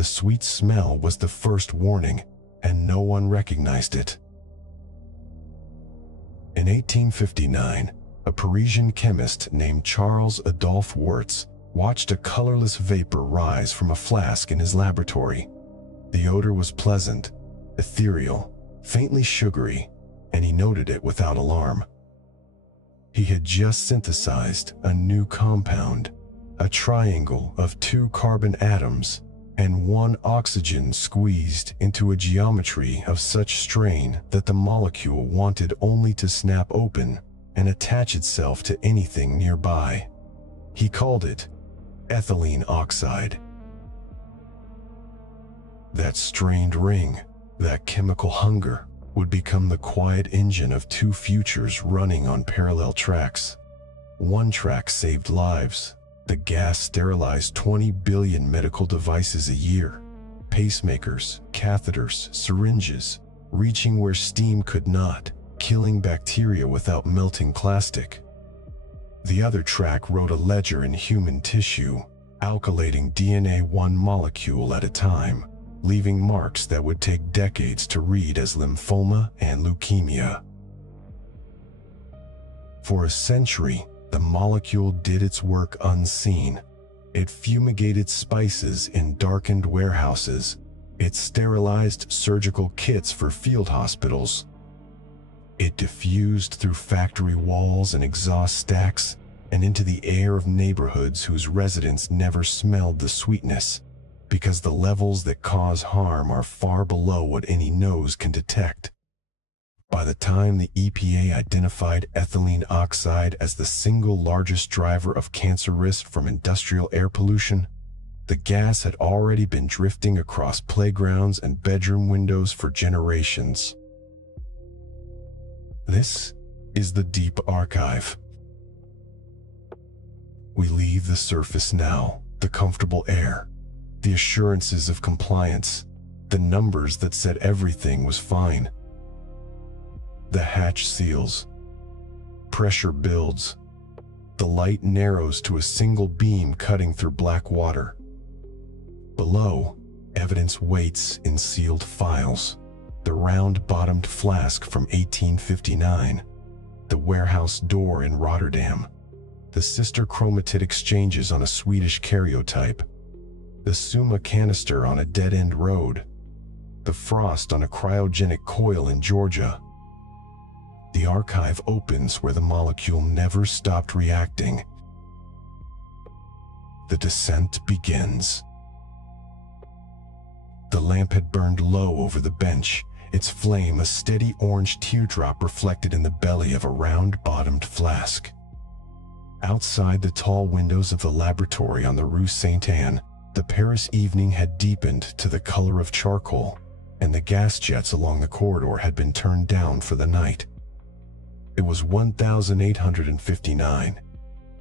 The sweet smell was the first warning, and no one recognized it. In 1859, a Parisian chemist named Charles Adolphe Wurtz watched a colorless vapor rise from a flask in his laboratory. The odor was pleasant, ethereal, faintly sugary, and he noted it without alarm. He had just synthesized a new compound, a triangle of 2 carbon atoms and 1 oxygen squeezed into a geometry of such strain that the molecule wanted only to snap open and attach itself to anything nearby. He called it ethylene oxide. That strained ring, that chemical hunger, would become the quiet engine of 2 futures running on parallel tracks. One track saved lives. The gas sterilized 20 billion medical devices a year. Pacemakers, catheters, syringes, reaching where steam could not, killing bacteria without melting plastic. The other track wrote a ledger in human tissue, alkylating DNA 1 molecule at a time, leaving marks that would take decades to read as lymphoma and leukemia. For a century, the molecule did its work unseen. It fumigated spices in darkened warehouses. It sterilized surgical kits for field hospitals. It diffused through factory walls and exhaust stacks and into the air of neighborhoods whose residents never smelled the sweetness, because the levels that cause harm are far below what any nose can detect. By the time the EPA identified ethylene oxide as the single largest driver of cancer risk from industrial air pollution, the gas had already been drifting across playgrounds and bedroom windows for generations. This is the Deep Archive. We leave the surface now, the comfortable air, the assurances of compliance, the numbers that said everything was fine. The hatch seals. Pressure builds. The light narrows to a single beam cutting through black water. Below, evidence waits in sealed files. The round-bottomed flask from 1859, the warehouse door in Rotterdam, the sister chromatid exchanges on a Swedish karyotype, the Summa canister on a dead-end road, the frost on a cryogenic coil in Georgia. The archive opens where the molecule never stopped reacting. The descent begins. The lamp had burned low over the bench, its flame a steady orange teardrop reflected in the belly of a round-bottomed flask. Outside the tall windows of the laboratory on the Rue Sainte-Anne, the Paris evening had deepened to the color of charcoal, and the gas jets along the corridor had been turned down for the night. It was 1859,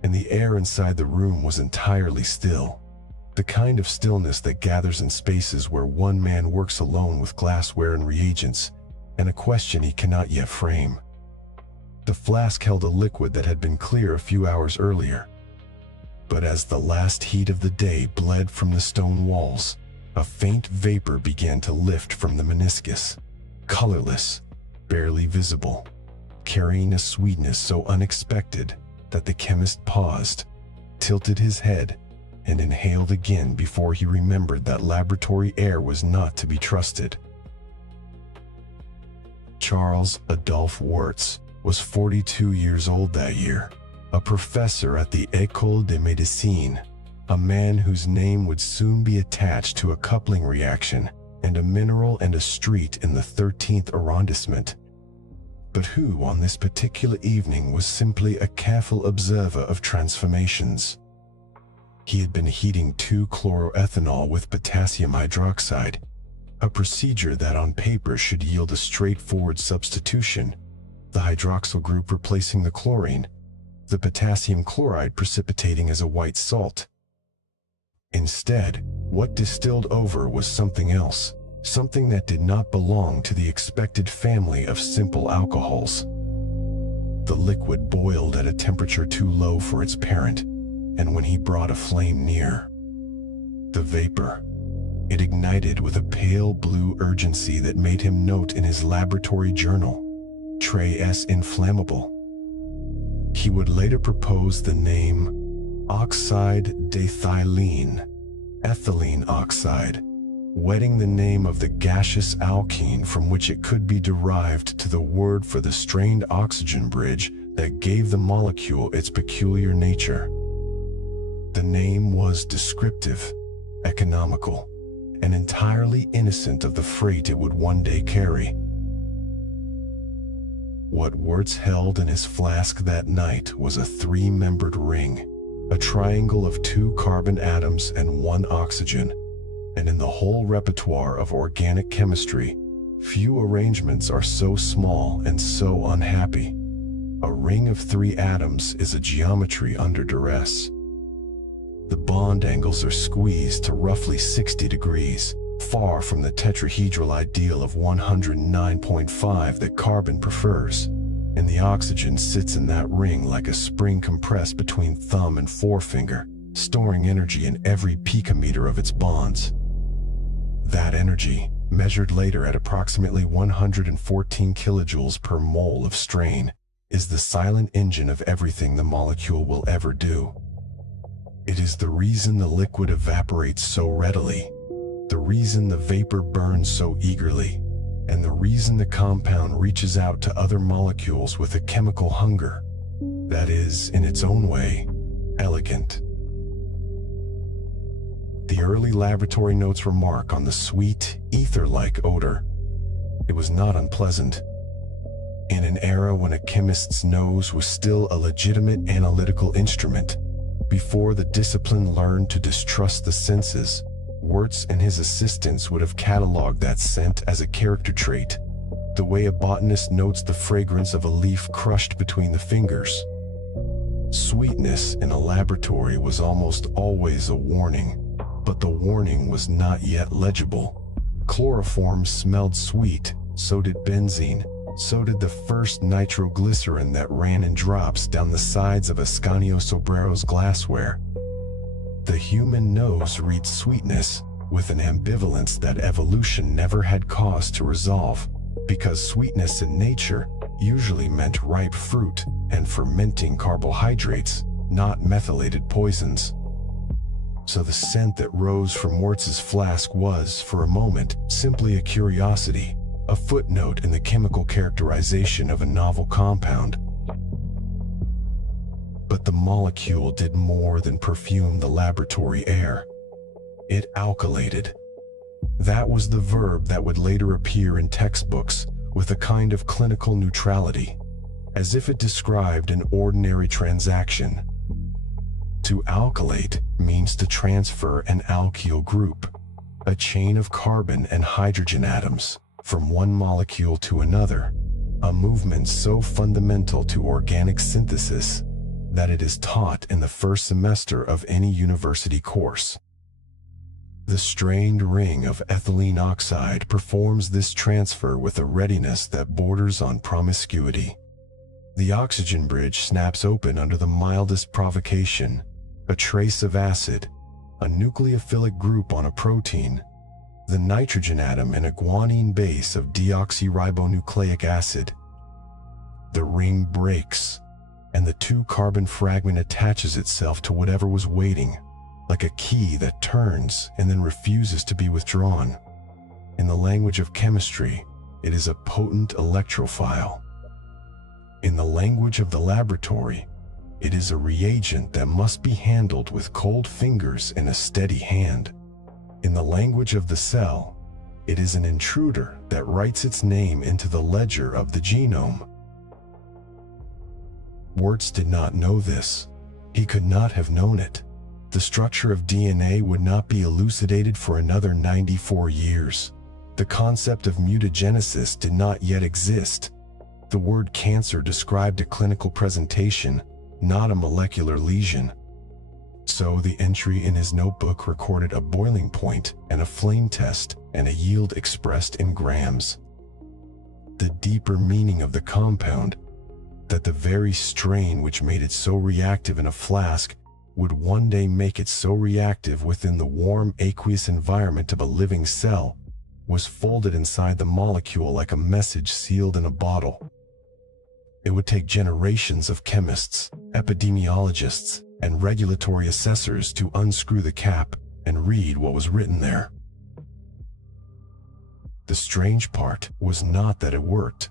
and the air inside the room was entirely still, the kind of stillness that gathers in spaces where one man works alone with glassware and reagents, and a question he cannot yet frame. The flask held a liquid that had been clear a few hours earlier, but as the last heat of the day bled from the stone walls, a faint vapor began to lift from the meniscus, colorless, barely visible, carrying a sweetness so unexpected that the chemist paused, tilted his head, and inhaled again before he remembered that laboratory air was not to be trusted. Charles Adolphe Wurtz was 42 years old that year, a professor at the École de Médecine, a man whose name would soon be attached to a coupling reaction and a mineral and a street in the 13th arrondissement, but who on this particular evening was simply a careful observer of transformations. He had been heating 2-chloroethanol with potassium hydroxide, a procedure that on paper should yield a straightforward substitution, the hydroxyl group replacing the chlorine, the potassium chloride precipitating as a white salt. Instead, what distilled over was something else, something that did not belong to the expected family of simple alcohols. The liquid boiled at a temperature too low for its parent, and when he brought a flame near, the vapor, It ignited with a pale blue urgency that made him note in his laboratory journal, "Tres inflammable." He would later propose the name oxide d'ethylene, ethylene oxide, wedding the name of the gaseous alkene from which it could be derived to the word for the strained oxygen bridge that gave the molecule its peculiar nature. The name was descriptive, economical, and entirely innocent of the freight it would one day carry. What Wirtz held in his flask that night was a three-membered ring, a triangle of 2 carbon atoms and 1 oxygen, and in the whole repertoire of organic chemistry, few arrangements are so small and so unhappy. A ring of 3 atoms is a geometry under duress. The bond angles are squeezed to roughly 60 degrees, far from the tetrahedral ideal of 109.5 that carbon prefers, and the oxygen sits in that ring like a spring compressed between thumb and forefinger, storing energy in every picometer of its bonds. That energy, measured later at approximately 114 kilojoules per mole of strain, is the silent engine of everything the molecule will ever do. It is the reason the liquid evaporates so readily, the reason the vapor burns so eagerly, and the reason the compound reaches out to other molecules with a chemical hunger that is, in its own way, elegant. The early laboratory notes remark on the sweet, ether-like odor. It was not unpleasant. In an era when a chemist's nose was still a legitimate analytical instrument, before the discipline learned to distrust the senses, Wirtz and his assistants would have cataloged that scent as a character trait, the way a botanist notes the fragrance of a leaf crushed between the fingers. Sweetness in a laboratory was almost always a warning, but the warning was not yet legible. Chloroform smelled sweet, so did benzene, so did the first nitroglycerin that ran in drops down the sides of Ascanio Sobrero's glassware. The human nose reads sweetness with an ambivalence that evolution never had cause to resolve, because sweetness in nature usually meant ripe fruit and fermenting carbohydrates, not methylated poisons. So the scent that rose from Wirtz's flask was, for a moment, simply a curiosity, a footnote in the chemical characterization of a novel compound. But the molecule did more than perfume the laboratory air. It alkylated. That was the verb that would later appear in textbooks with a kind of clinical neutrality, as if it described an ordinary transaction. To alkylate means to transfer an alkyl group, a chain of carbon and hydrogen atoms, from one molecule to another, a movement so fundamental to organic synthesis that it is taught in the first semester of any university course. The strained ring of ethylene oxide performs this transfer with a readiness that borders on promiscuity. The oxygen bridge snaps open under the mildest provocation, a trace of acid, a nucleophilic group on a protein, the nitrogen atom in a guanine base of deoxyribonucleic acid. The ring breaks, and the 2-carbon fragment attaches itself to whatever was waiting, like a key that turns and then refuses to be withdrawn. In the language of chemistry, it is a potent electrophile. In the language of the laboratory, it is a reagent that must be handled with cold fingers and a steady hand. In the language of the cell, it is an intruder that writes its name into the ledger of the genome. Wirtz did not know this. He could not have known it. The structure of DNA would not be elucidated for another 94 years. The concept of mutagenesis did not yet exist. The word cancer described a clinical presentation, not a molecular lesion. So the entry in his notebook recorded a boiling point and a flame test and a yield expressed in grams. The deeper meaning of the compound, that the very strain which made it so reactive in a flask would one day make it so reactive within the warm aqueous environment of a living cell was folded inside the molecule like a message sealed in a bottle. It would take generations of chemists, epidemiologists, and regulatory assessors to unscrew the cap and read what was written there. The strange part was not that it worked,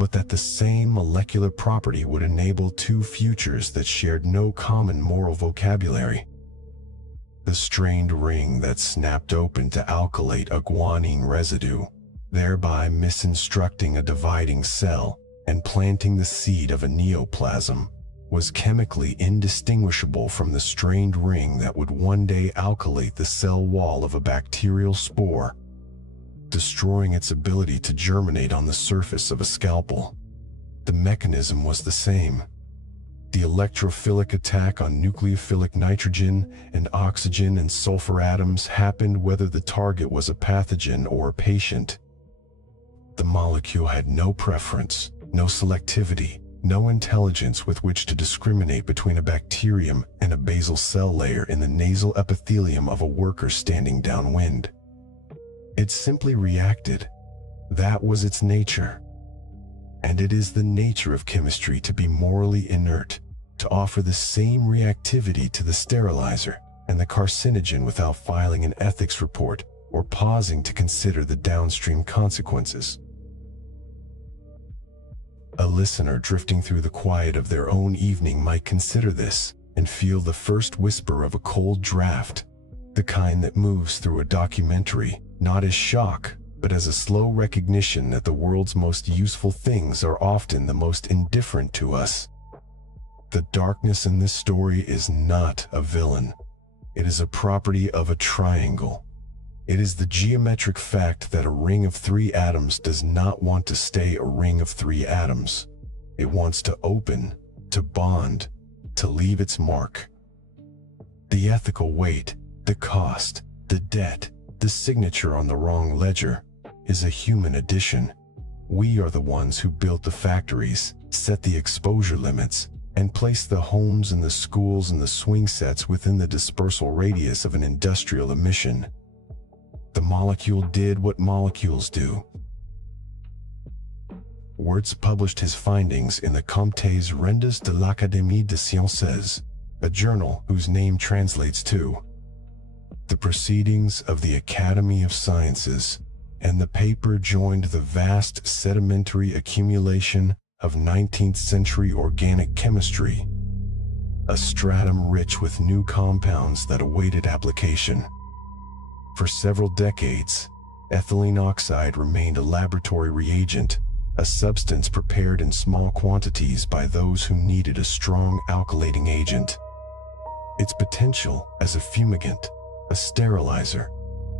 but that the same molecular property would enable two futures that shared no common moral vocabulary. The strained ring that snapped open to alkylate a guanine residue, thereby misinstructing a dividing cell and planting the seed of a neoplasm, was chemically indistinguishable from the strained ring that would one day alkylate the cell wall of a bacterial spore, destroying its ability to germinate on the surface of a scalpel. The mechanism was the same. The electrophilic attack on nucleophilic nitrogen and oxygen and sulfur atoms happened whether the target was a pathogen or a patient. The molecule had no preference, no selectivity, no intelligence with which to discriminate between a bacterium and a basal cell layer in the nasal epithelium of a worker standing downwind. It simply reacted. That was its nature. And it is the nature of chemistry to be morally inert, to offer the same reactivity to the sterilizer and the carcinogen without filing an ethics report or pausing to consider the downstream consequences. A listener drifting through the quiet of their own evening might consider this and feel the first whisper of a cold draft, the kind that moves through a documentary, not as shock, but as a slow recognition that the world's most useful things are often the most indifferent to us. The darkness in this story is not a villain. It is a property of a triangle. It is the geometric fact that a ring of three atoms does not want to stay a ring of three atoms. It wants to open, to bond, to leave its mark. The ethical weight, the cost, the debt, the signature on the wrong ledger is a human addition. We are the ones who built the factories, set the exposure limits, and placed the homes and the schools and the swing sets within the dispersal radius of an industrial emission. The molecule did what molecules do. Wirtz published his findings in the Comptes Rendus de l'Académie des Sciences, a journal whose name translates to the Proceedings of the Academy of Sciences, and the paper joined the vast sedimentary accumulation of 19th century organic chemistry, a stratum rich with new compounds that awaited application. For several decades, ethylene oxide remained a laboratory reagent, a substance prepared in small quantities by those who needed a strong alkylating agent. Its potential as a fumigant, a sterilizer,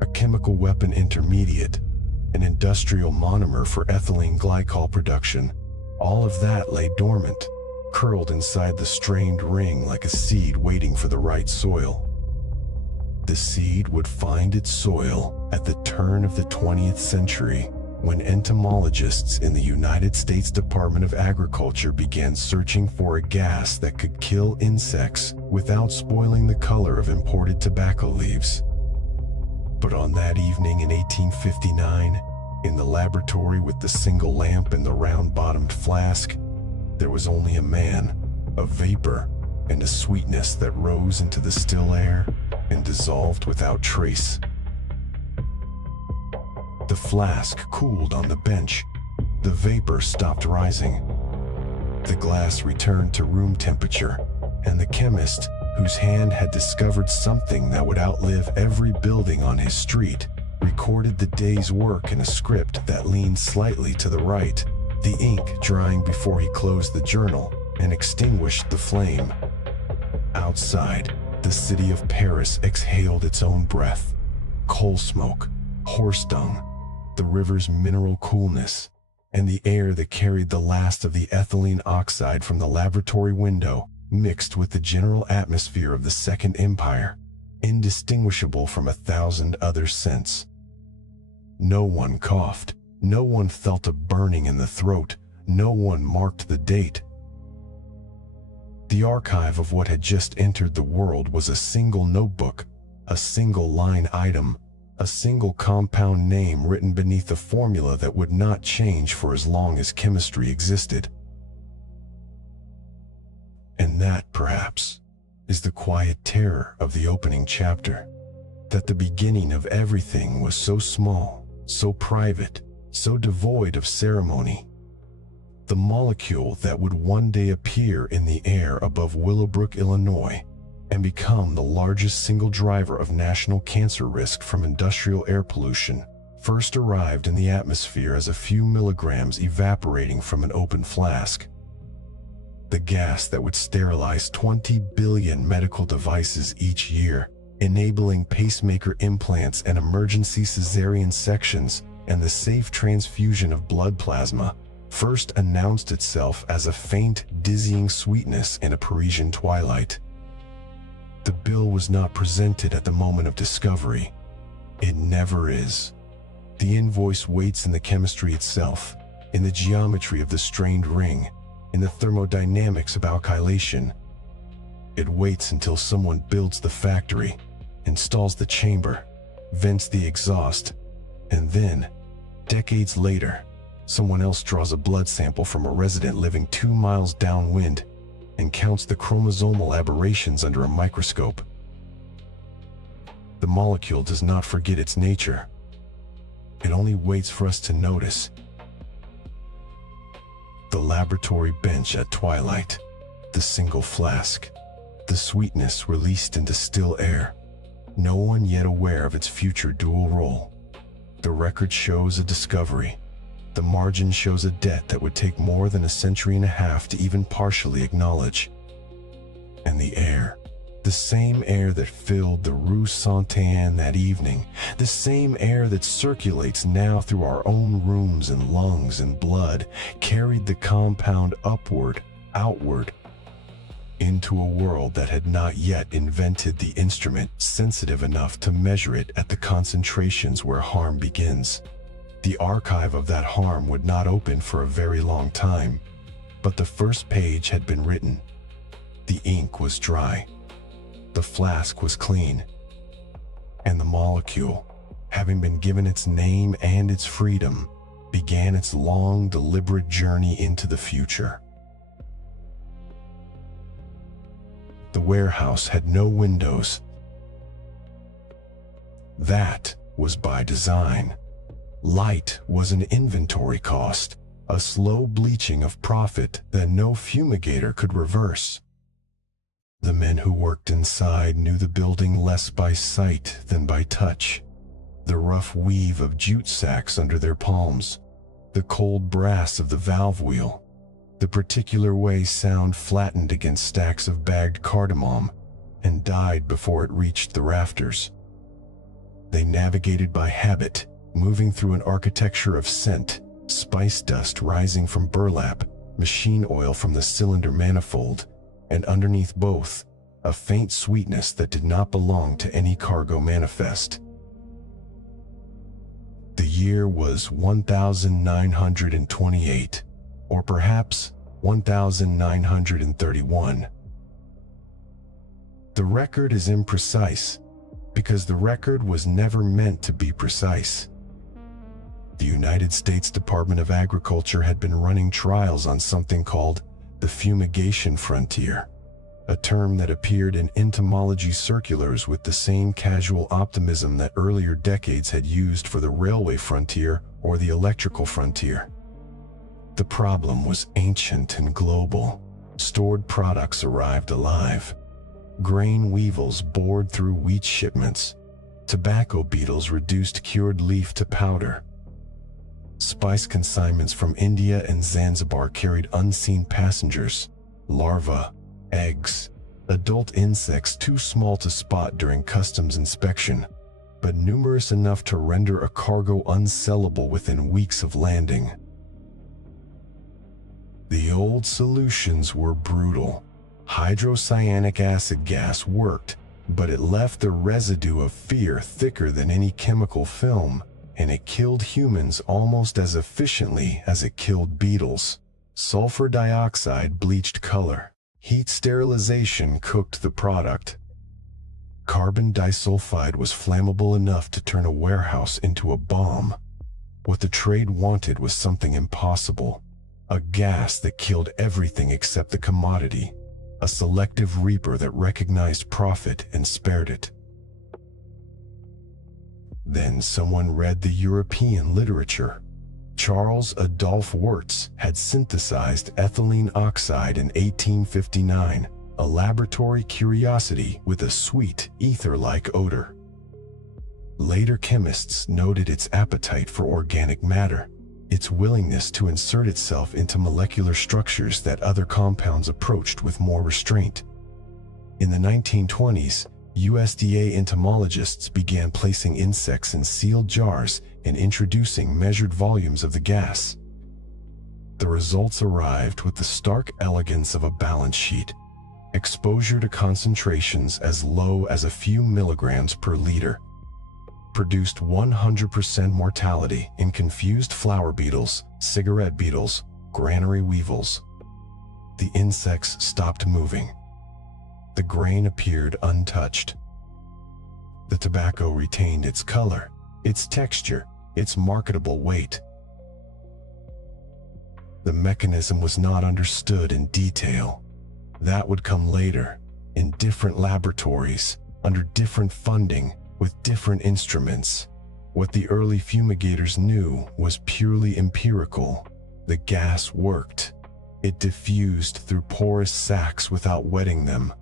a chemical weapon intermediate, an industrial monomer for ethylene glycol production, all of that lay dormant, curled inside the strained ring like a seed waiting for the right soil. The seed would find its soil at the turn of the 20th century when entomologists in the United States Department of Agriculture began searching for a gas that could kill insects without spoiling the color of imported tobacco leaves. But on that evening in 1859, in the laboratory with the single lamp and the round-bottomed flask, there was only a man, a vapor, and a sweetness that rose into the still air and dissolved without trace. The flask cooled on the bench. The vapor stopped rising. The glass returned to room temperature, and the chemist, whose hand had discovered something that would outlive every building on his street, recorded the day's work in a script that leaned slightly to the right, the ink drying before he closed the journal and extinguished the flame. Outside, the city of Paris exhaled its own breath, coal smoke, horse dung, the river's mineral coolness, and the air that carried the last of the ethylene oxide from the laboratory window mixed with the general atmosphere of the Second Empire, indistinguishable from 1,000 other scents. No one coughed, no one felt a burning in the throat, no one marked the date. The archive of what had just entered the world was a single notebook, a single line item, a single compound name written beneath a formula that would not change for as long as chemistry existed. And that, perhaps, is the quiet terror of the opening chapter, that the beginning of everything was so small, so private, so devoid of ceremony. The molecule that would one day appear in the air above Willowbrook, Illinois, and become the largest single driver of national cancer risk from industrial air pollution, first arrived in the atmosphere as a few milligrams evaporating from an open flask. The gas that would sterilize 20 billion medical devices each year, enabling pacemaker implants and emergency cesarean sections and the safe transfusion of blood plasma, first announced itself as a faint, dizzying sweetness in a Parisian twilight. The bill was not presented at the moment of discovery. It never is. The invoice waits in the chemistry itself, in the geometry of the strained ring, in the thermodynamics of alkylation. It waits until someone builds the factory, installs the chamber, vents the exhaust, and then, decades later, someone else draws a blood sample from a resident living 2 miles downwind and counts the chromosomal aberrations under a microscope. The molecule does not forget its nature. It only waits for us to notice. The laboratory bench at twilight, the single flask, the sweetness released into still air, no one yet aware of its future dual role. The record shows a discovery. The margin shows a debt that would take more than a century and a half to even partially acknowledge. And the air, the same air that filled the Rue Saint-Anne that evening, the same air that circulates now through our own rooms and lungs and blood, carried the compound upward, outward, into a world that had not yet invented the instrument sensitive enough to measure it at the concentrations where harm begins. The archive of that harm would not open for a very long time, but the first page had been written. The ink was dry. The flask was clean. And the molecule, having been given its name and its freedom, began its long, deliberate journey into the future. The warehouse had no windows. That was by design. Light was an inventory cost, a slow bleaching of profit that no fumigator could reverse. The men who worked inside knew the building less by sight than by touch. The rough weave of jute sacks under their palms, the cold brass of the valve wheel, the particular way sound flattened against stacks of bagged cardamom and died before it reached the rafters. They navigated by habit, moving through an architecture of scent, spice dust rising from burlap, machine oil from the cylinder manifold, and underneath both, a faint sweetness that did not belong to any cargo manifest. The year was 1928, or perhaps 1931. The record is imprecise, because the record was never meant to be precise. The United States Department of Agriculture had been running trials on something called the fumigation frontier, a term that appeared in entomology circulars with the same casual optimism that earlier decades had used for the railway frontier or the electrical frontier. The problem was ancient and global. Stored products arrived alive. Grain weevils bored through wheat shipments. Tobacco beetles reduced cured leaf to powder. Spice consignments from India and Zanzibar carried unseen passengers, larvae, eggs, adult insects too small to spot during customs inspection, but numerous enough to render a cargo unsellable within weeks of landing. The old solutions were brutal. Hydrocyanic acid gas worked, but it left a residue of fear thicker than any chemical film, and it killed humans almost as efficiently as it killed beetles. Sulfur dioxide bleached color. Heat sterilization cooked the product. Carbon disulfide was flammable enough to turn a warehouse into a bomb. What the trade wanted was something impossible. A gas that killed everything except the commodity. A selective reaper that recognized profit and spared it. Then someone read the European literature. Charles Adolphe Wurtz had synthesized ethylene oxide in 1859, a laboratory curiosity with a sweet, ether-like odor. Later chemists noted its appetite for organic matter, its willingness to insert itself into molecular structures that other compounds approached with more restraint. In the 1920s, USDA entomologists began placing insects in sealed jars and introducing measured volumes of the gas. The results arrived with the stark elegance of a balance sheet. Exposure to concentrations as low as a few milligrams per liter produced 100% mortality in confused flower beetles, cigarette beetles, granary weevils. The insects stopped moving. The grain appeared untouched. The tobacco retained its color, its texture, its marketable weight. The mechanism was not understood in detail. That would come later, in different laboratories, under different funding, with different instruments. What the early fumigators knew was purely empirical. The gas worked. It diffused through porous sacs without wetting them.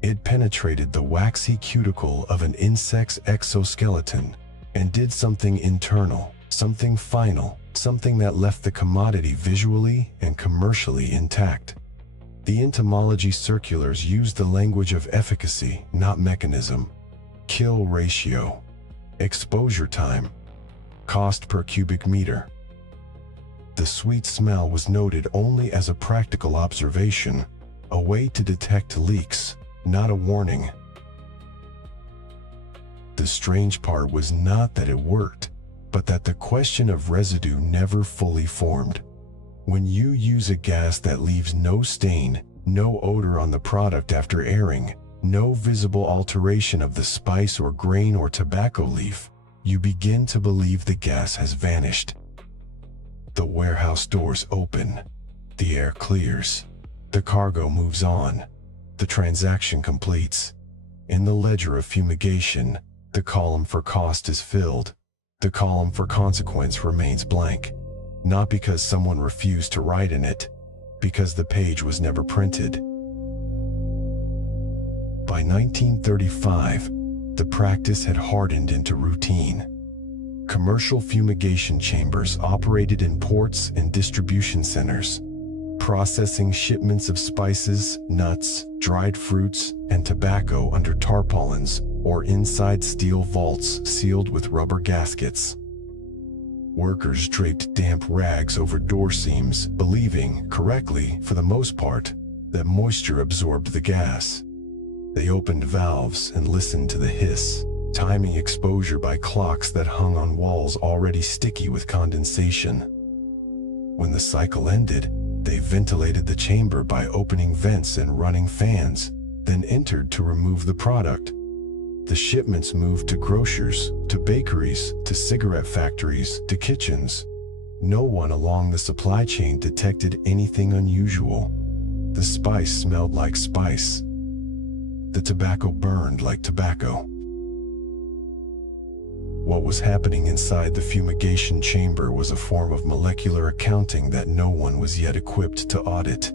It penetrated the waxy cuticle of an insect's exoskeleton and did something internal, something final, something that left the commodity visually and commercially intact. The entomology circulars used the language of efficacy, not mechanism. Kill ratio, exposure time, cost per cubic meter. The sweet smell was noted only as a practical observation, a way to detect leaks, not a warning. The strange part was not that it worked, but that the question of residue never fully formed. When you use a gas that leaves no stain, no odor on the product after airing, no visible alteration of the spice or grain or tobacco leaf, you begin to believe the gas has vanished. The warehouse doors open. The air clears. The cargo moves on. The transaction completes. In the ledger of fumigation, the column for cost is filled. The column for consequence remains blank. Not because someone refused to write in it, because the page was never printed. By 1935, the practice had hardened into routine. Commercial fumigation chambers operated in ports and distribution centers, processing shipments of spices, nuts, dried fruits, and tobacco under tarpaulins or inside steel vaults sealed with rubber gaskets. Workers draped damp rags over door seams, believing, correctly for the most part, that moisture absorbed the gas. They opened valves and listened to the hiss, timing exposure by clocks that hung on walls already sticky with condensation. When the cycle ended, they ventilated the chamber by opening vents and running fans, then entered to remove the product. The shipments moved to grocers, to bakeries, to cigarette factories, to kitchens. No one along the supply chain detected anything unusual. The spice smelled like spice. The tobacco burned like tobacco. What was happening inside the fumigation chamber was a form of molecular accounting that no one was yet equipped to audit.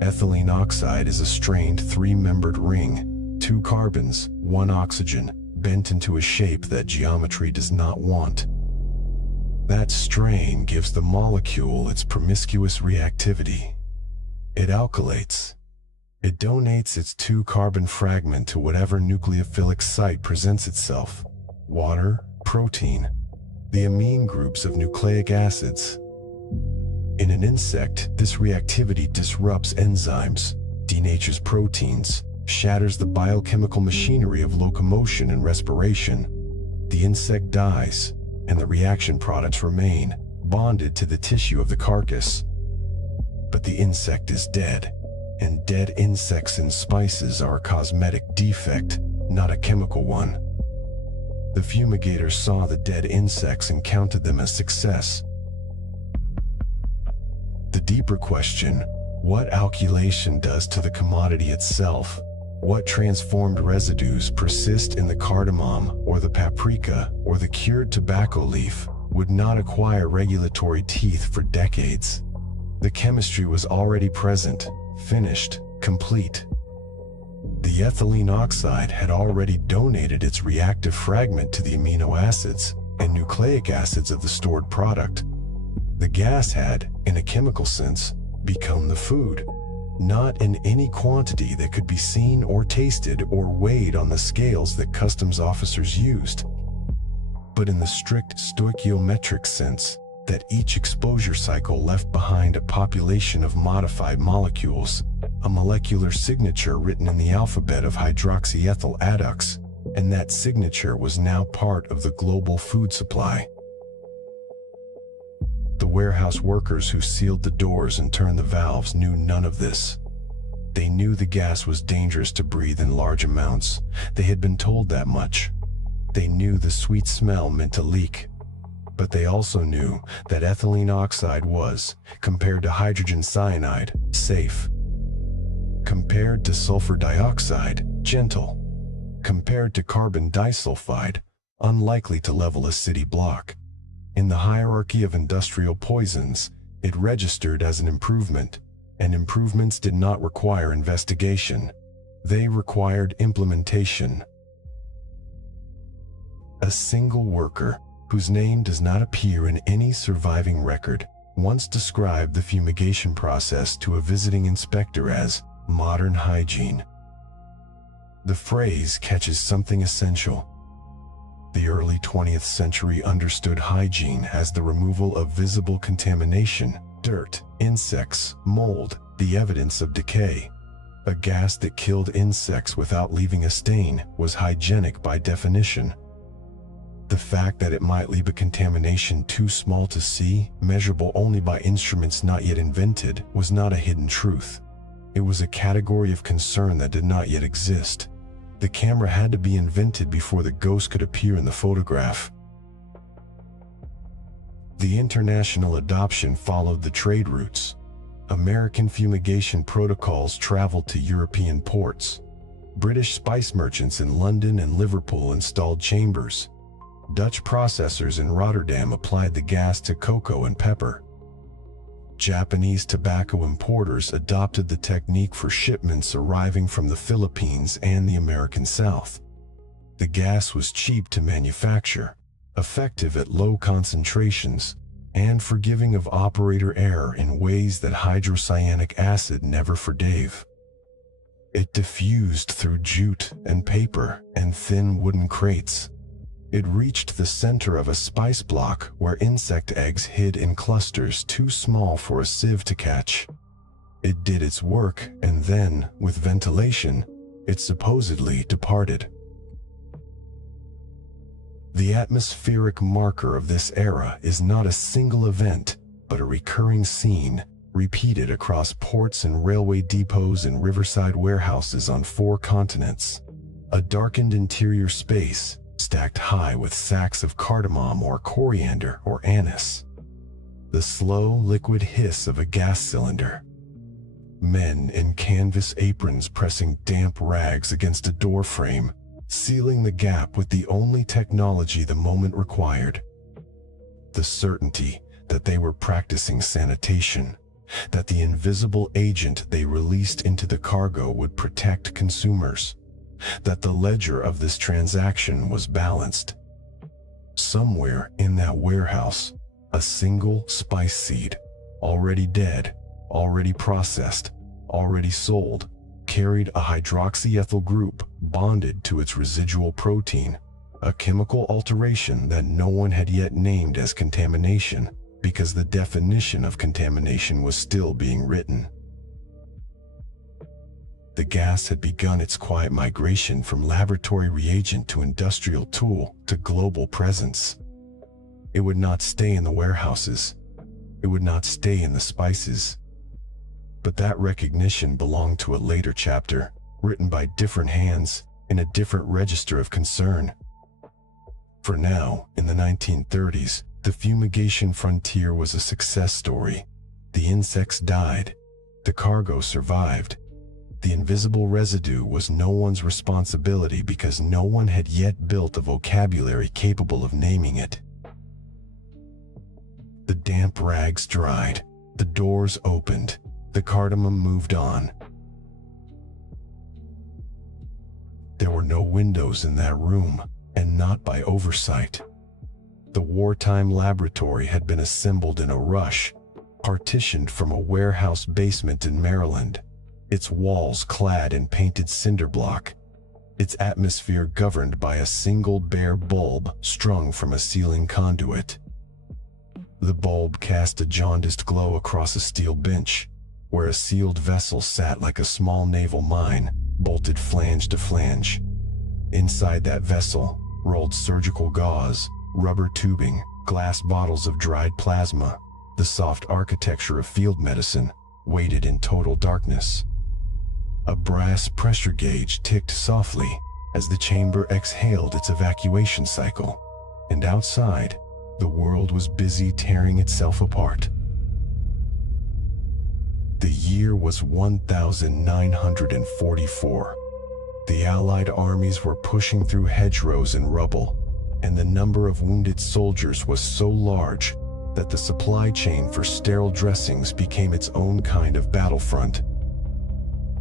Ethylene oxide is a strained three-membered ring, 2 carbons, 1 oxygen, bent into a shape that geometry does not want. That strain gives the molecule its promiscuous reactivity. It alkylates. It donates its 2-carbon fragment to whatever nucleophilic site presents itself. Water, protein, the amine groups of nucleic acids. In an insect, this reactivity disrupts enzymes, denatures proteins, shatters the biochemical machinery of locomotion and respiration. The insect dies, and the reaction products remain, bonded to the tissue of the carcass. But the insect is dead. and dead insects in spices are a cosmetic defect, not a chemical one. The fumigators saw the dead insects and counted them as success. The deeper question, what alkylation does to the commodity itself, what transformed residues persist in the cardamom or the paprika or the cured tobacco leaf, would not acquire regulatory teeth for decades. The chemistry was already present, finished, complete. The ethylene oxide had already donated its reactive fragment to the amino acids and nucleic acids of the stored product. The gas had, in a chemical sense, become the food, not in any quantity that could be seen or tasted or weighed on the scales that customs officers used, but in the strict stoichiometric sense that each exposure cycle left behind a population of modified molecules, a molecular signature written in the alphabet of hydroxyethyl adducts, and that signature was now part of the global food supply. The warehouse workers who sealed the doors and turned the valves knew none of this. They knew the gas was dangerous to breathe in large amounts. They had been told that much. They knew the sweet smell meant a leak. But they also knew that ethylene oxide was, compared to hydrogen cyanide, safe. Compared to sulfur dioxide, gentle. Compared to carbon disulfide, unlikely to level a city block. In the hierarchy of industrial poisons, it registered as an improvement, and improvements did not require investigation. They required implementation. A single worker, whose name does not appear in any surviving record, once described the fumigation process to a visiting inspector as modern hygiene. The phrase catches something essential. The early 20th century understood hygiene as the removal of visible contamination, dirt, insects, mold, the evidence of decay. A gas that killed insects without leaving a stain was hygienic by definition. The fact that it might leave a contamination too small to see, measurable only by instruments not yet invented, was not a hidden truth. It was a category of concern that did not yet exist. The camera had to be invented before the ghost could appear in the photograph. The international adoption followed the trade routes. American fumigation protocols traveled to European ports. British spice merchants in London and Liverpool installed chambers. Dutch processors in Rotterdam applied the gas to cocoa and pepper. Japanese tobacco importers adopted the technique for shipments arriving from the Philippines and the American South. The gas was cheap to manufacture, effective at low concentrations, and forgiving of operator error in ways that hydrocyanic acid never forgave. It diffused through jute and paper and thin wooden crates. It reached the center of a spice block where insect eggs hid in clusters too small for a sieve to catch. It did its work, and then, with ventilation, it supposedly departed. The atmospheric marker of this era is not a single event, but a recurring scene, repeated across ports and railway depots and riverside warehouses on 4 continents. A darkened interior space, stacked high with sacks of cardamom or coriander or anise. The slow liquid hiss of a gas cylinder. Men in canvas aprons pressing damp rags against a door frame, sealing the gap with the only technology the moment required. The certainty that they were practicing sanitation, that the invisible agent they released into the cargo would protect consumers, that the ledger of this transaction was balanced. Somewhere in that warehouse, a single spice seed, already dead, already processed, already sold, carried a hydroxyethyl group bonded to its residual protein, a chemical alteration that no one had yet named as contamination, because the definition of contamination was still being written. The gas had begun its quiet migration from laboratory reagent to industrial tool to global presence. It would not stay in the warehouses. It would not stay in the spices. But that recognition belonged to a later chapter, written by different hands, in a different register of concern. For now, in the 1930s, the fumigation frontier was a success story. The insects died. The cargo survived. The invisible residue was no one's responsibility because no one had yet built a vocabulary capable of naming it. The damp rags dried. The doors opened. The cardamom moved on. There were no windows in that room, and not by oversight. The wartime laboratory had been assembled in a rush, partitioned from a warehouse basement in Maryland, its walls clad in painted cinder block, its atmosphere governed by a single bare bulb strung from a ceiling conduit. The bulb cast a jaundiced glow across a steel bench, where a sealed vessel sat like a small naval mine, bolted flange to flange. Inside that vessel rolled surgical gauze, rubber tubing, glass bottles of dried plasma. The soft architecture of field medicine waited in total darkness. A brass pressure gauge ticked softly as the chamber exhaled its evacuation cycle, and outside, the world was busy tearing itself apart. The year was 1944. The Allied armies were pushing through hedgerows and rubble, and the number of wounded soldiers was so large that the supply chain for sterile dressings became its own kind of battlefront.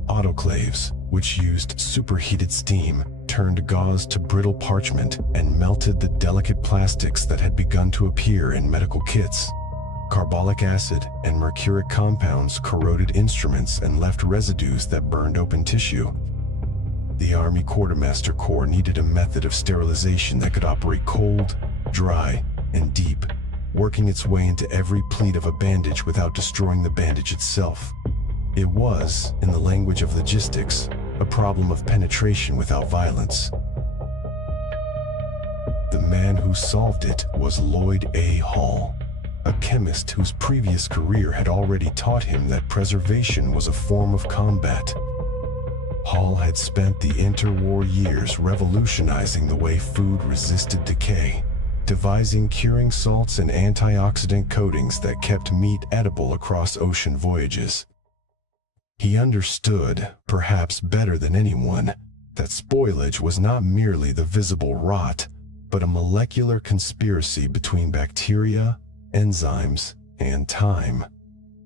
Autoclaves, which used superheated steam, turned gauze to brittle parchment and melted the delicate plastics that had begun to appear in medical kits. Carbolic acid and mercuric compounds corroded instruments and left residues that burned open tissue. The Army Quartermaster Corps needed a method of sterilization that could operate cold, dry, and deep, working its way into every pleat of a bandage without destroying the bandage itself. It was, in the language of logistics, a problem of penetration without violence. The man who solved it was Lloyd A. Hall, a chemist whose previous career had already taught him that preservation was a form of combat. Hall had spent the interwar years revolutionizing the way food resisted decay, devising curing salts and antioxidant coatings that kept meat edible across ocean voyages. He understood, perhaps better than anyone, that spoilage was not merely the visible rot, but a molecular conspiracy between bacteria, enzymes, and time.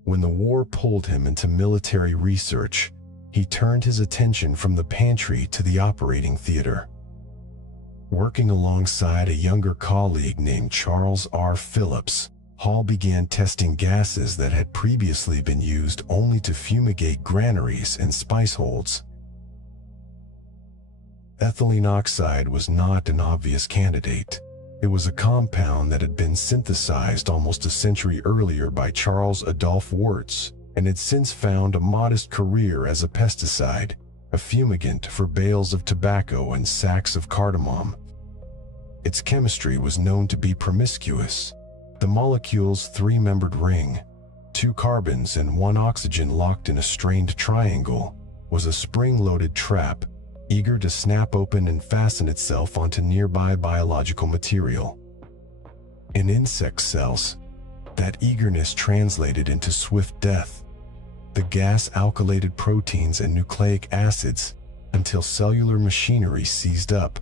When the war pulled him into military research, he turned his attention from the pantry to the operating theater. Working alongside a younger colleague named Charles R. Phillips, Hall began testing gases that had previously been used only to fumigate granaries and spice holds. Ethylene oxide was not an obvious candidate. It was a compound that had been synthesized almost a century earlier by Charles Adolph Wurtz, and had since found a modest career as a pesticide, a fumigant for bales of tobacco and sacks of cardamom. Its chemistry was known to be promiscuous. The molecule's three-membered ring, 2 carbons and 1 oxygen locked in a strained triangle, was a spring-loaded trap, eager to snap open and fasten itself onto nearby biological material. In insect cells, that eagerness translated into swift death. The gas alkylated proteins and nucleic acids until cellular machinery seized up.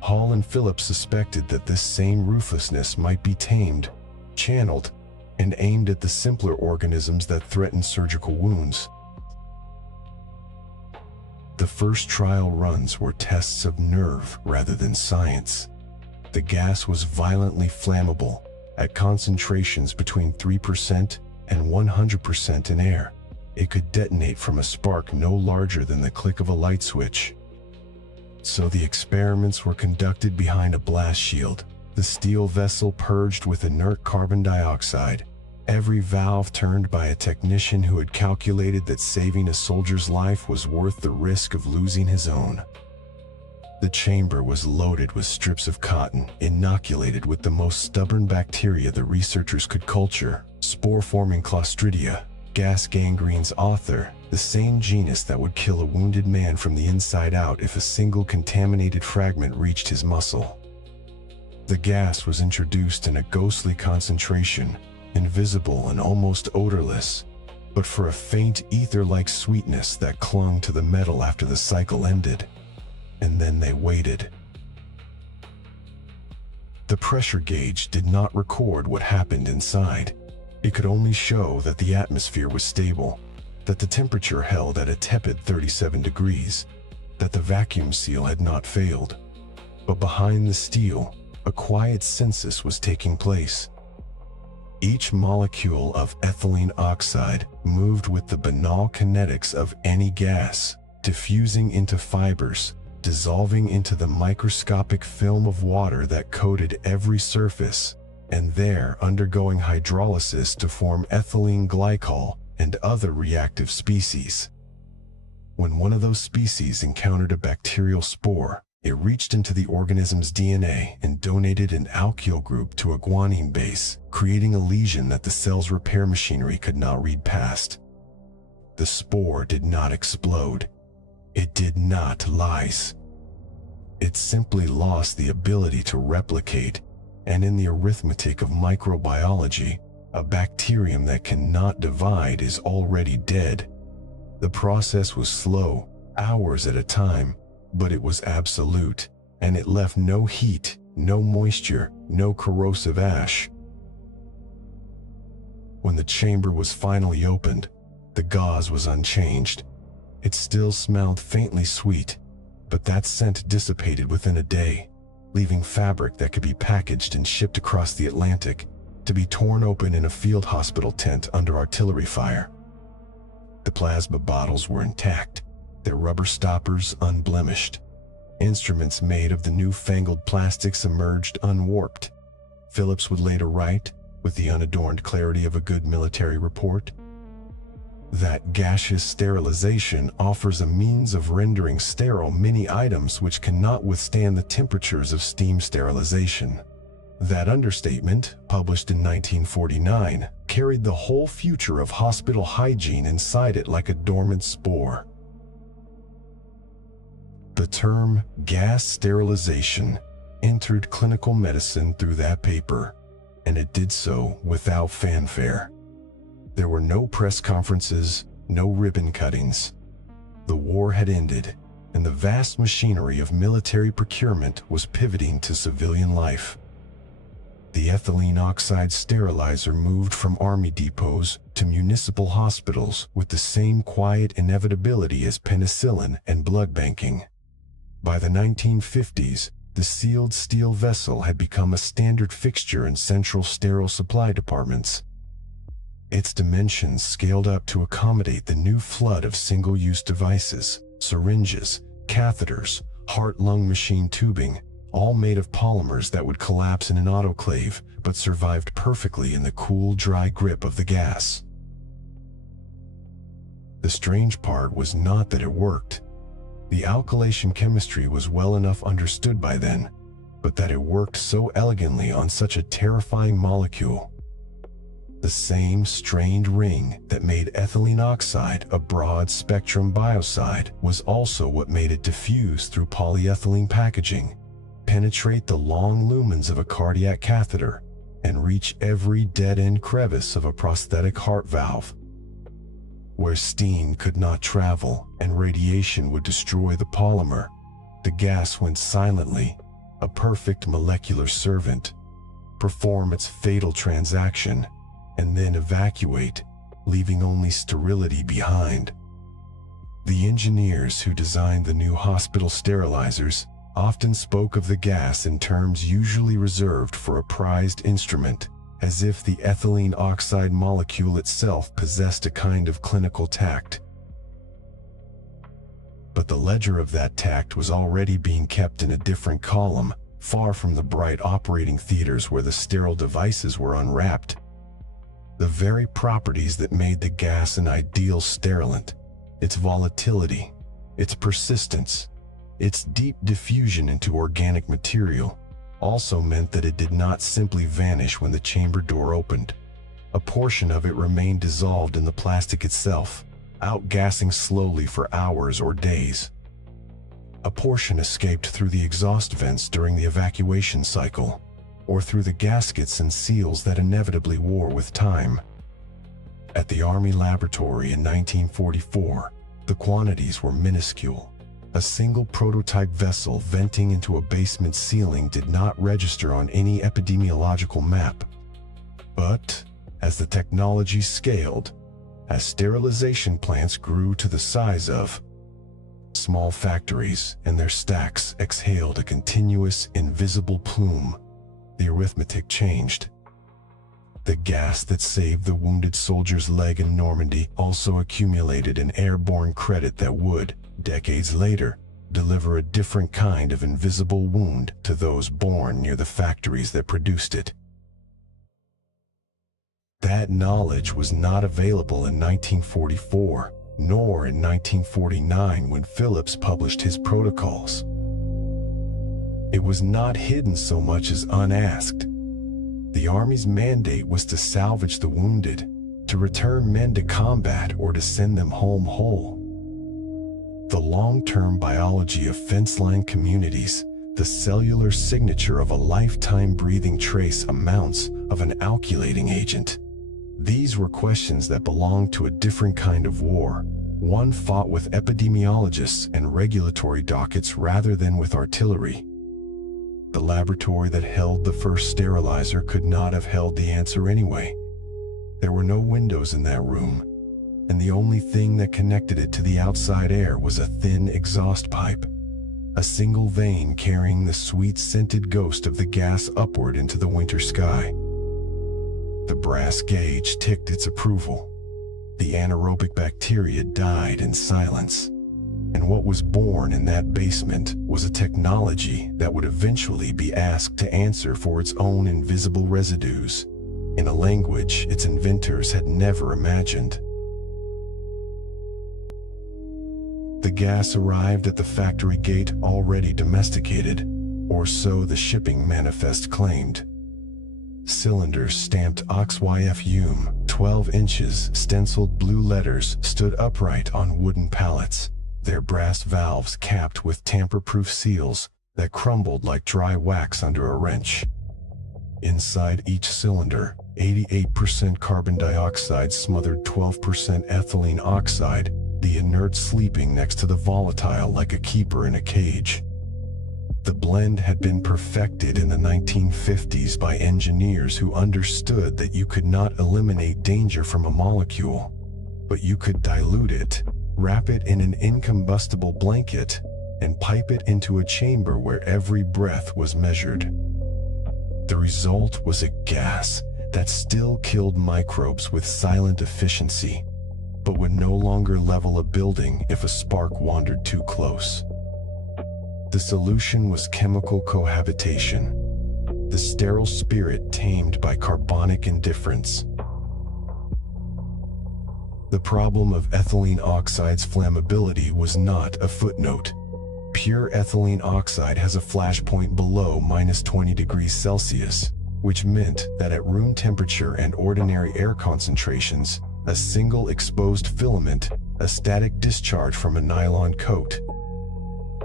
Hall and Phillips suspected that this same ruthlessness might be tamed, channeled, and aimed at the simpler organisms that threatened surgical wounds. The first trial runs were tests of nerve rather than science. The gas was violently flammable, at concentrations between 3% and 100% in air. It could detonate from a spark no larger than the click of a light switch. So the experiments were conducted behind a blast shield, the steel vessel purged with inert carbon dioxide, every valve turned by a technician who had calculated that saving a soldier's life was worth the risk of losing his own. The chamber was loaded with strips of cotton, inoculated with the most stubborn bacteria the researchers could culture, spore-forming Clostridia, Gas Gangrene's author, the same genus that would kill a wounded man from the inside out if a single contaminated fragment reached his muscle. The gas was introduced in a ghostly concentration, invisible and almost odorless, but for a faint ether-like sweetness that clung to the metal after the cycle ended. And then they waited. The pressure gauge did not record what happened inside. It could only show that the atmosphere was stable, that the temperature held at a tepid 37 degrees, that the vacuum seal had not failed. But behind the steel, a quiet census was taking place. Each molecule of ethylene oxide moved with the banal kinetics of any gas, diffusing into fibers, dissolving into the microscopic film of water that coated every surface, and there undergoing hydrolysis to form ethylene glycol and other reactive species. When one of those species encountered a bacterial spore, it reached into the organism's DNA and donated an alkyl group to a guanine base, creating a lesion that the cell's repair machinery could not read past. The spore did not explode. It did not lyse. It simply lost the ability to replicate, and in the arithmetic of microbiology, a bacterium that cannot divide is already dead. The process was slow, hours at a time, but it was absolute, and it left no heat, no moisture, no corrosive ash. When the chamber was finally opened, the gauze was unchanged. It still smelled faintly sweet, but that scent dissipated within a day, leaving fabric that could be packaged and shipped across the Atlantic to be torn open in a field hospital tent under artillery fire. The plasma bottles were intact, their rubber stoppers unblemished. Instruments made of the newfangled plastics emerged unwarped. Phillips would later write, with the unadorned clarity of a good military report, that gaseous sterilization offers a means of rendering sterile many items which cannot withstand the temperatures of steam sterilization. That understatement, published in 1949, carried the whole future of hospital hygiene inside it like a dormant spore. The term gas sterilization entered clinical medicine through that paper, and it did so without fanfare. There were no press conferences, no ribbon cuttings. The war had ended, and the vast machinery of military procurement was pivoting to civilian life. The ethylene oxide sterilizer moved from army depots to municipal hospitals with the same quiet inevitability as penicillin and blood banking. By the 1950s, the sealed steel vessel had become a standard fixture in central sterile supply departments. Its dimensions scaled up to accommodate the new flood of single-use devices, syringes, catheters, heart-lung machine tubing, all made of polymers that would collapse in an autoclave but survived perfectly in the cool, dry grip of the gas. The strange part was not that it worked. The alkylation chemistry was well enough understood by then, but that it worked so elegantly on such a terrifying molecule. The same strained ring that made ethylene oxide a broad-spectrum biocide was also what made it diffuse through polyethylene packaging, penetrate the long lumens of a cardiac catheter, and reach every dead-end crevice of a prosthetic heart valve. Where steam could not travel and radiation would destroy the polymer, the gas went silently, a perfect molecular servant, perform its fatal transaction, and then evacuate, leaving only sterility behind. The engineers who designed the new hospital sterilizers often spoke of the gas in terms usually reserved for a prized instrument, as if the ethylene oxide molecule itself possessed a kind of clinical tact. But the ledger of that tact was already being kept in a different column, far from the bright operating theaters where the sterile devices were unwrapped. The very properties that made the gas an ideal sterilant, its volatility, its persistence, its deep diffusion into organic material, also meant that it did not simply vanish when the chamber door opened. A portion of it remained dissolved in the plastic itself, outgassing slowly for hours or days. A portion escaped through the exhaust vents during the evacuation cycle, or through the gaskets and seals that inevitably wore with time. At the Army laboratory in 1944, the quantities were minuscule. A single prototype vessel venting into a basement ceiling did not register on any epidemiological map. But as the technology scaled, as sterilization plants grew to the size of small factories and their stacks exhaled a continuous, invisible plume, the arithmetic changed. The gas that saved the wounded soldier's leg in Normandy also accumulated an airborne credit that would, decades later, deliver a different kind of invisible wound to those born near the factories that produced it. That knowledge was not available in 1944, nor in 1949 when Phillips published his protocols. It was not hidden so much as unasked. The Army's mandate was to salvage the wounded, to return men to combat or to send them home whole. The long-term biology of fence-line communities, the cellular signature of a lifetime breathing trace amounts of an alkylating agent. These were questions that belonged to a different kind of war, one fought with epidemiologists and regulatory dockets rather than with artillery. The laboratory that held the first sterilizer could not have held the answer anyway. There were no windows in that room, and the only thing that connected it to the outside air was a thin exhaust pipe, a single vein carrying the sweet-scented ghost of the gas upward into the winter sky. The brass gauge ticked its approval. The anaerobic bacteria died in silence. And what was born in that basement was a technology that would eventually be asked to answer for its own invisible residues, in a language its inventors had never imagined. The gas arrived at the factory gate already domesticated, or so the shipping manifest claimed. Cylinders stamped OXYFUM, 12 inches, stenciled blue letters stood upright on wooden pallets, their brass valves capped with tamper-proof seals that crumbled like dry wax under a wrench. Inside each cylinder, 88% carbon dioxide smothered 12% ethylene oxide, the inert sleeping next to the volatile like a keeper in a cage. The blend had been perfected in the 1950s by engineers who understood that you could not eliminate danger from a molecule, but you could dilute it, wrap it in an incombustible blanket, and pipe it into a chamber where every breath was measured. The result was a gas that still killed microbes with silent efficiency, but would no longer level a building if a spark wandered too close. The solution was chemical cohabitation, the sterile spirit tamed by carbonic indifference. The problem of ethylene oxide's flammability was not a footnote. Pure ethylene oxide has a flash point below -20 degrees Celsius, which meant that at room temperature and ordinary air concentrations, a single exposed filament, a static discharge from a nylon coat,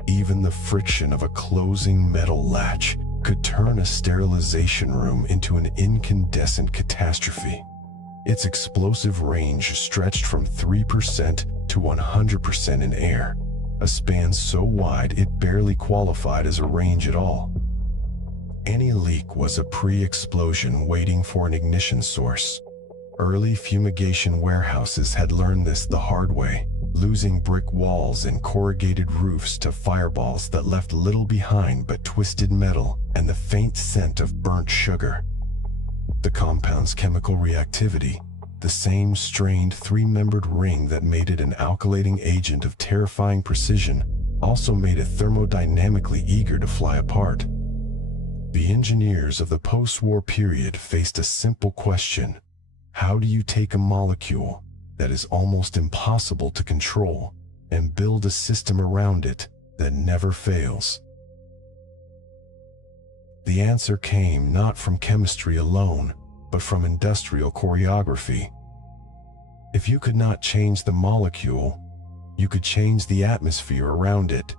even the friction of a closing metal latch could turn a sterilization room into an incandescent catastrophe. Its explosive range stretched from 3% to 100% in air, a span so wide it barely qualified as a range at all. Any leak was a pre-explosion waiting for an ignition source. Early fumigation warehouses had learned this the hard way, losing brick walls and corrugated roofs to fireballs that left little behind but twisted metal and the faint scent of burnt sugar. The compound's chemical reactivity, the same strained three-membered ring that made it an alkylating agent of terrifying precision, also made it thermodynamically eager to fly apart. The engineers of the post-war period faced a simple question: how do you take a molecule that is almost impossible to control and build a system around it that never fails? The answer came not from chemistry alone, but from industrial choreography. If you could not change the molecule, you could change the atmosphere around it.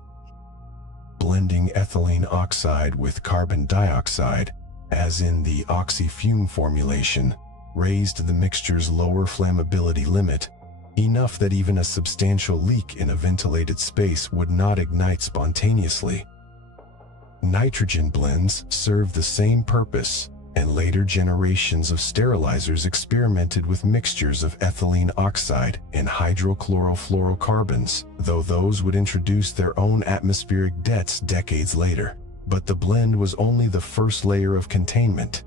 Blending ethylene oxide with carbon dioxide, as in the oxy-fume formulation, raised the mixture's lower flammability limit, enough that even a substantial leak in a ventilated space would not ignite spontaneously. Nitrogen blends serve the same purpose, and later generations of sterilizers experimented with mixtures of ethylene oxide and hydrochlorofluorocarbons, though those would introduce their own atmospheric debts decades later. But the blend was only the first layer of containment.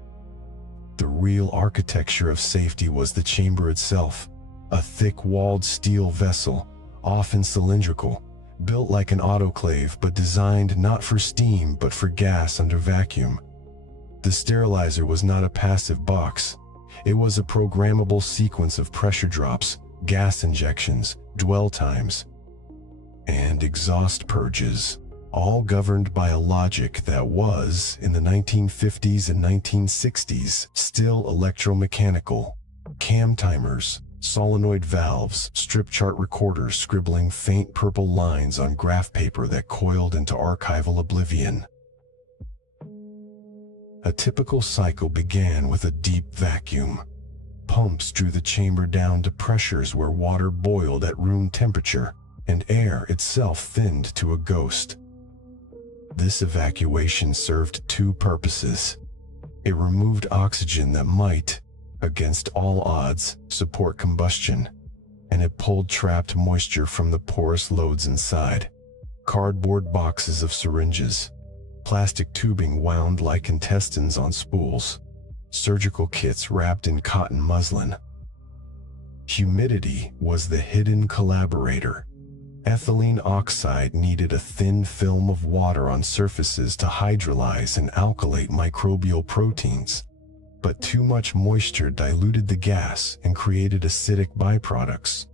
The real architecture of safety was the chamber itself, a thick-walled steel vessel, often cylindrical, built like an autoclave but designed not for steam but for gas under vacuum. The sterilizer was not a passive box. It was a programmable sequence of pressure drops, gas injections, dwell times, and exhaust purges, all governed by a logic that was, in the 1950s and 1960s, still electromechanical. Cam timers, solenoid valves, strip chart recorders scribbling faint purple lines on graph paper that coiled into archival oblivion. A typical cycle began with a deep vacuum. Pumps drew the chamber down to pressures where water boiled at room temperature, and air itself thinned to a ghost. This evacuation served two purposes. It removed oxygen that might, against all odds, support combustion, and it pulled trapped moisture from the porous loads inside. Cardboard boxes of syringes, plastic tubing wound like intestines on spools, surgical kits wrapped in cotton muslin. Humidity was the hidden collaborator. Ethylene oxide needed a thin film of water on surfaces to hydrolyze and alkylate microbial proteins, but too much moisture diluted the gas and created acidic byproducts.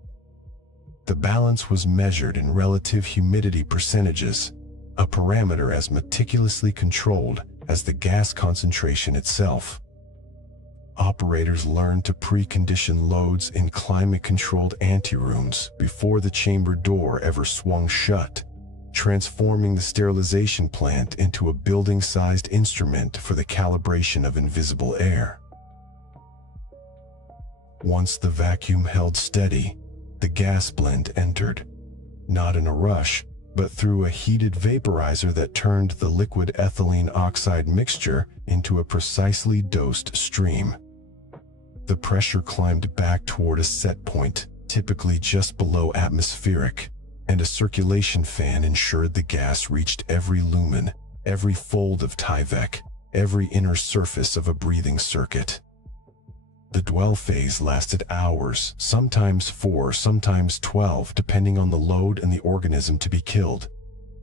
The balance was measured in relative humidity percentages, a parameter as meticulously controlled as the gas concentration itself. Operators learned to precondition loads in climate-controlled anterooms before the chamber door ever swung shut, transforming the sterilization plant into a building-sized instrument for the calibration of invisible air. Once the vacuum held steady, the gas blend entered, not in a rush, but through a heated vaporizer that turned the liquid ethylene oxide mixture into a precisely dosed stream. The pressure climbed back toward a set point, typically just below atmospheric, and a circulation fan ensured the gas reached every lumen, every fold of Tyvek, every inner surface of a breathing circuit. The dwell phase lasted hours, sometimes 4, sometimes 12, depending on the load and the organism to be killed.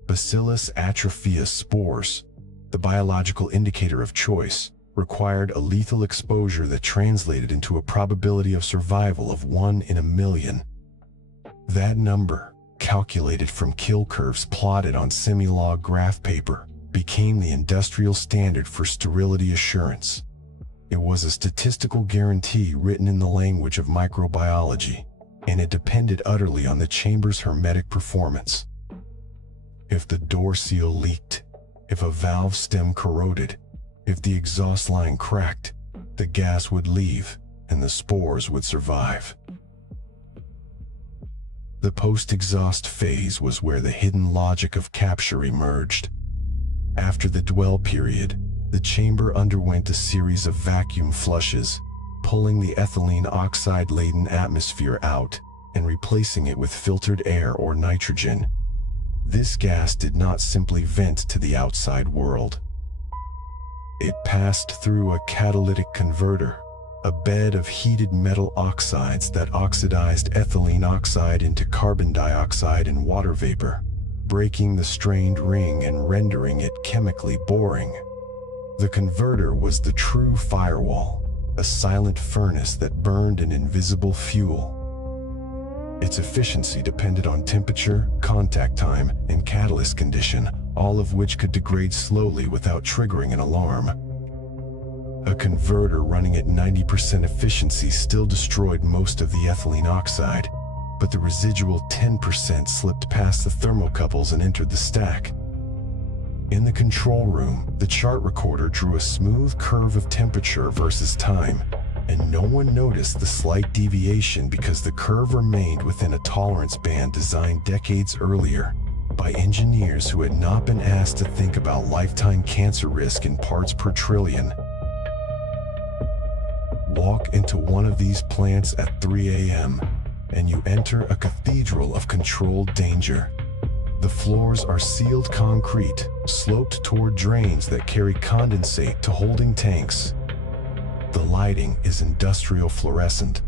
Bacillus atrophius spores, the biological indicator of choice, required a lethal exposure that translated into a probability of survival of 1 in a million. That number, calculated from kill curves plotted on semi-log graph paper, became the industrial standard for sterility assurance. It was a statistical guarantee written in the language of microbiology, and it depended utterly on the chamber's hermetic performance. If the door seal leaked, if a valve stem corroded, if the exhaust line cracked, the gas would leave and the spores would survive. The post-exhaust phase was where the hidden logic of capture emerged. After the dwell period, the chamber underwent a series of vacuum flushes, pulling the ethylene oxide-laden atmosphere out and replacing it with filtered air or nitrogen. This gas did not simply vent to the outside world. It passed through a catalytic converter, a bed of heated metal oxides that oxidized ethylene oxide into carbon dioxide and water vapor, breaking the strained ring and rendering it chemically boring. The converter was the true firewall, a silent furnace that burned an invisible fuel. Its efficiency depended on temperature, contact time, and catalyst condition, all of which could degrade slowly without triggering an alarm. A converter running at 90% efficiency still destroyed most of the ethylene oxide, but the residual 10% slipped past the thermocouples and entered the stack. In the control room, the chart recorder drew a smooth curve of temperature versus time, and no one noticed the slight deviation because the curve remained within a tolerance band designed decades earlier by engineers who had not been asked to think about lifetime cancer risk in parts per trillion. Walk into one of these plants at 3 a.m., and you enter a cathedral of controlled danger. The floors are sealed concrete, sloped toward drains that carry condensate to holding tanks. The lighting is industrial fluorescent,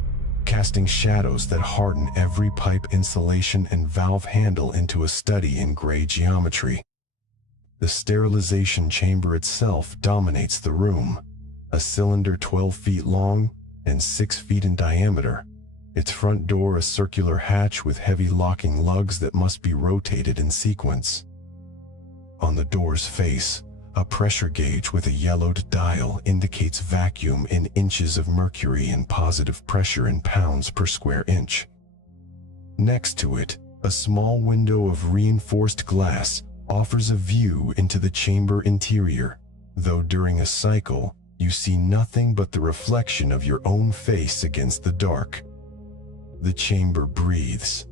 casting shadows that harden every pipe insulation and valve handle into a study in gray geometry. The sterilization chamber itself dominates the room, a cylinder 12 feet long and 6 feet in diameter. Its front door a circular hatch with heavy locking lugs that must be rotated in sequence. On the door's face, a pressure gauge with a yellowed dial indicates vacuum in inches of mercury and positive pressure in pounds per square inch. Next to it, a small window of reinforced glass offers a view into the chamber interior, though during a cycle, you see nothing but the reflection of your own face against the dark. The chamber breathes.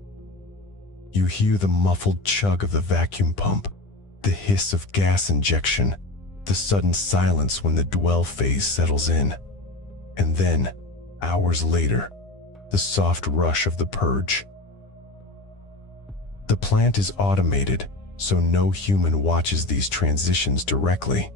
You hear the muffled chug of the vacuum pump, the hiss of gas injection, the sudden silence when the dwell phase settles in, and then, hours later, the soft rush of the purge. The plant is automated, so no human watches these transitions directly.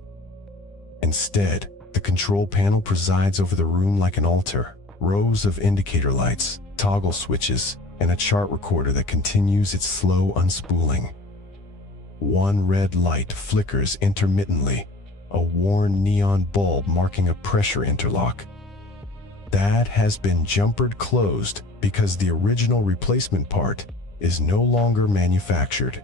Instead, the control panel presides over the room like an altar, rows of indicator lights, toggle switches, and a chart recorder that continues its slow unspooling. One red light flickers intermittently, a worn neon bulb marking a pressure interlock. That has been jumpered closed because the original replacement part is no longer manufactured.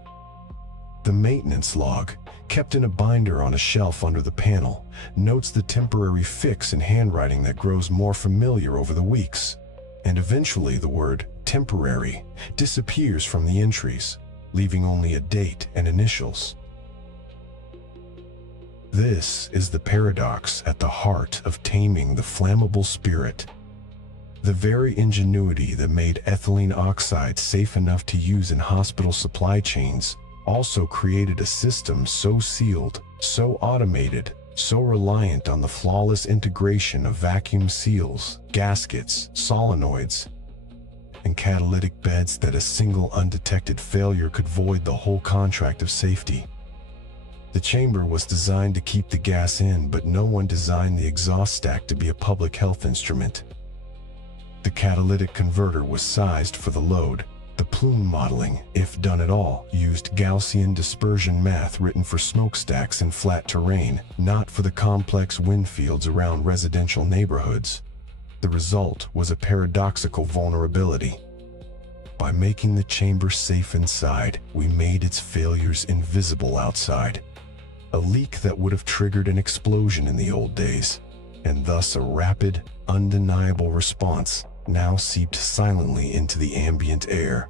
The maintenance log, kept in a binder on a shelf under the panel, notes the temporary fix in handwriting that grows more familiar over the weeks, and eventually the word temporary disappears from the entries, leaving only a date and initials. This is the paradox at the heart of taming the flammable spirit. The very ingenuity that made ethylene oxide safe enough to use in hospital supply chains also created a system so sealed, so automated, so reliant on the flawless integration of vacuum seals, gaskets, solenoids, and catalytic beds that a single undetected failure could void the whole contract of safety. The chamber was designed to keep the gas in, but no one designed the exhaust stack to be a public health instrument. The catalytic converter was sized for the load. The plume modeling, if done at all, used Gaussian dispersion math written for smokestacks in flat terrain, not for the complex wind fields around residential neighborhoods. The result was a paradoxical vulnerability. By making the chamber safe inside, we made its failures invisible outside. A leak that would have triggered an explosion in the old days, and thus a rapid, undeniable response now seeped silently into the ambient air,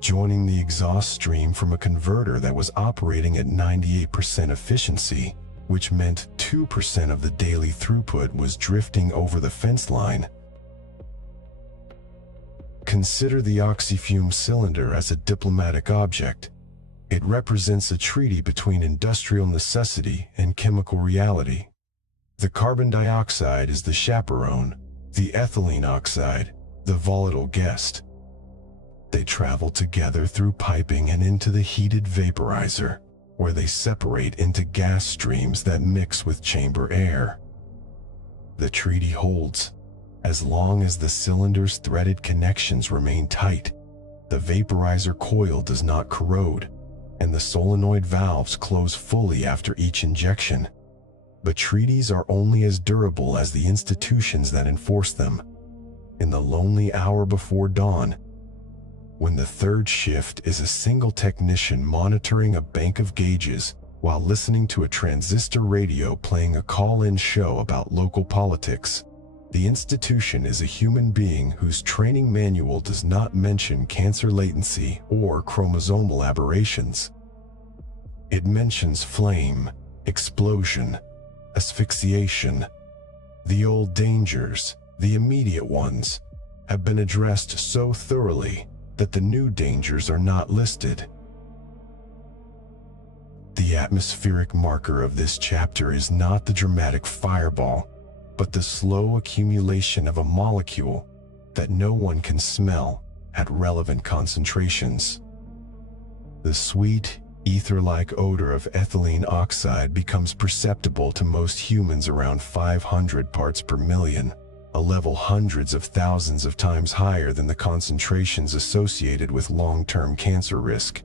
joining the exhaust stream from a converter that was operating at 98% efficiency, which meant 2% of the daily throughput was drifting over the fence line. Consider the oxyfume cylinder as a diplomatic object. It represents a treaty between industrial necessity and chemical reality. The carbon dioxide is the chaperone, the ethylene oxide, the volatile guest. They travel together through piping and into the heated vaporizer, where they separate into gas streams that mix with chamber air. The treaty holds. As long as the cylinder's threaded connections remain tight, the vaporizer coil does not corrode, and the solenoid valves close fully after each injection. But treaties are only as durable as the institutions that enforce them. In the lonely hour before dawn, when the third shift is a single technician monitoring a bank of gauges while listening to a transistor radio playing a call-in show about local politics. The institution is a human being whose training manual does not mention cancer latency or chromosomal aberrations. It mentions flame, explosion, asphyxiation. The old dangers, the immediate ones, have been addressed so thoroughly that the new dangers are not listed. The atmospheric marker of this chapter is not the dramatic fireball, but the slow accumulation of a molecule that no one can smell at relevant concentrations. The sweet, ether-like odor of ethylene oxide becomes perceptible to most humans around 500 parts per million, a level hundreds of thousands of times higher than the concentrations associated with long-term cancer risk.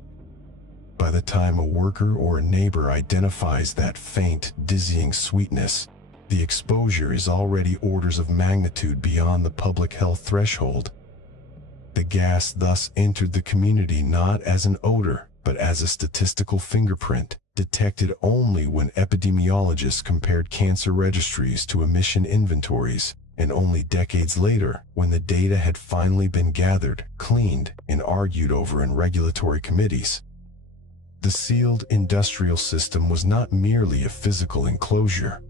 By the time a worker or a neighbor identifies that faint, dizzying sweetness, the exposure is already orders of magnitude beyond the public health threshold. The gas thus entered the community not as an odor, but as a statistical fingerprint, detected only when epidemiologists compared cancer registries to emission inventories, and only decades later, when the data had finally been gathered, cleaned, and argued over in regulatory committees. The sealed industrial system was not merely a physical enclosure.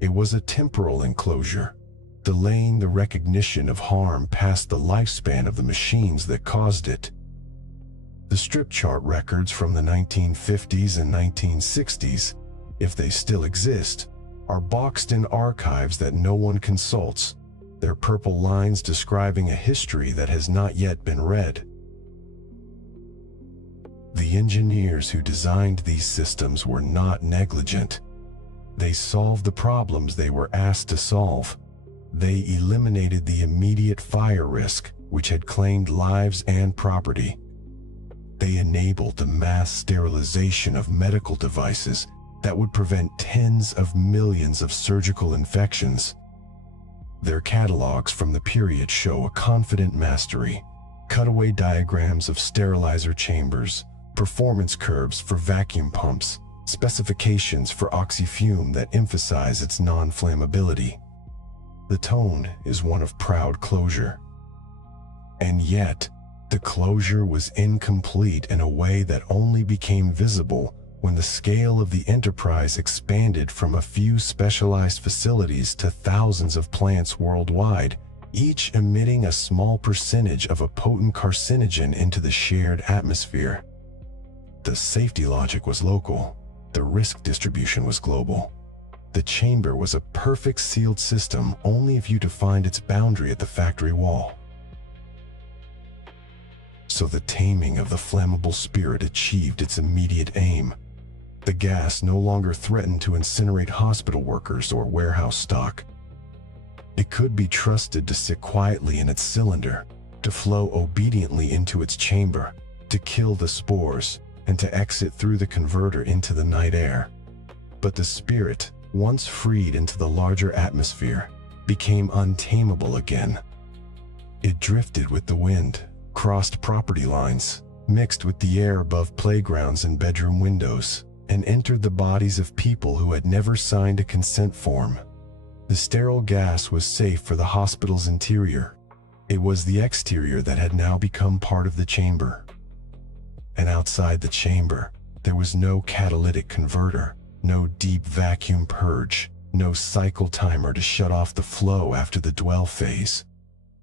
It was a temporal enclosure, delaying the recognition of harm past the lifespan of the machines that caused it. The strip chart records from the 1950s and 1960s, if they still exist, are boxed in archives that no one consults, their purple lines describing a history that has not yet been read. The engineers who designed these systems were not negligent. They solved the problems they were asked to solve. They eliminated the immediate fire risk, which had claimed lives and property. They enabled the mass sterilization of medical devices that would prevent tens of millions of surgical infections. Their catalogs from the period show a confident mastery, cutaway diagrams of sterilizer chambers, performance curves for vacuum pumps, specifications for oxyfume that emphasize its non-flammability. The tone is one of proud closure. And yet, the closure was incomplete in a way that only became visible when the scale of the enterprise expanded from a few specialized facilities to thousands of plants worldwide, each emitting a small percentage of a potent carcinogen into the shared atmosphere. The safety logic was local. The risk distribution was global. The chamber was a perfect sealed system only if you defined its boundary at the factory wall. So the taming of the flammable spirit achieved its immediate aim. The gas no longer threatened to incinerate hospital workers or warehouse stock. It could be trusted to sit quietly in its cylinder, to flow obediently into its chamber, to kill the spores, and to exit through the converter into the night air. But the spirit, once freed into the larger atmosphere, became untamable again. It drifted with the wind, crossed property lines, mixed with the air above playgrounds and bedroom windows, and entered the bodies of people who had never signed a consent form. The sterile gas was safe for the hospital's interior. It was the exterior that had now become part of the chamber. And outside the chamber, there was no catalytic converter, no deep vacuum purge, no cycle timer to shut off the flow after the dwell phase.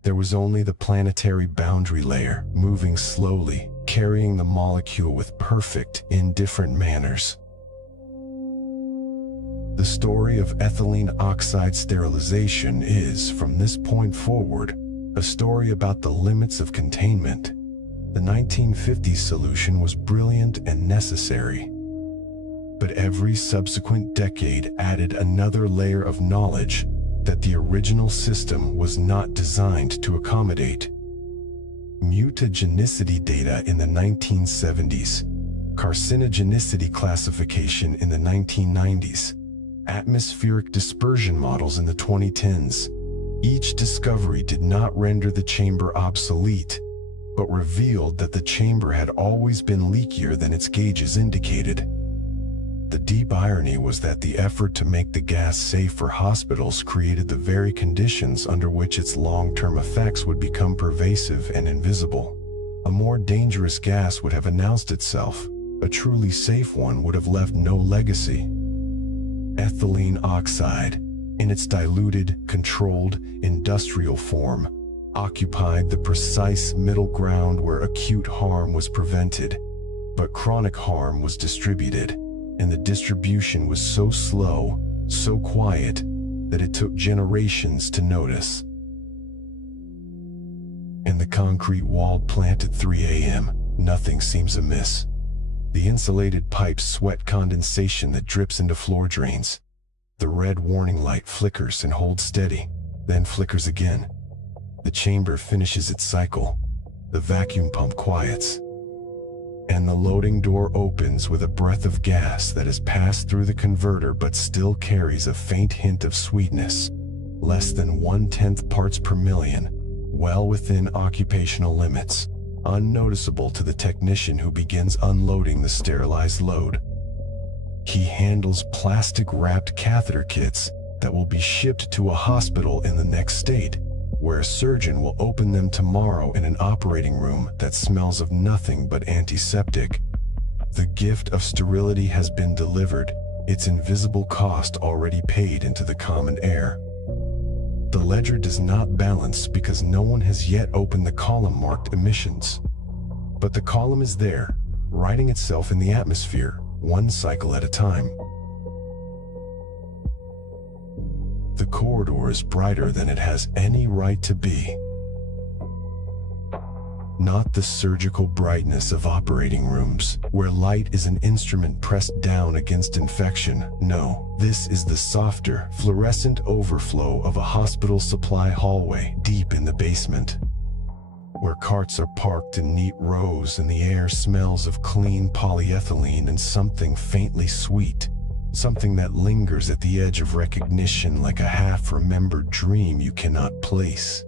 There was only the planetary boundary layer, moving slowly, carrying the molecule with perfect, indifferent manners. The story of ethylene oxide sterilization is, from this point forward, a story about the limits of containment. The 1950s solution was brilliant and necessary. But every subsequent decade added another layer of knowledge that the original system was not designed to accommodate. Mutagenicity data in the 1970s, carcinogenicity classification in the 1990s, atmospheric dispersion models in the 2010s. Each discovery did not render the chamber obsolete, but revealed that the chamber had always been leakier than its gauges indicated. The deep irony was that the effort to make the gas safe for hospitals created the very conditions under which its long-term effects would become pervasive and invisible. A more dangerous gas would have announced itself. A truly safe one would have left no legacy. Ethylene oxide, in its diluted, controlled, industrial form, occupied the precise middle ground where acute harm was prevented, but chronic harm was distributed, and the distribution was so slow, so quiet, that it took generations to notice. In the concrete walled plant at 3 a.m., nothing seems amiss. The insulated pipes sweat condensation that drips into floor drains. The red warning light flickers and holds steady, then flickers again. The chamber finishes its cycle. The vacuum pump quiets. And the loading door opens with a breath of gas that has passed through the converter but still carries a faint hint of sweetness. Less than 1/10 parts per million, well within occupational limits, unnoticeable to the technician who begins unloading the sterilized load. He handles plastic-wrapped catheter kits that will be shipped to a hospital in the next state, where a surgeon will open them tomorrow in an operating room that smells of nothing but antiseptic. The gift of sterility has been delivered, its invisible cost already paid into the common air. The ledger does not balance because no one has yet opened the column marked emissions. But the column is there, writing itself in the atmosphere, one cycle at a time. The corridor is brighter than it has any right to be. Not the surgical brightness of operating rooms, where light is an instrument pressed down against infection. No, this is the softer, fluorescent overflow of a hospital supply hallway deep in the basement, where carts are parked in neat rows and the air smells of clean polyethylene and something faintly sweet, something that lingers at the edge of recognition like a half-remembered dream you cannot place.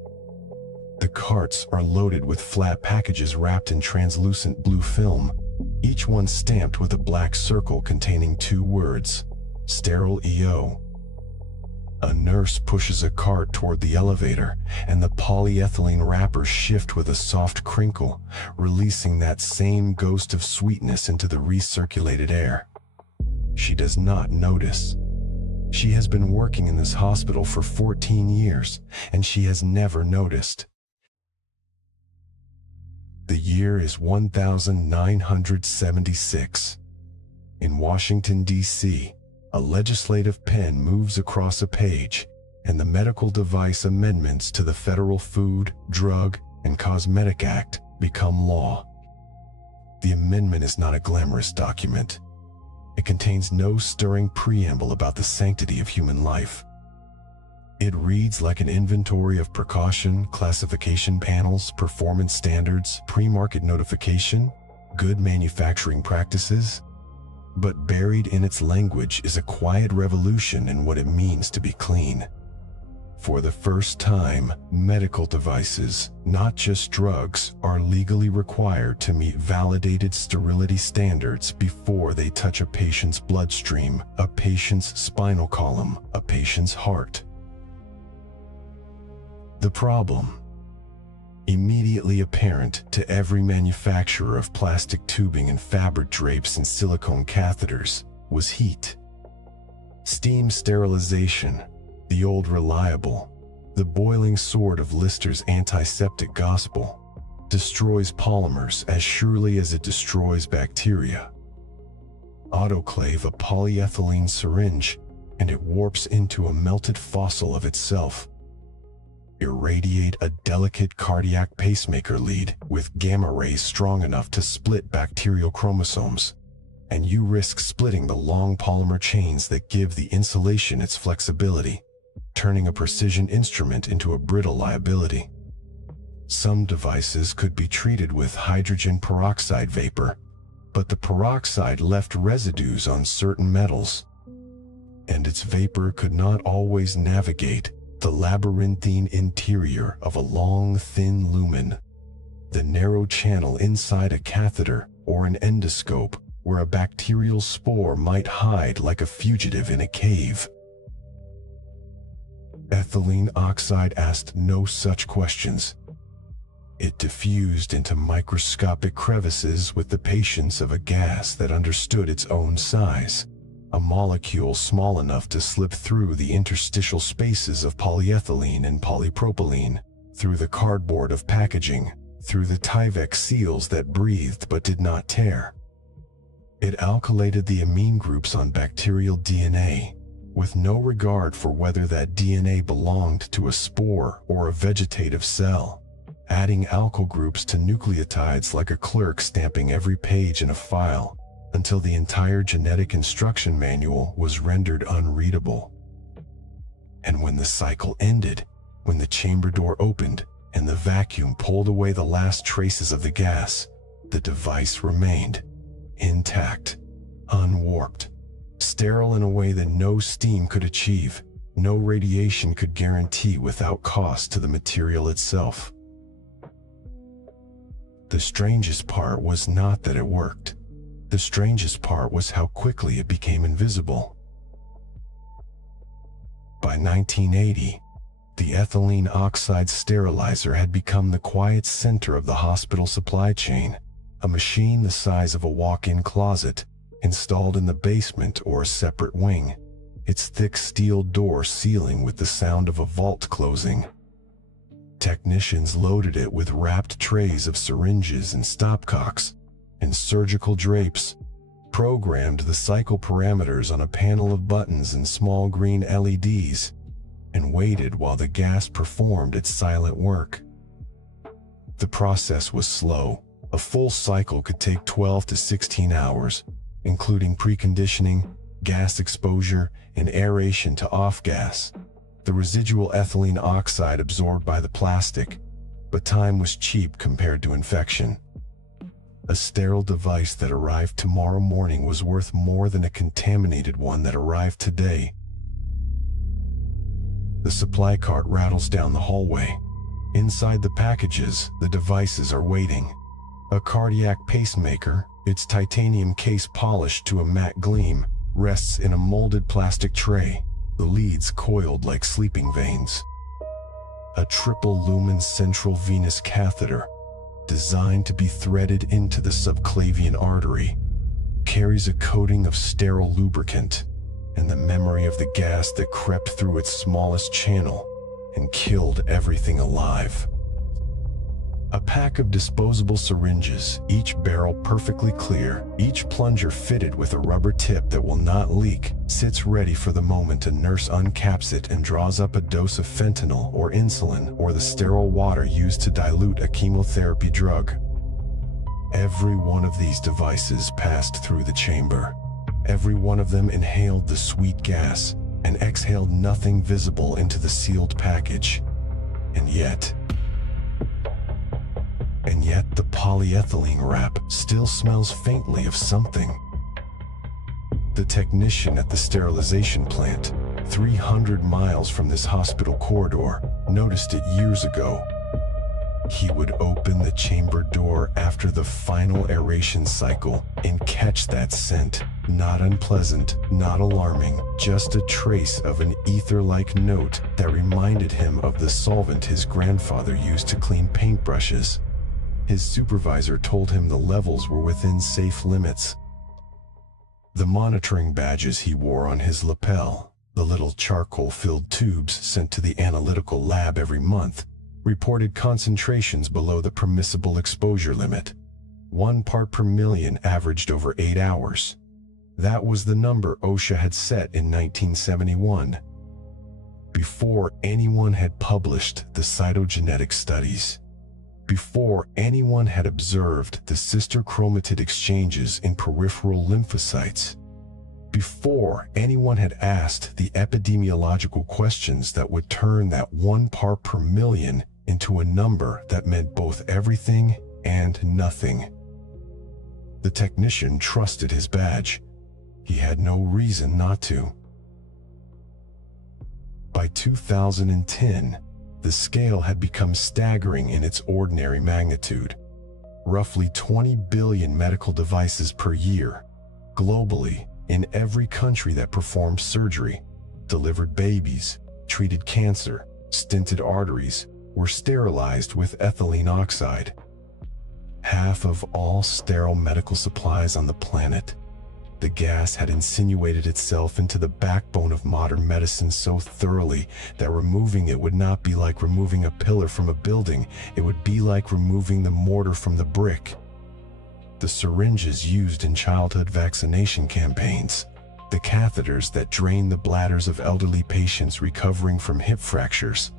The carts are loaded with flat packages wrapped in translucent blue film, each one stamped with a black circle containing 2 words, Sterile EO. A nurse pushes a cart toward the elevator, and the polyethylene wrappers shift with a soft crinkle, releasing that same ghost of sweetness into the recirculated air. She does not notice. She has been working in this hospital for 14 years, and she has never noticed. The year is 1976. In Washington, D.C., a legislative pen moves across a page, and the medical device amendments to the Federal Food, Drug, and Cosmetic Act become law. The amendment is not a glamorous document. It contains no stirring preamble about the sanctity of human life. It reads like an inventory of precaution, classification panels, performance standards, pre-market notification, good manufacturing practices. But buried in its language is a quiet revolution in what it means to be clean. For the first time, medical devices, not just drugs, are legally required to meet validated sterility standards before they touch a patient's bloodstream, a patient's spinal column, a patient's heart. The problem, immediately apparent to every manufacturer of plastic tubing and fabric drapes and silicone catheters, was heat. Steam sterilization, the old reliable, the boiling sword of Lister's antiseptic gospel, destroys polymers as surely as it destroys bacteria. Autoclave a polyethylene syringe, and it warps into a melted fossil of itself. Irradiate a delicate cardiac pacemaker lead with gamma rays strong enough to split bacterial chromosomes, and you risk splitting the long polymer chains that give the insulation its flexibility, turning a precision instrument into a brittle liability. Some devices could be treated with hydrogen peroxide vapor, but the peroxide left residues on certain metals, and its vapor could not always navigate the labyrinthine interior of a long, thin lumen, the narrow channel inside a catheter or an endoscope where a bacterial spore might hide like a fugitive in a cave. Ethylene oxide asked no such questions. It diffused into microscopic crevices with the patience of a gas that understood its own size, a molecule small enough to slip through the interstitial spaces of polyethylene and polypropylene, through the cardboard of packaging, through the Tyvek seals that breathed but did not tear. It alkylated the amine groups on bacterial DNA, with no regard for whether that DNA belonged to a spore or a vegetative cell, adding alkyl groups to nucleotides like a clerk stamping every page in a file, until the entire genetic instruction manual was rendered unreadable. And when the cycle ended, when the chamber door opened and the vacuum pulled away the last traces of the gas, the device remained intact, unwarped, sterile in a way that no steam could achieve, no radiation could guarantee without cost to the material itself. The strangest part was not that it worked. The strangest part was how quickly it became invisible. By 1980, the ethylene oxide sterilizer had become the quiet center of the hospital supply chain, a machine the size of a walk-in closet, installed in the basement or a separate wing, its thick steel door sealing with the sound of a vault closing. Technicians loaded it with wrapped trays of syringes and stopcocks and surgical drapes, programmed the cycle parameters on a panel of buttons and small green LEDs, and waited while the gas performed its silent work. The process was slow. A full cycle could take 12 to 16 hours, including preconditioning, gas exposure, and aeration to off-gas, the residual ethylene oxide absorbed by the plastic, but time was cheap compared to infection. A sterile device that arrived tomorrow morning was worth more than a contaminated one that arrived today. The supply cart rattles down the hallway. Inside the packages, the devices are waiting. A cardiac pacemaker, its titanium case polished to a matte gleam, rests in a molded plastic tray, the leads coiled like sleeping veins. A triple-lumen central venous catheter, designed to be threaded into the subclavian artery, carries a coating of sterile lubricant and the memory of the gas that crept through its smallest channel and killed everything alive. A pack of disposable syringes, each barrel perfectly clear, each plunger fitted with a rubber tip that will not leak, sits ready for the moment a nurse uncaps it and draws up a dose of fentanyl or insulin or the sterile water used to dilute a chemotherapy drug. Every one of these devices passed through the chamber. Every one of them inhaled the sweet gas and exhaled nothing visible into the sealed package. And yet the polyethylene wrap still smells faintly of something. The technician at the sterilization plant, 300 miles from this hospital corridor, noticed it years ago. He would open the chamber door after the final aeration cycle and catch that scent. Not unpleasant, not alarming, just a trace of an ether-like note that reminded him of the solvent his grandfather used to clean paintbrushes. His supervisor told him the levels were within safe limits. The monitoring badges he wore on his lapel, the little charcoal-filled tubes sent to the analytical lab every month, reported concentrations below the permissible exposure limit. 1 part per million averaged over 8 hours. That was the number OSHA had set in 1971, before anyone had published the cytogenetic studies, before anyone had observed the sister chromatid exchanges in peripheral lymphocytes, before anyone had asked the epidemiological questions that would turn that 1 part per million into a number that meant both everything and nothing. The technician trusted his badge. He had no reason not to. By 2010, the scale had become staggering in its ordinary magnitude. Roughly 20 billion medical devices per year, Globally, in every country that performed surgery, delivered babies, treated cancer, stented arteries, were sterilized with ethylene oxide. Half of all sterile medical supplies on the planet. The gas had insinuated itself into the backbone of modern medicine so thoroughly that removing it would not be like removing a pillar from a building, it would be like removing the mortar from the brick. The syringes used in childhood vaccination campaigns, the catheters that drain the bladders of elderly patients recovering from hip fractures,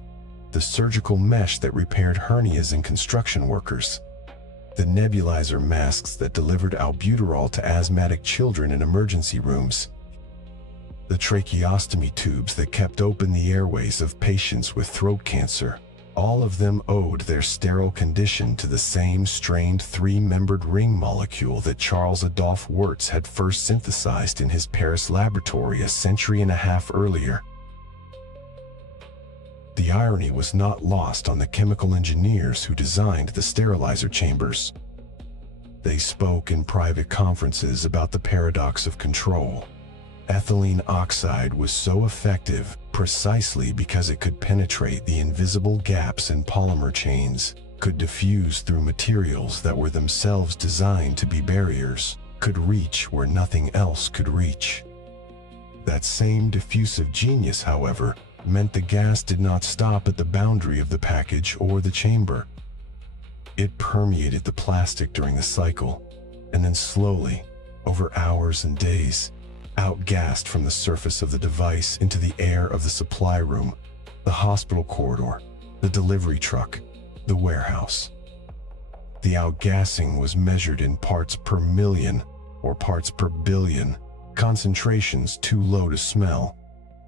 the surgical mesh that repaired hernias in construction workers, the nebulizer masks that delivered albuterol to asthmatic children in emergency rooms, the tracheostomy tubes that kept open the airways of patients with throat cancer. All of them owed their sterile condition to the same strained three-membered ring molecule that Charles Adolphe Wurtz had first synthesized in his Paris laboratory a century and a half earlier. The irony was not lost on the chemical engineers who designed the sterilizer chambers. They spoke in private conferences about the paradox of control. Ethylene oxide was so effective precisely because it could penetrate the invisible gaps in polymer chains, could diffuse through materials that were themselves designed to be barriers, could reach where nothing else could reach. That same diffusive genius, however, meant the gas did not stop at the boundary of the package or the chamber. It permeated the plastic during the cycle, and then slowly, over hours and days, outgassed from the surface of the device into the air of the supply room, the hospital corridor, the delivery truck, the warehouse. The outgassing was measured in parts per million or parts per billion, concentrations too low to smell,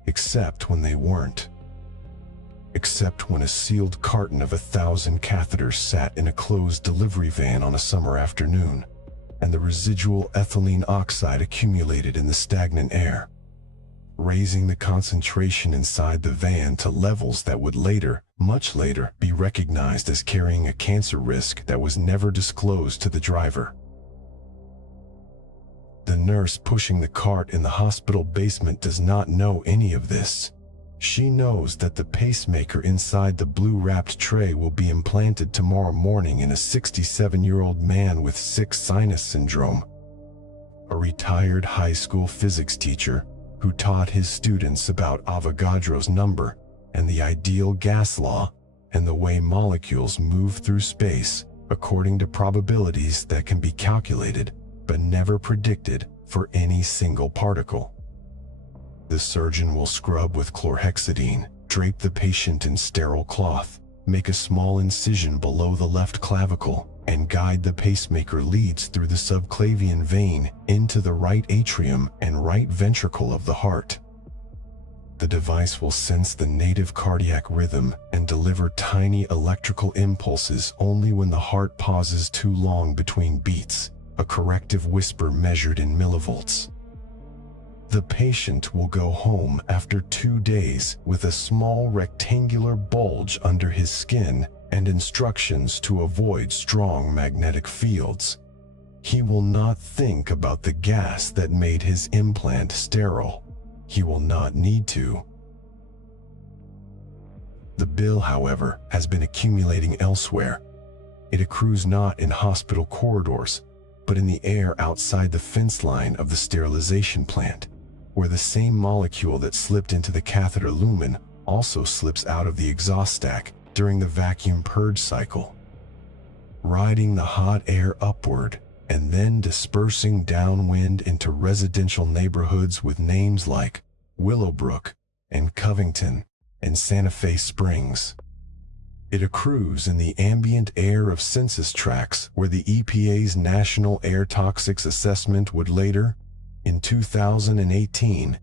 except when they weren't. Except when a sealed carton of 1,000 catheters sat in a closed delivery van on a summer afternoon, and the residual ethylene oxide accumulated in the stagnant air, raising the concentration inside the van to levels that would later, much later, be recognized as carrying a cancer risk that was never disclosed to the driver. The nurse pushing the cart in the hospital basement does not know any of this. She knows that the pacemaker inside the blue-wrapped tray will be implanted tomorrow morning in a 67-year-old man with sick sinus syndrome. A retired high school physics teacher who taught his students about Avogadro's number and the ideal gas law and the way molecules move through space according to probabilities that can be calculated but never predicted for any single particle. The surgeon will scrub with chlorhexidine, drape the patient in sterile cloth, make a small incision below the left clavicle, and guide the pacemaker leads through the subclavian vein into the right atrium and right ventricle of the heart. The device will sense the native cardiac rhythm and deliver tiny electrical impulses only when the heart pauses too long between beats, a corrective whisper measured in millivolts. The patient will go home after 2 days with a small rectangular bulge under his skin and instructions to avoid strong magnetic fields. He will not think about the gas that made his implant sterile. He will not need to. The bill, however, has been accumulating elsewhere. It accrues not in hospital corridors, but in the air outside the fence line of the sterilization plant, where the same molecule that slipped into the catheter lumen also slips out of the exhaust stack during the vacuum purge cycle, riding the hot air upward and then dispersing downwind into residential neighborhoods with names like Willowbrook and Covington and Santa Fe Springs. It accrues in the ambient air of census tracts where the EPA's National Air Toxics Assessment would later, in 2018,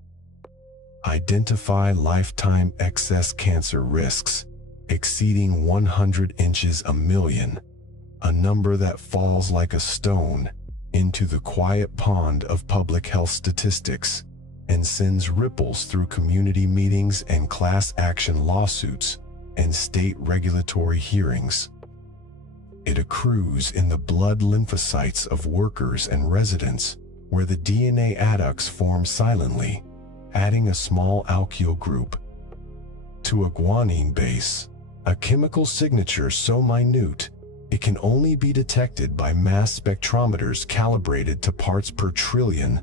identify lifetime excess cancer risks exceeding 100 inches a million, a number that falls like a stone into the quiet pond of public health statistics and sends ripples through community meetings and class action lawsuits and state regulatory hearings. It accrues in the blood lymphocytes of workers and residents where the DNA adducts form silently, adding a small alkyl group to a guanine base, a chemical signature so minute it can only be detected by mass spectrometers calibrated to parts per trillion.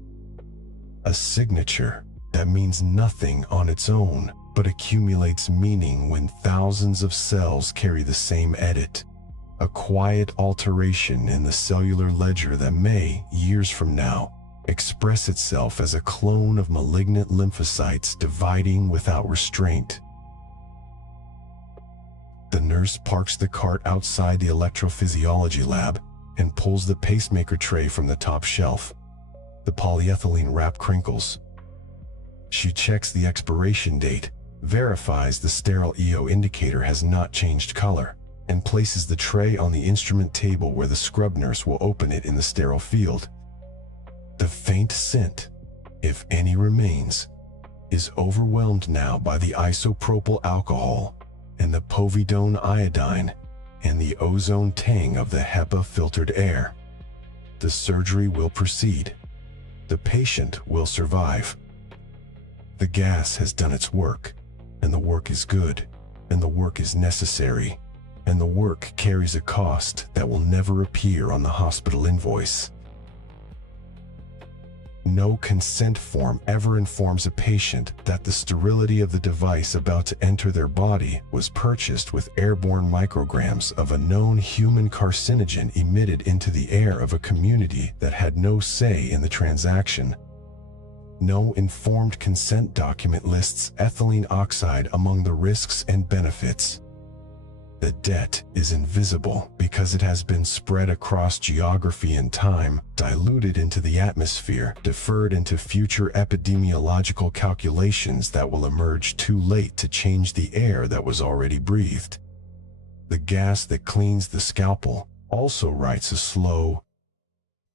A signature that means nothing on its own, but accumulates meaning when thousands of cells carry the same edit. A quiet alteration in the cellular ledger that may, years from now, express itself as a clone of malignant lymphocytes dividing without restraint. The nurse parks the cart outside the electrophysiology lab and pulls the pacemaker tray from the top shelf. The polyethylene wrap crinkles. She checks the expiration date, verifies the sterile EO indicator has not changed color, and places the tray on the instrument table where the scrub nurse will open it in the sterile field. The faint scent, if any remains, is overwhelmed now by the isopropyl alcohol and the povidone iodine and the ozone tang of the HEPA-filtered air. The surgery will proceed. The patient will survive. The gas has done its work, and the work is good, and the work is necessary, and the work carries a cost that will never appear on the hospital invoice. No consent form ever informs a patient that the sterility of the device about to enter their body was purchased with airborne micrograms of a known human carcinogen emitted into the air of a community that had no say in the transaction. No informed consent document lists ethylene oxide among the risks and benefits. The debt is invisible because it has been spread across geography and time, diluted into the atmosphere, deferred into future epidemiological calculations that will emerge too late to change the air that was already breathed. The gas that cleans the scalpel also writes a slow,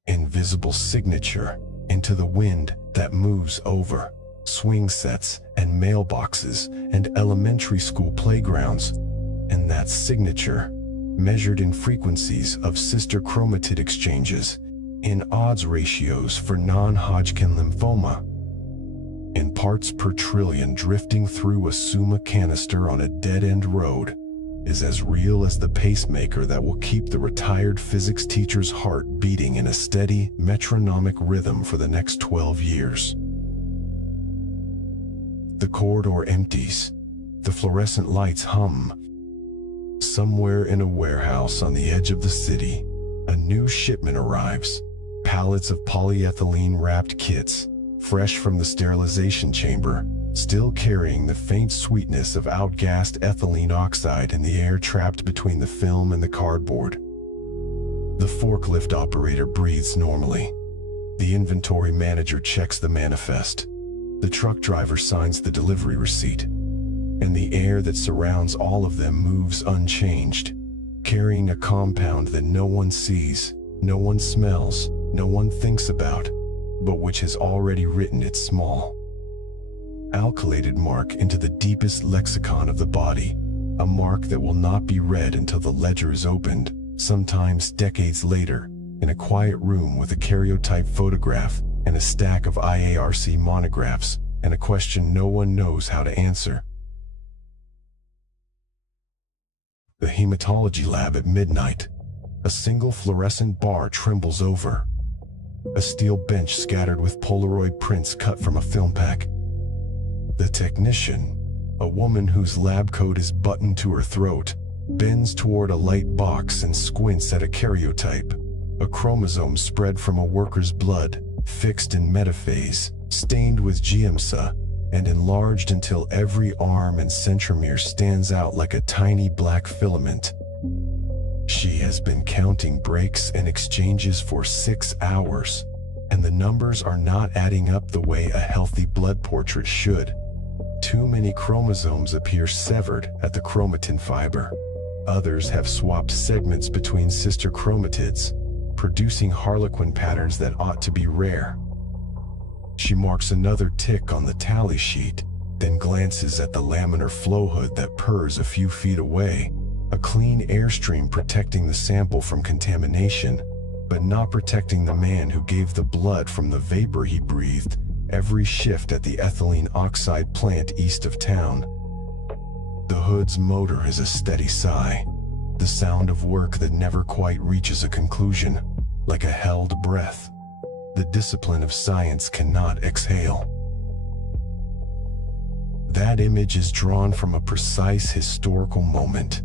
invisible signature into the wind that moves over swing sets and mailboxes and elementary school playgrounds. And that signature, measured in frequencies of sister chromatid exchanges, in odds ratios for non-Hodgkin lymphoma, in parts per trillion drifting through a Summa canister on a dead-end road, is as real as the pacemaker that will keep the retired physics teacher's heart beating in a steady, metronomic rhythm for the next 12 years. The corridor empties. The fluorescent lights hum. Somewhere in a warehouse on the edge of the city, a new shipment arrives. Pallets of polyethylene wrapped kits, fresh from the sterilization chamber, still carrying the faint sweetness of outgassed ethylene oxide in the air trapped between the film and the cardboard. The forklift operator breathes normally. The inventory manager checks the manifest. The truck driver signs the delivery receipt. And the air that surrounds all of them moves unchanged, carrying a compound that no one sees, no one smells, no one thinks about, but which has already written its small, alkylated mark into the deepest lexicon of the body, a mark that will not be read until the ledger is opened, sometimes decades later, in a quiet room with a karyotype photograph and a stack of IARC monographs, and a question no one knows how to answer. The hematology lab at midnight. A single fluorescent bar trembles over. A steel bench scattered with Polaroid prints cut from a film pack. The technician, a woman whose lab coat is buttoned to her throat, bends toward a light box and squints at a karyotype, a chromosome spread from a worker's blood, fixed in metaphase, stained with GMSA, and enlarged until every arm and centromere stands out like a tiny black filament. She has been counting breaks and exchanges for 6 hours, and the numbers are not adding up the way a healthy blood portrait should. Too many chromosomes appear severed at the chromatin fiber. Others have swapped segments between sister chromatids, producing harlequin patterns that ought to be rare. She marks another tick on the tally sheet, then glances at the laminar flow hood that purrs a few feet away, a clean airstream protecting the sample from contamination, but not protecting the man who gave the blood from the vapor he breathed every shift at the ethylene oxide plant east of town. The hood's motor is a steady sigh, the sound of work that never quite reaches a conclusion, like a held breath. The discipline of science cannot exhale. That image is drawn from a precise historical moment.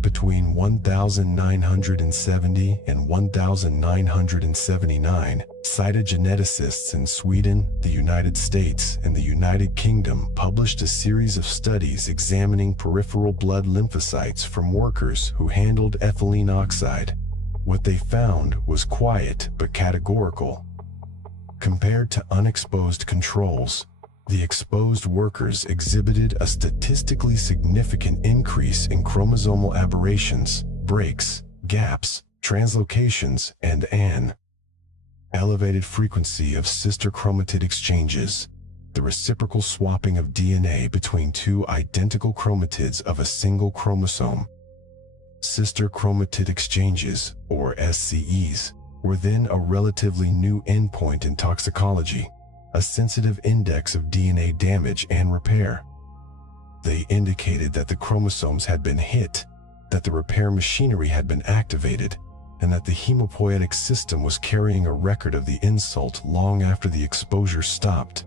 Between 1970 and 1979, cytogeneticists in Sweden, the United States, and the United Kingdom published a series of studies examining peripheral blood lymphocytes from workers who handled ethylene oxide. What they found was quiet but categorical. Compared to unexposed controls, the exposed workers exhibited a statistically significant increase in chromosomal aberrations, breaks, gaps, translocations, and an elevated frequency of sister chromatid exchanges, the reciprocal swapping of DNA between two identical chromatids of a single chromosome. Sister chromatid exchanges, or SCEs, were then a relatively new endpoint in toxicology, a sensitive index of DNA damage and repair. They indicated that the chromosomes had been hit, that the repair machinery had been activated, and that the hemopoietic system was carrying a record of the insult long after the exposure stopped.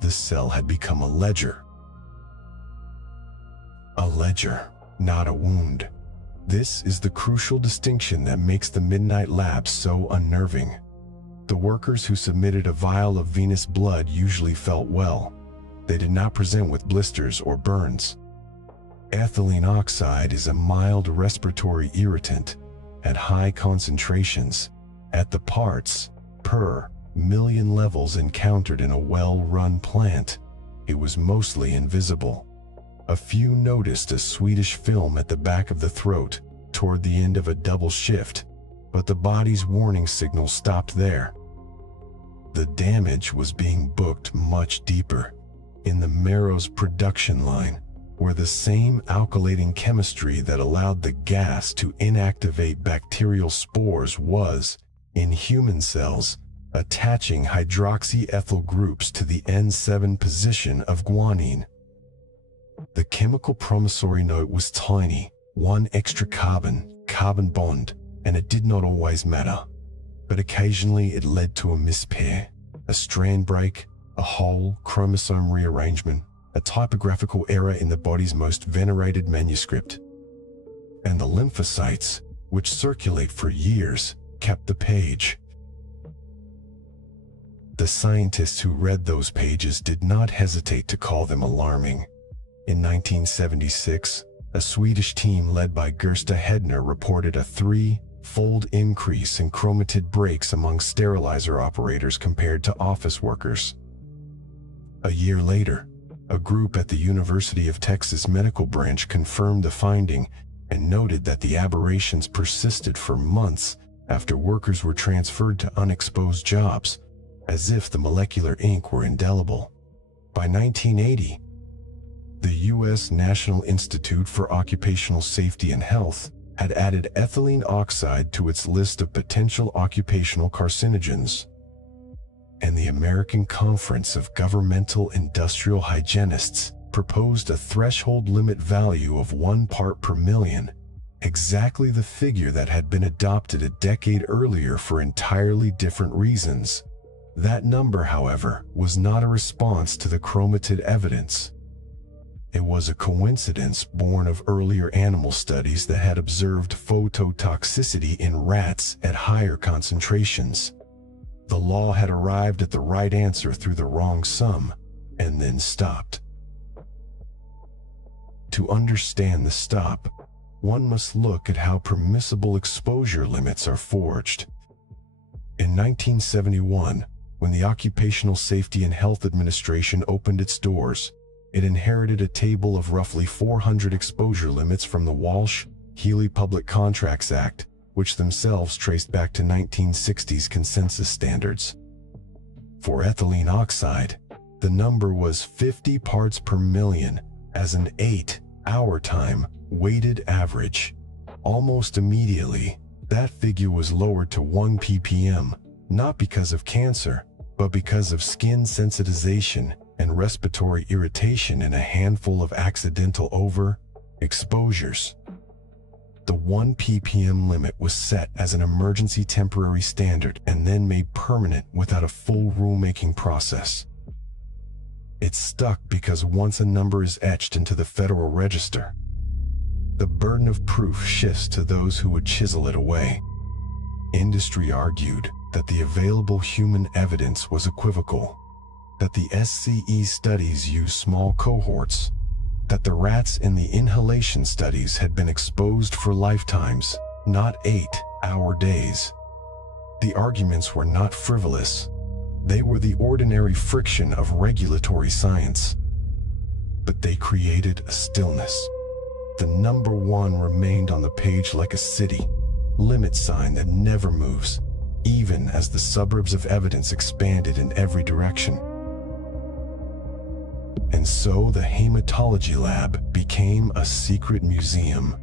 The cell had become a ledger. A ledger, not a wound. This is the crucial distinction that makes the Midnight Lab so unnerving. The workers who submitted a vial of venous blood usually felt well. They did not present with blisters or burns. Ethylene oxide is a mild respiratory irritant at high concentrations, at the parts per million levels encountered in a well-run plant. It was mostly invisible. A few noticed a Swedish film at the back of the throat toward the end of a double shift, but the body's warning signal stopped there. The damage was being booked much deeper, in the marrow's production line, where the same alkylating chemistry that allowed the gas to inactivate bacterial spores was, in human cells, attaching hydroxyethyl groups to the N7 position of guanine. The chemical promissory note was tiny, one extra carbon bond, and it did not always matter. But occasionally it led to a mispair, a strand break, a whole chromosome rearrangement, a typographical error in the body's most venerated manuscript. And the lymphocytes, which circulate for years, kept the page. The scientists who read those pages did not hesitate to call them alarming. In 1976, a Swedish team led by Gersta Hedner reported a three-fold increase in chromatid breaks among sterilizer operators compared to office workers. A year later, a group at the University of Texas Medical Branch confirmed the finding and noted that the aberrations persisted for months after workers were transferred to unexposed jobs, as if the molecular ink were indelible. By 1980, the U.S. National Institute for Occupational Safety and Health had added ethylene oxide to its list of potential occupational carcinogens. And the American Conference of Governmental Industrial Hygienists proposed a threshold limit value of 1 part per million, exactly the figure that had been adopted a decade earlier for entirely different reasons. That number, however, was not a response to the chromatid evidence. It was a coincidence born of earlier animal studies that had observed phototoxicity in rats at higher concentrations. The law had arrived at the right answer through the wrong sum, and then stopped. To understand the stop, one must look at how permissible exposure limits are forged. In 1971, when the Occupational Safety and Health Administration opened its doors, it inherited a table of roughly 400 exposure limits from the Walsh-Healy Public Contracts Act, which themselves traced back to 1960s consensus standards. For ethylene oxide, the number was 50 parts per million as an 8-hour time weighted average. Almost immediately, That figure was lowered to 1 ppm, not because of cancer, but because of skin sensitization and respiratory irritation in a handful of accidental overexposures. The 1 ppm limit was set as an emergency temporary standard and then made permanent without a full rulemaking process. It's stuck because once a number is etched into the Federal Register, the burden of proof shifts to those who would chisel it away. Industry argued that the available human evidence was equivocal, that the SCE studies used small cohorts, that the rats in the inhalation studies had been exposed for lifetimes, not 8-hour days. The arguments were not frivolous. They were the ordinary friction of regulatory science. But they created a stillness. The number 1 remained on the page like a city limit sign that never moves, even as the suburbs of evidence expanded in every direction. And so the hematology lab became a secret museum.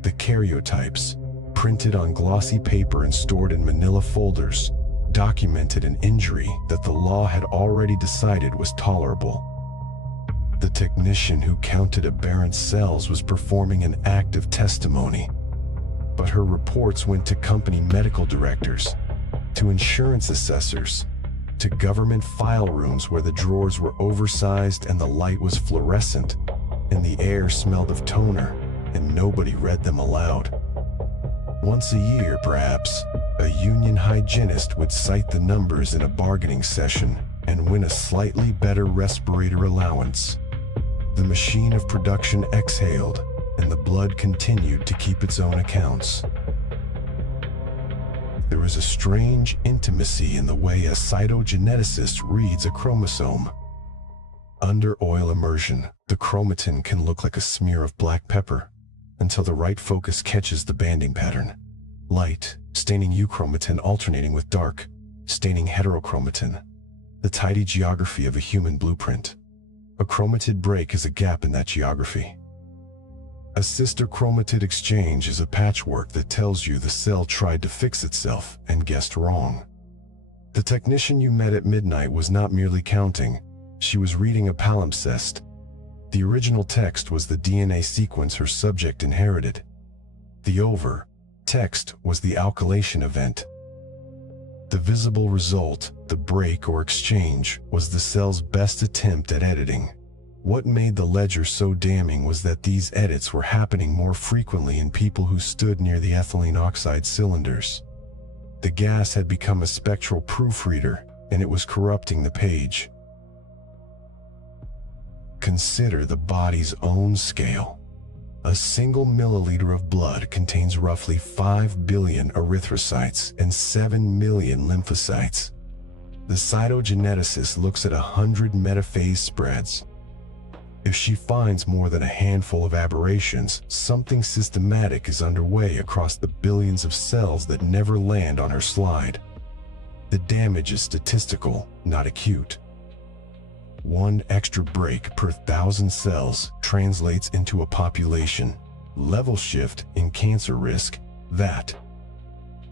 The karyotypes, printed on glossy paper and stored in manila folders, documented an injury that the law had already decided was tolerable. The technician who counted aberrant cells was performing an act of testimony, but her reports went to company medical directors, to insurance assessors, to government file rooms where the drawers were oversized and the light was fluorescent, and the air smelled of toner, and nobody read them aloud. Once a year, perhaps, a union hygienist would cite the numbers in a bargaining session and win a slightly better respirator allowance. The machine of production exhaled, and the blood continued to keep its own accounts. There is a strange intimacy in the way a cytogeneticist reads a chromosome. Under oil immersion, the chromatin can look like a smear of black pepper, until the right focus catches the banding pattern. Light, staining euchromatin alternating with dark, staining heterochromatin. The tidy geography of a human blueprint. A chromatid break is a gap in that geography. A sister chromatid exchange is a patchwork that tells you the cell tried to fix itself and guessed wrong. The technician you met at midnight was not merely counting, she was reading a palimpsest. The original text was the DNA sequence her subject inherited. The over-text was the alkylation event. The visible result, the break or exchange, was the cell's best attempt at editing. What made the ledger so damning was that these edits were happening more frequently in people who stood near the ethylene oxide cylinders. The gas had become a spectral proofreader, and it was corrupting the page. Consider the body's own scale. A single milliliter of blood contains roughly 5 billion erythrocytes and 7 million lymphocytes. The cytogeneticist looks at 100 metaphase spreads. If she finds more than a handful of aberrations, something systematic is underway across the billions of cells that never land on her slide. The damage is statistical, not acute. 1 extra break per 1,000 cells translates into a population level shift in cancer risk that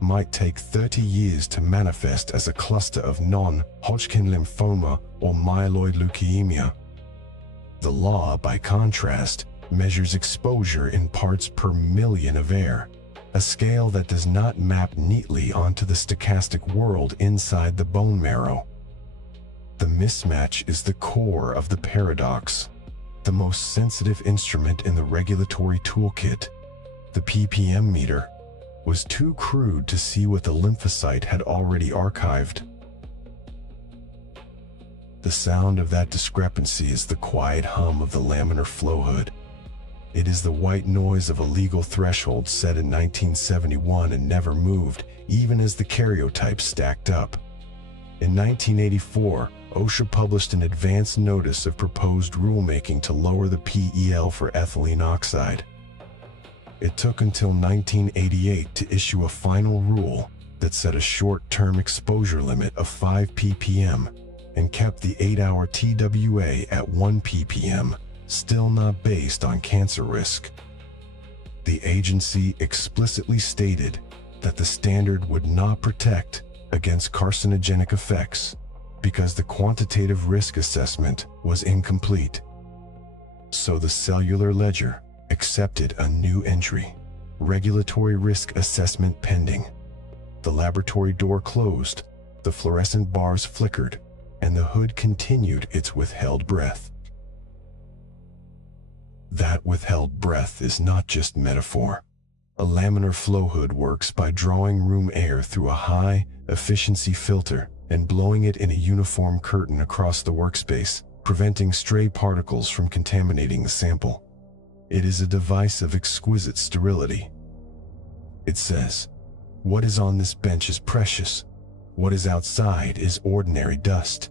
might take 30 years to manifest as a cluster of non-Hodgkin lymphoma or myeloid leukemia. The law, by contrast, measures exposure in parts per million of air, a scale that does not map neatly onto the stochastic world inside the bone marrow. The mismatch is the core of the paradox. The most sensitive instrument in the regulatory toolkit, the ppm meter, was too crude to see what the lymphocyte had already archived. The sound of that discrepancy is the quiet hum of the laminar flow hood. It is the white noise of a legal threshold set in 1971 and never moved, even as the karyotypes stacked up. In 1984, OSHA published an advance notice of proposed rulemaking to lower the PEL for ethylene oxide. It took until 1988 to issue a final rule that set a short-term exposure limit of 5 ppm and kept the 8-hour TWA at 1 ppm, still not based on cancer risk. The agency explicitly stated that the standard would not protect against carcinogenic effects because the quantitative risk assessment was incomplete. So the cellular ledger accepted a new entry: regulatory risk assessment pending. The laboratory door closed, the fluorescent bars flickered, and the hood continued its withheld breath. That withheld breath is not just metaphor. A laminar flow hood works by drawing room air through a high-efficiency filter and blowing it in a uniform curtain across the workspace, preventing stray particles from contaminating the sample. It is a device of exquisite sterility. It says, "What is on this bench is precious. What is outside is ordinary dust."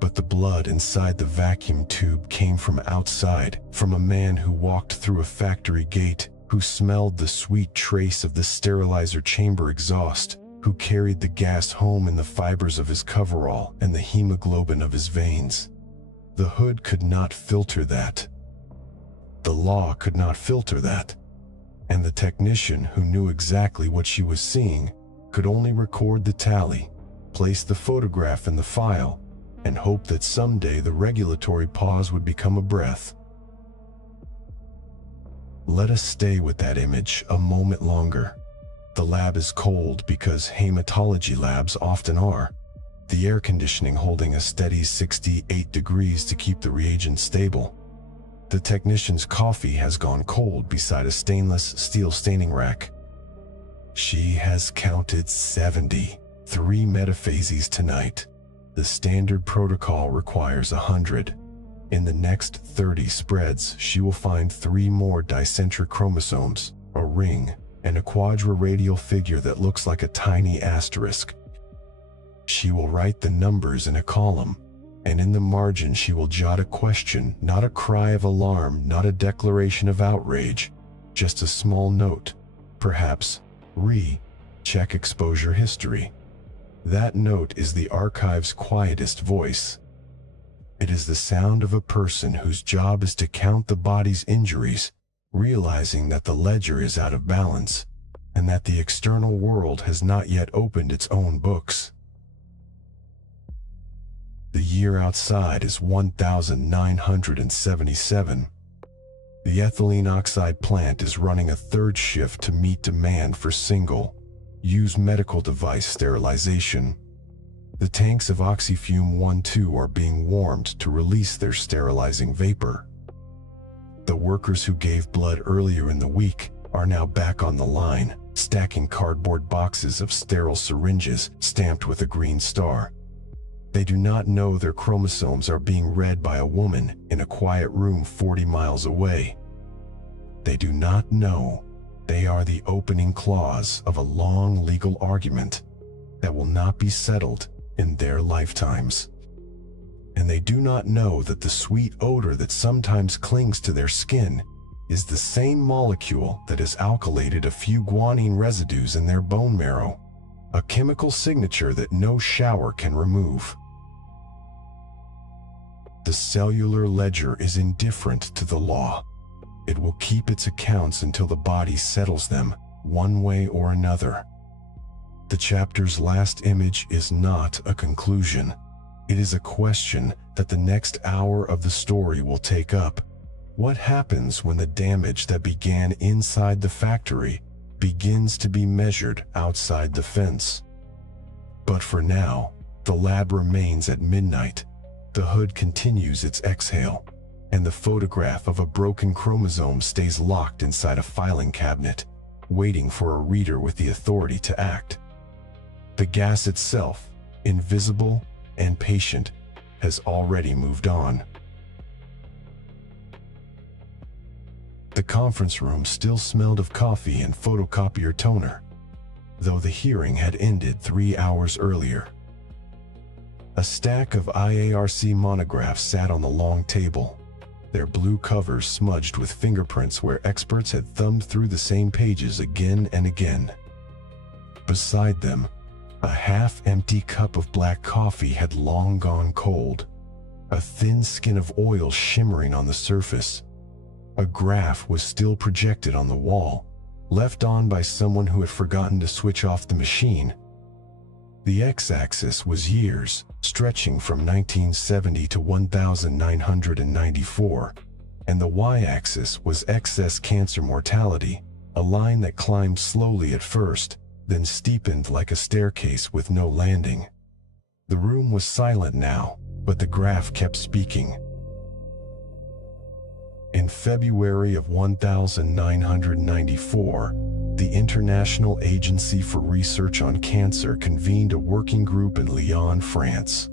But the blood inside the vacuum tube came from outside, from a man who walked through a factory gate, who smelled the sweet trace of the sterilizer chamber exhaust, who carried the gas home in the fibers of his coverall and the hemoglobin of his veins. The hood could not filter that. The law could not filter that. And the technician who knew exactly what she was seeing could only record the tally, place the photograph in the file, and hope that someday the regulatory pause would become a breath. Let us stay with that image a moment longer. The lab is cold because hematology labs often are, the air conditioning holding a steady 68 degrees to keep the reagent stable. The technician's coffee has gone cold beside a stainless steel staining rack. She has counted 73 metaphases tonight. The standard protocol requires 100. In the next 30 spreads, she will find 3 more dicentric chromosomes, a ring, and a quadriradial figure that looks like a tiny asterisk. She will write the numbers in a column, and in the margin she will jot a question, not a cry of alarm, not a declaration of outrage, just a small note, perhaps, check exposure history. That note is the archive's quietest voice. It is the sound of a person whose job is to count the body's injuries, realizing that the ledger is out of balance, and that the external world has not yet opened its own books. The year outside is 1977. The ethylene oxide plant is running a third shift to meet demand for single-use medical device sterilization. The tanks of oxyfume 1-2 are being warmed to release their sterilizing vapor. The workers who gave blood earlier in the week are now back on the line, stacking cardboard boxes of sterile syringes stamped with a green star. They do not know their chromosomes are being read by a woman in a quiet room 40 miles away. They do not know they are the opening clause of a long legal argument that will not be settled in their lifetimes. And they do not know that the sweet odor that sometimes clings to their skin is the same molecule that has alkylated a few guanine residues in their bone marrow, a chemical signature that no shower can remove. The cellular ledger is indifferent to the law. It will keep its accounts until the body settles them, one way or another. The chapter's last image is not a conclusion. It is a question that the next hour of the story will take up. What happens when the damage that began inside the factory begins to be measured outside the fence? But for now, the lab remains at midnight. The hood continues its exhale, and the photograph of a broken chromosome stays locked inside a filing cabinet, waiting for a reader with the authority to act. The gas itself, invisible and patient, has already moved on. The conference room still smelled of coffee and photocopier toner, though the hearing had ended 3 hours earlier. A stack of IARC monographs sat on the long table, their blue covers smudged with fingerprints where experts had thumbed through the same pages again and again. Beside them, a half-empty cup of black coffee had long gone cold, a thin skin of oil shimmering on the surface. A graph was still projected on the wall, left on by someone who had forgotten to switch off the machine. The x-axis was years, stretching from 1970 to 1994, and the y-axis was excess cancer mortality, a line that climbed slowly at first, then steepened like a staircase with no landing. The room was silent now, but the graph kept speaking. In February of 1994, the International Agency for Research on Cancer convened a working group in Lyon, France.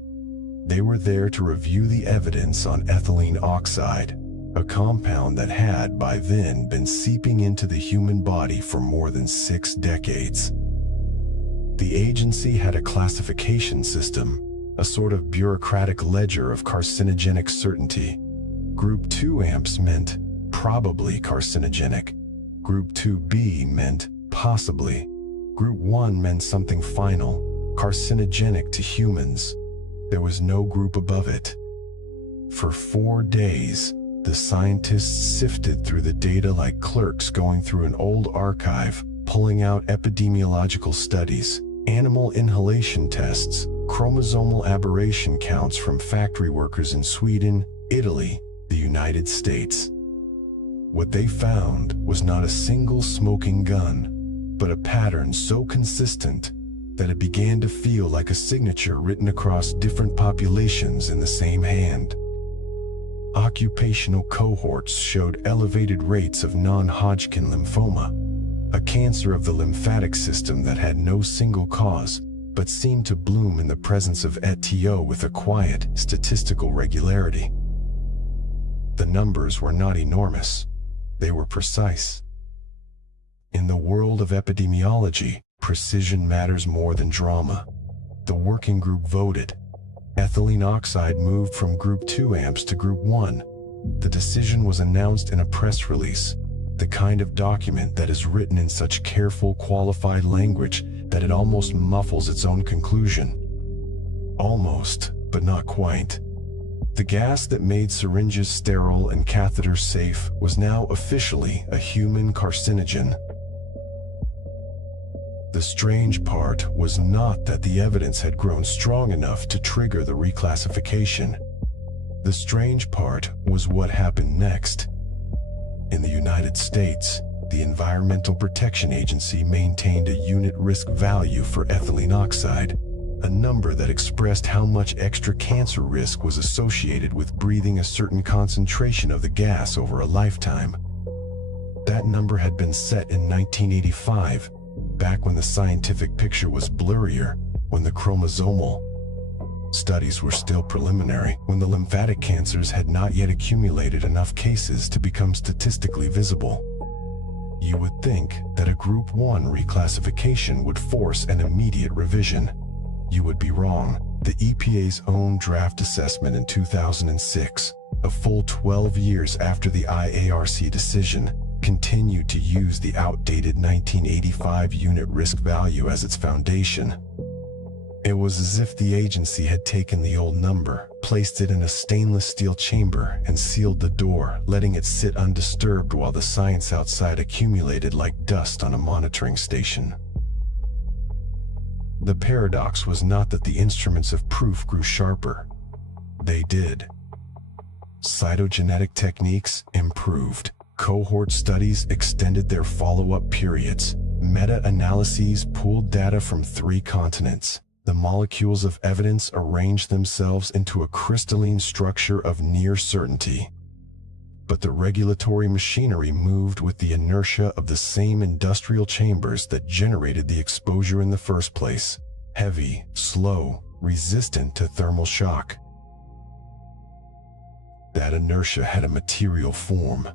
They were there to review the evidence on ethylene oxide, a compound that had by then been seeping into the human body for more than 6 decades. The agency had a classification system, a sort of bureaucratic ledger of carcinogenic certainty. Group 2 amps meant probably carcinogenic. Group 2B meant possibly. Group 1 meant something final, carcinogenic to humans. There was no group above it. For 4 days, the scientists sifted through the data like clerks going through an old archive, pulling out epidemiological studies, animal inhalation tests, chromosomal aberration counts from factory workers in Sweden, Italy, the United States. What they found was not a single smoking gun, but a pattern so consistent that it began to feel like a signature written across different populations in the same hand. Occupational cohorts showed elevated rates of non-Hodgkin lymphoma, a cancer of the lymphatic system that had no single cause, but seemed to bloom in the presence of ETO with a quiet, statistical regularity. The numbers were not enormous. They were precise. In the world of epidemiology, precision matters more than drama. The working group voted. Ethylene oxide moved from Group 2 amps to Group 1. The decision was announced in a press release, the kind of document that is written in such careful, qualified language that it almost muffles its own conclusion. Almost, but not quite. The gas that made syringes sterile and catheters safe was now officially a human carcinogen. The strange part was not that the evidence had grown strong enough to trigger the reclassification. The strange part was what happened next. In the United States, the Environmental Protection Agency maintained a unit risk value for ethylene oxide, a number that expressed how much extra cancer risk was associated with breathing a certain concentration of the gas over a lifetime. That number had been set in 1985, back when the scientific picture was blurrier, when the chromosomal studies were still preliminary, when the lymphatic cancers had not yet accumulated enough cases to become statistically visible. You would think that a Group 1 reclassification would force an immediate revision. You would be wrong. The EPA's own draft assessment in 2006, a full 12 years after the IARC decision, continued to use the outdated 1985 unit risk value as its foundation. It was as if the agency had taken the old number, placed it in a stainless steel chamber, and sealed the door, letting it sit undisturbed while the science outside accumulated like dust on a monitoring station. The paradox was not that the instruments of proof grew sharper. They did. Cytogenetic techniques improved. Cohort studies extended their follow-up periods. Meta-analyses pooled data from 3 continents. The molecules of evidence arranged themselves into a crystalline structure of near certainty. But the regulatory machinery moved with the inertia of the same industrial chambers that generated the exposure in the first place. Heavy, slow, resistant to thermal shock. That inertia had a material form.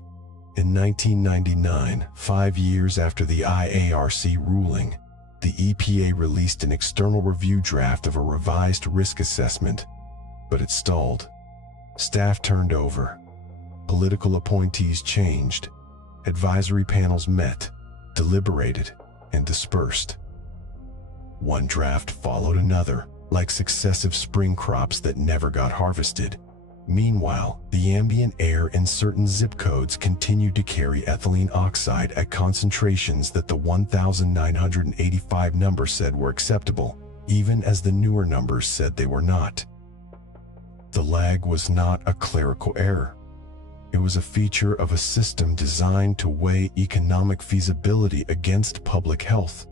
In 1999, 5 years after the IARC ruling, the EPA released an external review draft of a revised risk assessment, but it stalled. Staff turned over. Political appointees changed. Advisory panels met, deliberated, and dispersed. One draft followed another, like successive spring crops that never got harvested. Meanwhile, the ambient air in certain zip codes continued to carry ethylene oxide at concentrations that the 1985 number said were acceptable, even as the newer numbers said they were not. The lag was not a clerical error. It was a feature of a system designed to weigh economic feasibility against public health,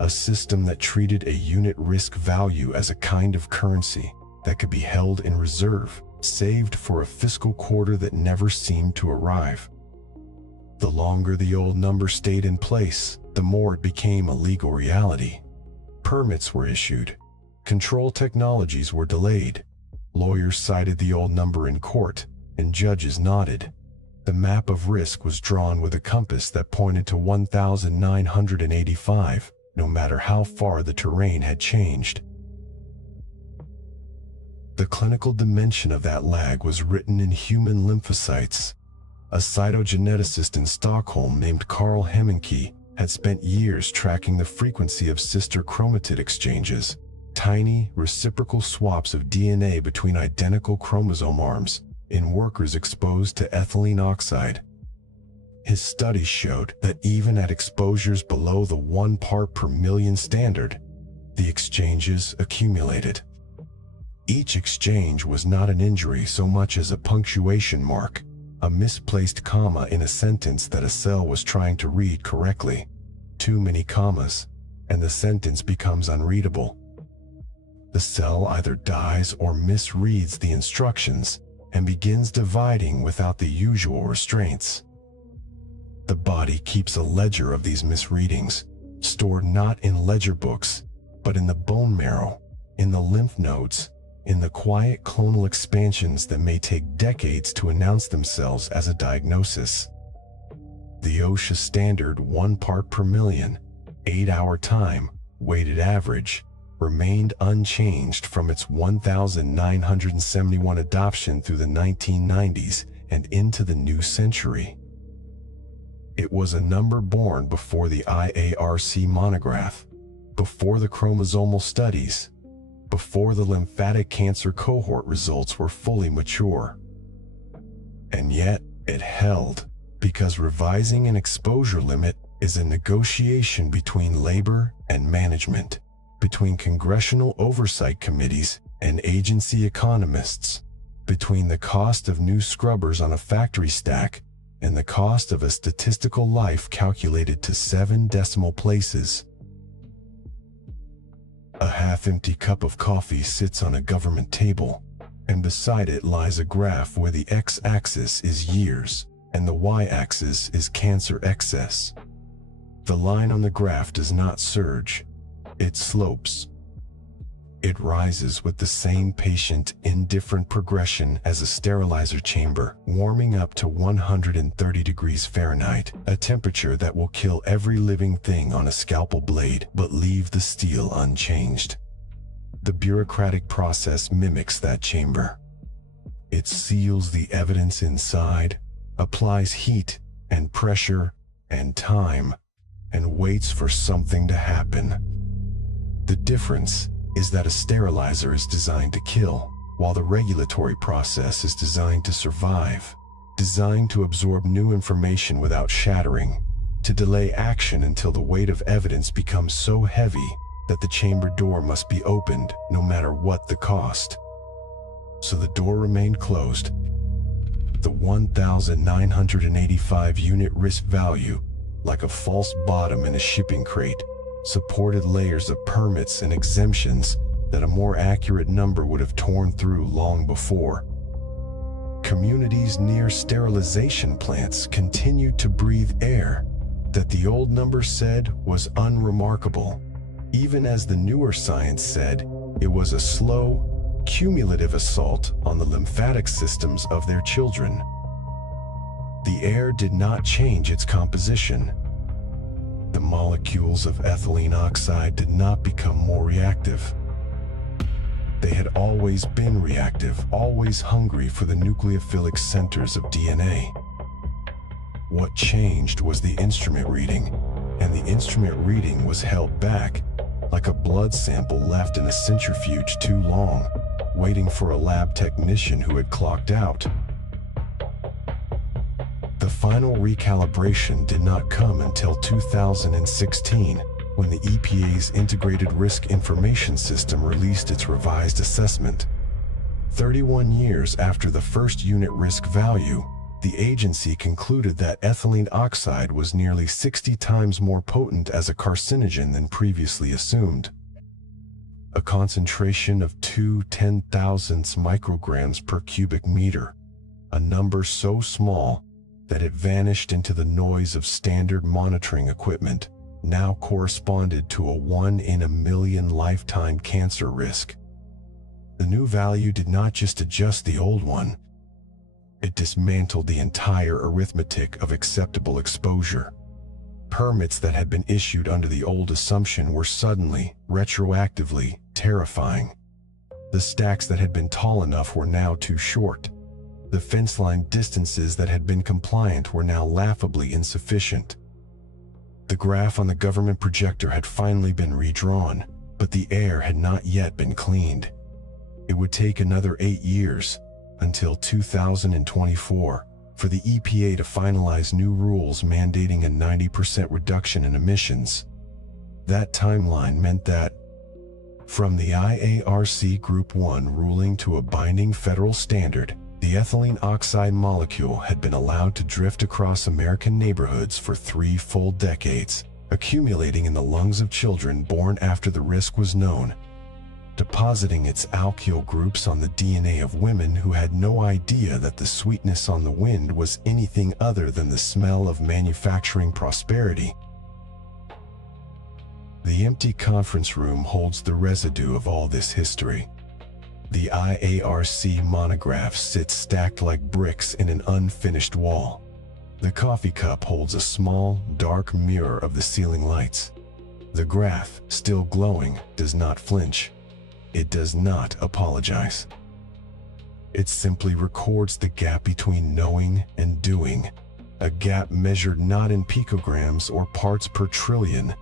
a system that treated a unit risk value as a kind of currency that could be held in reserve, saved for a fiscal quarter that never seemed to arrive. The longer the old number stayed in place, the more it became a legal reality. Permits were issued. Control technologies were delayed. Lawyers cited the old number in court, and judges nodded. The map of risk was drawn with a compass that pointed to 1985, no matter how far the terrain had changed. The clinical dimension of that lag was written in human lymphocytes. A cytogeneticist in Stockholm named Carl Hemminke had spent years tracking the frequency of sister chromatid exchanges, tiny reciprocal swaps of DNA between identical chromosome arms, in workers exposed to ethylene oxide. His studies showed that even at exposures below the 1 part per million standard, the exchanges accumulated. Each exchange was not an injury so much as a punctuation mark, a misplaced comma in a sentence that a cell was trying to read correctly. Too many commas, and the sentence becomes unreadable. The cell either dies or misreads the instructions and begins dividing without the usual restraints. The body keeps a ledger of these misreadings, stored not in ledger books, but in the bone marrow, in the lymph nodes, in the quiet clonal expansions that may take decades to announce themselves as a diagnosis. The OSHA standard 1 part per million, 8-hour time, weighted average, remained unchanged from its 1971 adoption through the 1990s and into the new century. It was a number born before the IARC monograph, before the chromosomal studies, before the lymphatic cancer cohort results were fully mature. And yet, it held, because revising an exposure limit is a negotiation between labor and management, between congressional oversight committees and agency economists, between the cost of new scrubbers on a factory stack and the cost of a statistical life calculated to 7 decimal places. A half-empty cup of coffee sits on a government table, and beside it lies a graph where the x-axis is years and the y-axis is cancer excess. The line on the graph does not surge, it slopes. It rises with the same patient indifferent progression as a sterilizer chamber, warming up to 130 degrees Fahrenheit, a temperature that will kill every living thing on a scalpel blade but leave the steel unchanged. The bureaucratic process mimics that chamber. It seals the evidence inside, applies heat and pressure and time, and waits for something to happen. The difference is that a sterilizer is designed to kill, while the regulatory process is designed to survive, designed to absorb new information without shattering, to delay action until the weight of evidence becomes so heavy that the chamber door must be opened no matter what the cost. So the door remained closed. The 1985 unit risk value, like a false bottom in a shipping crate, supported layers of permits and exemptions that a more accurate number would have torn through long before. Communities near sterilization plants continued to breathe air that the old number said was unremarkable, even as the newer science said it was a slow, cumulative assault on the lymphatic systems of their children. The air did not change its composition. The molecules of ethylene oxide did not become more reactive. They had always been reactive, always hungry for the nucleophilic centers of DNA. What changed was the instrument reading, and the instrument reading was held back, like a blood sample left in a centrifuge too long, waiting for a lab technician who had clocked out. The final recalibration did not come until 2016, when the EPA's Integrated Risk Information System released its revised assessment. 31 years after the first unit risk value, the agency concluded that ethylene oxide was nearly 60 times more potent as a carcinogen than previously assumed. A concentration of 2/10,000 micrograms per cubic meter, a number so small that it vanished into the noise of standard monitoring equipment, now corresponded to a 1 in a million lifetime cancer risk. The new value did not just adjust the old one, it dismantled the entire arithmetic of acceptable exposure. Permits that had been issued under the old assumption were suddenly, retroactively, terrifying. The stacks that had been tall enough were now too short. The fence line distances that had been compliant were now laughably insufficient. The graph on the government projector had finally been redrawn, but the air had not yet been cleaned. It would take another 8 years, until 2024, for the EPA to finalize new rules mandating a 90% reduction in emissions. That timeline meant that, from the IARC Group 1 ruling to a binding federal standard, the ethylene oxide molecule had been allowed to drift across American neighborhoods for 3 full decades, accumulating in the lungs of children born after the risk was known, depositing its alkyl groups on the DNA of women who had no idea that the sweetness on the wind was anything other than the smell of manufacturing prosperity. The empty conference room holds the residue of all this history. The IARC monograph sits stacked like bricks in an unfinished wall. The coffee cup holds a small, dark mirror of the ceiling lights. The graph, still glowing, does not flinch. It does not apologize. It simply records the gap between knowing and doing, a gap measured not in picograms or parts per trillion,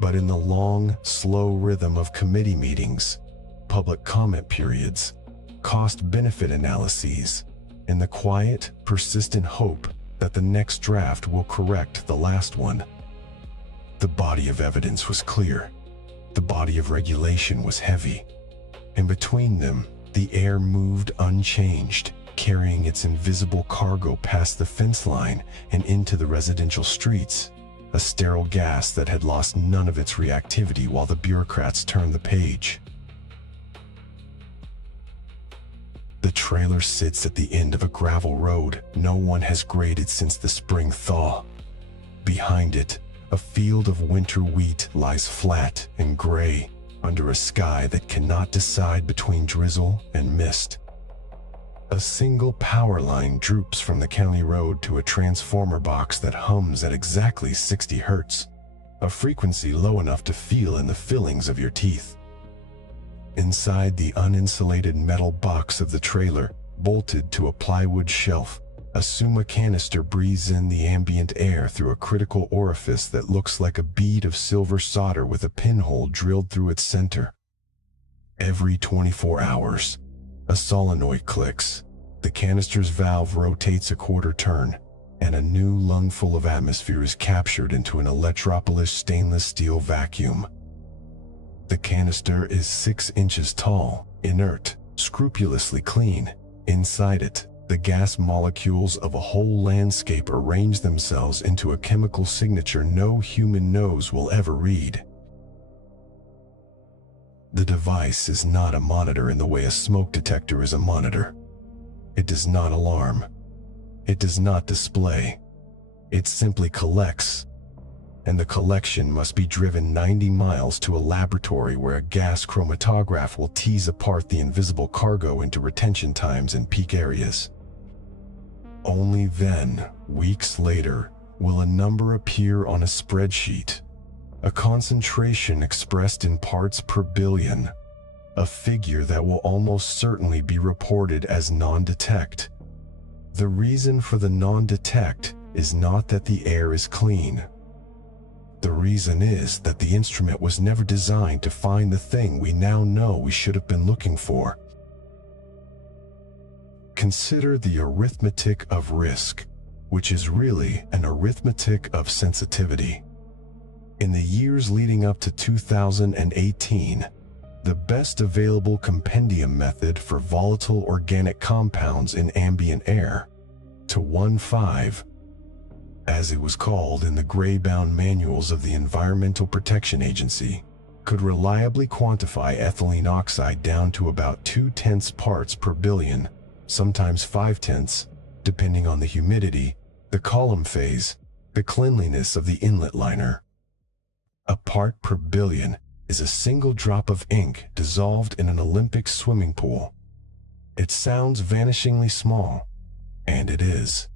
but in the long, slow rhythm of committee meetings, public comment periods, cost-benefit analyses, and the quiet, persistent hope that the next draft will correct the last one. The body of evidence was clear. The body of regulation was heavy. And between them, the air moved unchanged, carrying its invisible cargo past the fence line and into the residential streets, a sterile gas that had lost none of its reactivity while the bureaucrats turned the page. The trailer sits at the end of a gravel road no one has graded since the spring thaw. Behind it, a field of winter wheat lies flat and gray under a sky that cannot decide between drizzle and mist. A single power line droops from the county road to a transformer box that hums at exactly 60 hertz, a frequency low enough to feel in the fillings of your teeth. Inside the uninsulated metal box of the trailer, bolted to a plywood shelf, a Suma canister breathes in the ambient air through a critical orifice that looks like a bead of silver solder with a pinhole drilled through its center. Every 24 hours, a solenoid clicks, the canister's valve rotates a quarter turn, and a new lungful of atmosphere is captured into an electropolished stainless steel vacuum. The canister is 6 inches tall, inert, scrupulously clean. Inside it, the gas molecules of a whole landscape arrange themselves into a chemical signature no human nose will ever read. The device is not a monitor in the way a smoke detector is a monitor. It does not alarm. It does not display. It simply collects. And the collection must be driven 90 miles to a laboratory where a gas chromatograph will tease apart the invisible cargo into retention times and peak areas. Only then, weeks later, will a number appear on a spreadsheet, a concentration expressed in parts per billion, a figure that will almost certainly be reported as non-detect. The reason for the non-detect is not that the air is clean. The reason is that the instrument was never designed to find the thing we now know we should have been looking for. Consider the arithmetic of risk, which is really an arithmetic of sensitivity. In the years leading up to 2018, the best available compendium method for volatile organic compounds in ambient air, to 1,5, as it was called in the gray-bound manuals of the Environmental Protection Agency, could reliably quantify ethylene oxide down to about 0.2 parts per billion, sometimes 0.5, depending on the humidity, the column phase, the cleanliness of the inlet liner. A part per billion is a single drop of ink dissolved in an Olympic swimming pool. It sounds vanishingly small, and it is.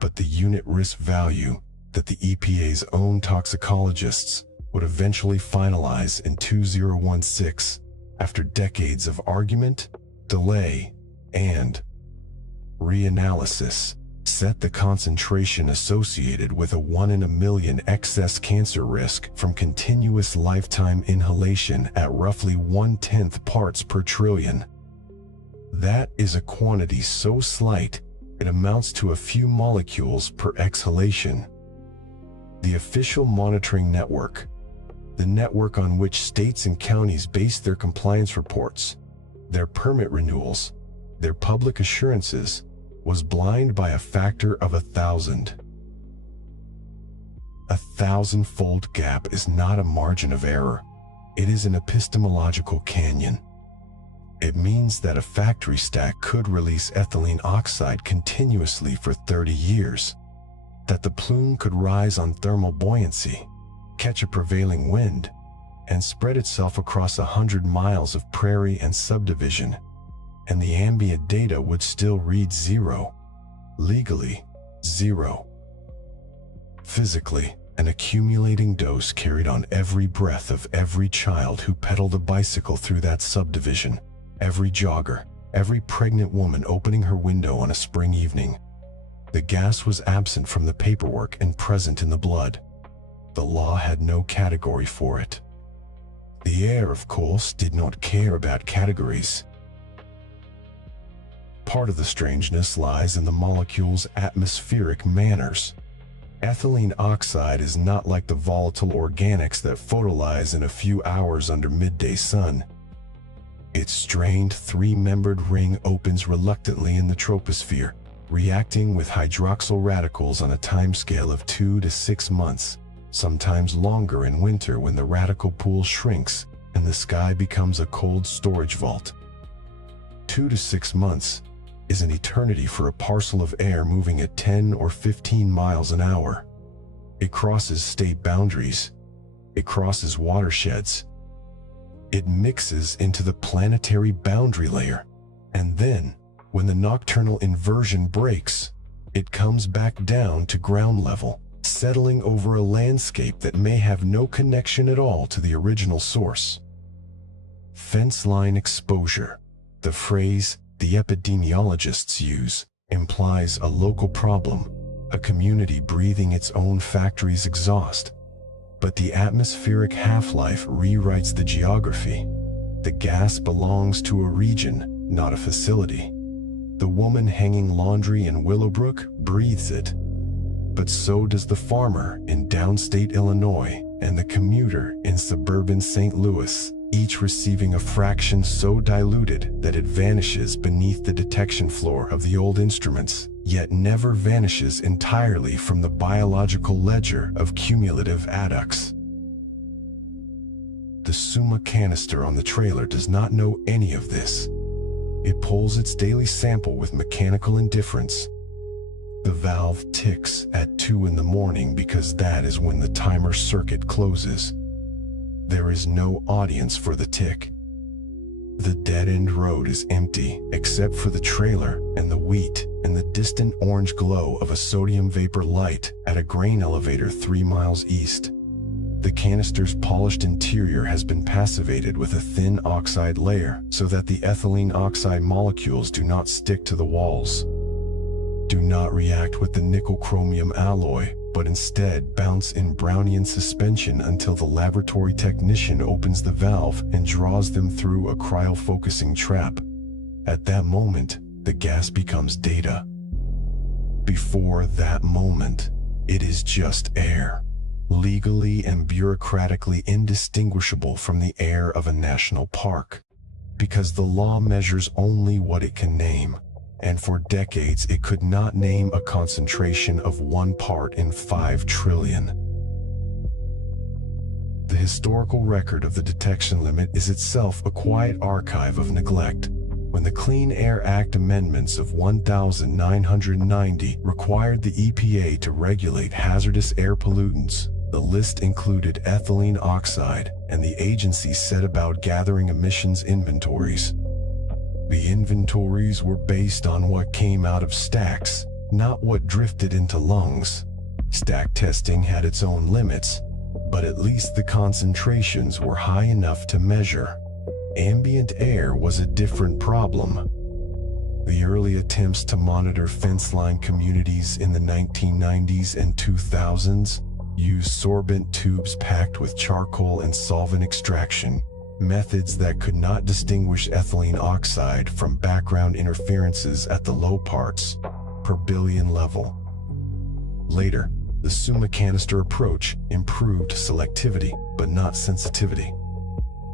But the unit risk value that the EPA's own toxicologists would eventually finalize in 2016, after decades of argument, delay, and reanalysis, set the concentration associated with a 1 in a million excess cancer risk from continuous lifetime inhalation at roughly 1/10 parts per trillion. That is a quantity so slight it amounts to a few molecules per exhalation. The official monitoring network, the network on which states and counties base their compliance reports, their permit renewals, their public assurances, was blind by a factor of 1,000. A 1,000-fold gap is not a margin of error. It is an epistemological canyon. It means that a factory stack could release ethylene oxide continuously for 30 years, that the plume could rise on thermal buoyancy, catch a prevailing wind, and spread itself across 100 miles of prairie and subdivision, and the ambient data would still read 0. Legally, 0. Physically, an accumulating dose carried on every breath of every child who pedaled a bicycle through that subdivision, every jogger, every pregnant woman opening her window on a spring evening. The gas was absent from the paperwork and present in the blood. The law had no category for it. The air, of course, did not care about categories. Part of the strangeness lies in the molecule's atmospheric manners. Ethylene oxide is not like the volatile organics that photolyze in a few hours under midday sun. Its strained three-membered ring opens reluctantly in the troposphere, reacting with hydroxyl radicals on a timescale of 2 to 6 months, sometimes longer in winter when the radical pool shrinks and the sky becomes a cold storage vault. 2 to 6 months is an eternity for a parcel of air moving at 10 or 15 miles an hour. It crosses state boundaries. It crosses watersheds. It mixes into the planetary boundary layer. And then, when the nocturnal inversion breaks, it comes back down to ground level, settling over a landscape that may have no connection at all to the original source. Fence line exposure, the phrase the epidemiologists use, implies a local problem, a community breathing its own factory's exhaust. But the atmospheric half-life rewrites the geography. The gas belongs to a region, not a facility. The woman hanging laundry in Willowbrook breathes it. But so does the farmer in downstate Illinois and the commuter in suburban St. Louis, each receiving a fraction so diluted that it vanishes beneath the detection floor of the old instruments, yet never vanishes entirely from the biological ledger of cumulative adducts. The Summa canister on the trailer does not know any of this. It pulls its daily sample with mechanical indifference. The valve ticks at 2 in the morning because that is when the timer circuit closes. There is no audience for the tick. The dead-end road is empty except for the trailer and the wheat and the distant orange glow of a sodium vapor light at a grain elevator 3 miles east. The canister's polished interior has been passivated with a thin oxide layer so that the ethylene oxide molecules do not stick to the walls, do not react with the nickel-chromium alloy, but instead bounce in Brownian suspension until the laboratory technician opens the valve and draws them through a cryofocusing trap. At that moment, the gas becomes data. Before that moment, it is just air, legally and bureaucratically indistinguishable from the air of a national park, because the law measures only what it can name, and for decades it could not name a concentration of 1 part in 5 trillion. The historical record of the detection limit is itself a quiet archive of neglect. When the Clean Air Act amendments of 1990 required the EPA to regulate hazardous air pollutants, the list included ethylene oxide, and the agency set about gathering emissions inventories. The inventories were based on what came out of stacks, not what drifted into lungs. Stack testing had its own limits, but at least the concentrations were high enough to measure. Ambient air was a different problem. The early attempts to monitor fence-line communities in the 1990s and 2000s used sorbent tubes packed with charcoal and solvent extraction, methods that could not distinguish ethylene oxide from background interferences at the low parts per billion level. Later, the Summa canister approach improved selectivity, but not sensitivity.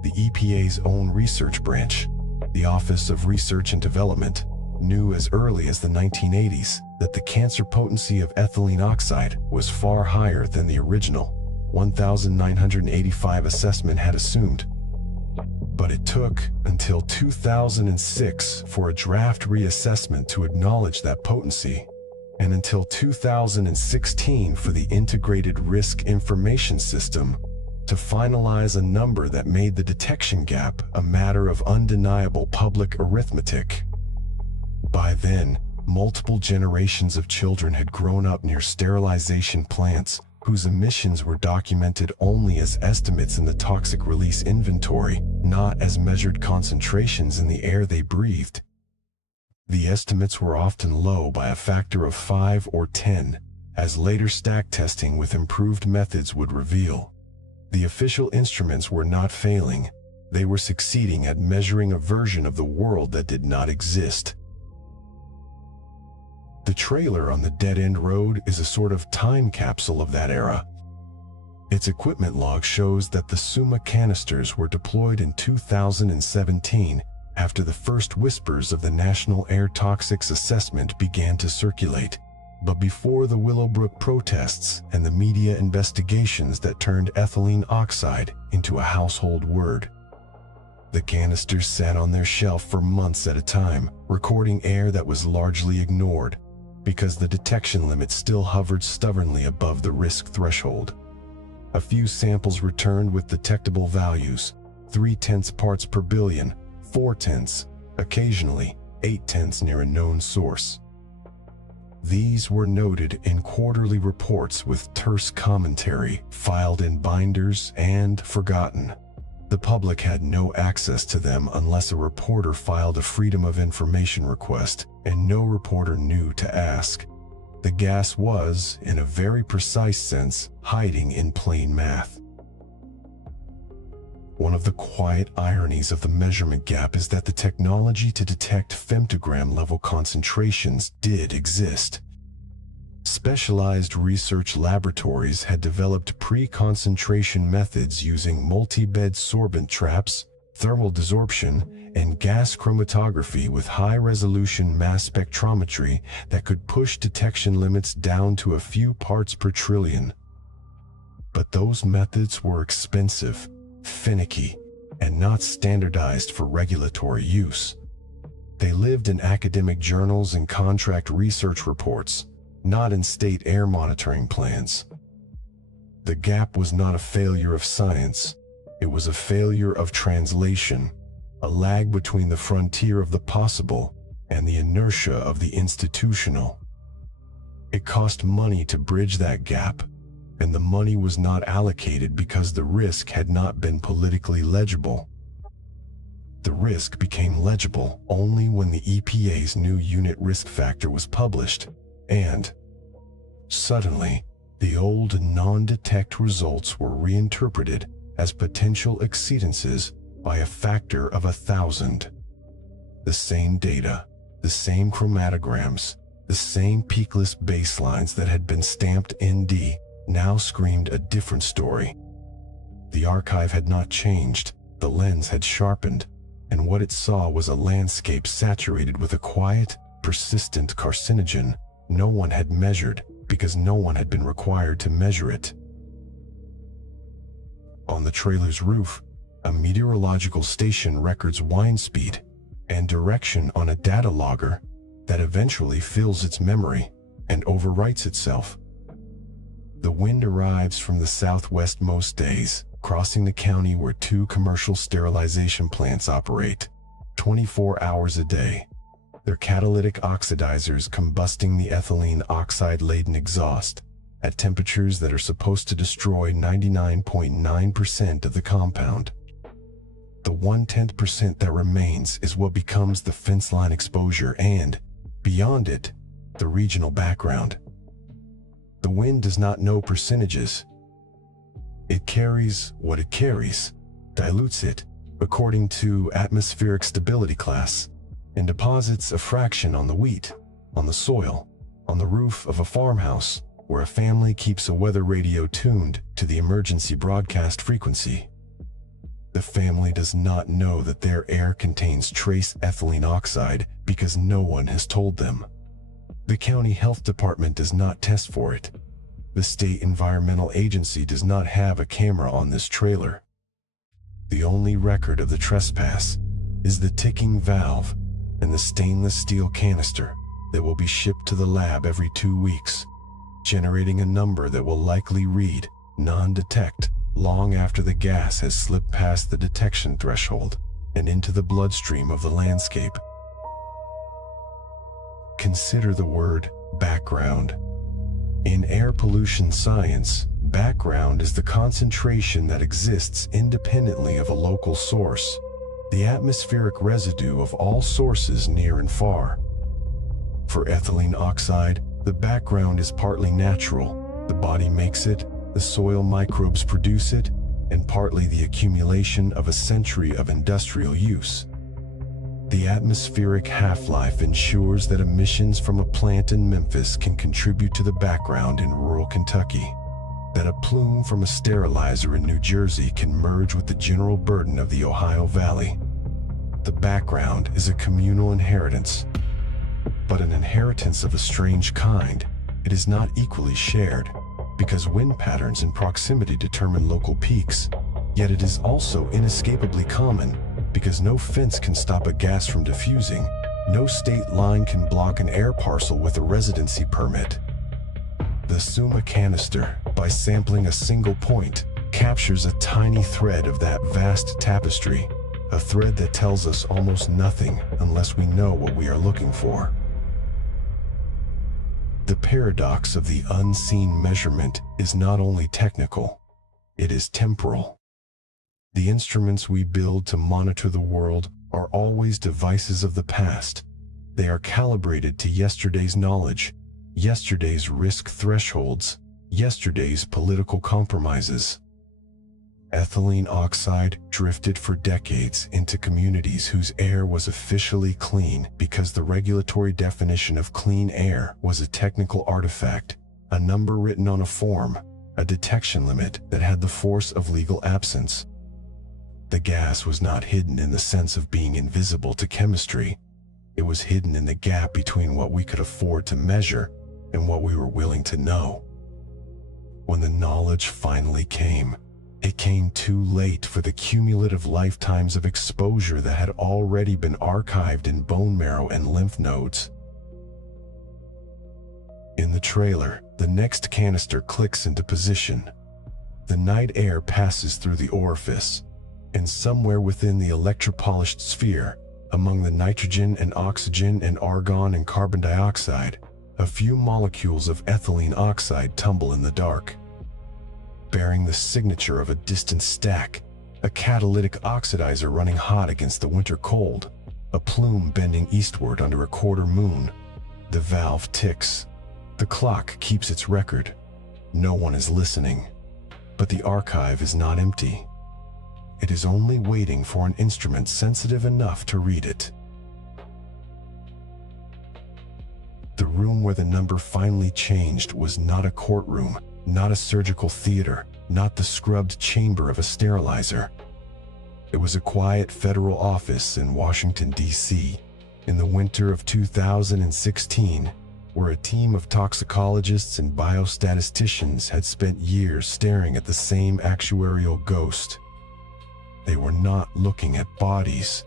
The EPA's own research branch, the Office of Research and Development, knew as early as the 1980s that the cancer potency of ethylene oxide was far higher than the original 1985 assessment had assumed. But it took until 2006 for a draft reassessment to acknowledge that potency, and until 2016 for the Integrated Risk Information System to finalize a number that made the detection gap a matter of undeniable public arithmetic. By then, multiple generations of children had grown up near sterilization plants whose emissions were documented only as estimates in the toxic release inventory, not as measured concentrations in the air they breathed. The estimates were often low by a factor of 5 or 10, as later stack testing with improved methods would reveal. The official instruments were not failing, they were succeeding at measuring a version of the world that did not exist. The trailer on the dead-end road is a sort of time capsule of that era. Its equipment log shows that the Summa canisters were deployed in 2017 after the first whispers of the National Air Toxics Assessment began to circulate, but before the Willowbrook protests and the media investigations that turned ethylene oxide into a household word. The canisters sat on their shelf for months at a time, recording air that was largely ignored, because the detection limit still hovered stubbornly above the risk threshold. A few samples returned with detectable values, 0.3 parts per billion, 0.4, occasionally 0.8 near a known source. These were noted in quarterly reports with terse commentary, filed in binders and forgotten. The public had no access to them unless a reporter filed a Freedom of Information request, and no reporter knew to ask. The gas was, in a very precise sense, hiding in plain math. One of the quiet ironies of the measurement gap is that the technology to detect femtogram-level concentrations did exist. Specialized research laboratories had developed pre-concentration methods using multi-bed sorbent traps, thermal desorption, and gas chromatography with high-resolution mass spectrometry that could push detection limits down to a few parts per trillion. But those methods were expensive, finicky, and not standardized for regulatory use. They lived in academic journals and contract research reports, not in state air monitoring plans. The gap was not a failure of science, it was a failure of translation, a lag between the frontier of the possible and the inertia of the institutional. It cost money to bridge that gap, and the money was not allocated because the risk had not been politically legible. The risk became legible only when the EPA's new unit risk factor was published, and suddenly, the old non-detect results were reinterpreted as potential exceedances by a factor of 1,000. The same data, The same chromatograms, the same peakless baselines that had been stamped ND, now screamed a different story. The archive had not changed, the lens had sharpened, and what it saw was a landscape saturated with a quiet, persistent carcinogen no one had measured because no one had been required to measure it. On the trailer's roof, a meteorological station records wind speed and direction on a data logger that eventually fills its memory and overwrites itself. The wind arrives from the southwest most days, crossing the county where 2 commercial sterilization plants operate, 24 hours a day, their catalytic oxidizers combusting the ethylene oxide-laden exhaust at temperatures that are supposed to destroy 99.9% of the compound. The 0.1% that remains is what becomes the fence line exposure and, beyond it, the regional background. The wind does not know percentages. It carries what it carries, dilutes it according to atmospheric stability class, and deposits a fraction on the wheat, on the soil, on the roof of a farmhouse where a family keeps a weather radio tuned to the emergency broadcast frequency. The family does not know that their air contains trace ethylene oxide because no one has told them. The county health department does not test for it. The state environmental agency does not have a camera on this trailer. The only record of the trespass is the ticking valve and the stainless steel canister that will be shipped to the lab every 2 weeks, generating a number that will likely read non-detect long after the gas has slipped past the detection threshold and into the bloodstream of the landscape. Consider the word background. In air pollution science, background is the concentration that exists independently of a local source, the atmospheric residue of all sources near and far. For ethylene oxide, the background is partly natural. The body makes it, the soil microbes produce it, and partly the accumulation of a century of industrial use. The atmospheric half-life ensures that emissions from a plant in Memphis can contribute to the background in rural Kentucky, that a plume from a sterilizer in New Jersey can merge with the general burden of the Ohio Valley. The background is a communal inheritance, but an inheritance of a strange kind. It is not equally shared, because wind patterns and proximity determine local peaks, yet it is also inescapably common, because no fence can stop a gas from diffusing, no state line can block an air parcel with a residency permit. The Summa canister, by sampling a single point, captures a tiny thread of that vast tapestry, a thread that tells us almost nothing unless we know what we are looking for. The paradox of the unseen measurement is not only technical, it is temporal. The instruments we build to monitor the world are always devices of the past. They are calibrated to yesterday's knowledge, yesterday's risk thresholds, yesterday's political compromises. Ethylene oxide drifted for decades into communities whose air was officially clean because the regulatory definition of clean air was a technical artifact, a number written on a form, a detection limit that had the force of legal absence. The gas was not hidden in the sense of being invisible to chemistry. It was hidden in the gap between what we could afford to measure and what we were willing to know. When the knowledge finally came, it came too late for the cumulative lifetimes of exposure that had already been archived in bone marrow and lymph nodes. In the trailer, the next canister clicks into position. The night air passes through the orifice, and somewhere within the electropolished sphere, among the nitrogen and oxygen and argon and carbon dioxide, a few molecules of ethylene oxide tumble in the dark. Bearing the signature of a distant stack, a catalytic oxidizer running hot against the winter cold, a plume bending eastward under a quarter moon. The valve ticks. The clock keeps its record. No one is listening. But the archive is not empty. It is only waiting for an instrument sensitive enough to read it. room where the number finally changed was not a courtroom, not a surgical theater, not the scrubbed chamber of a sterilizer. It was a quiet federal office in Washington, D.C., in the winter of 2016, where a team of toxicologists and biostatisticians had spent years staring at the same actuarial ghost. They were not looking at bodies.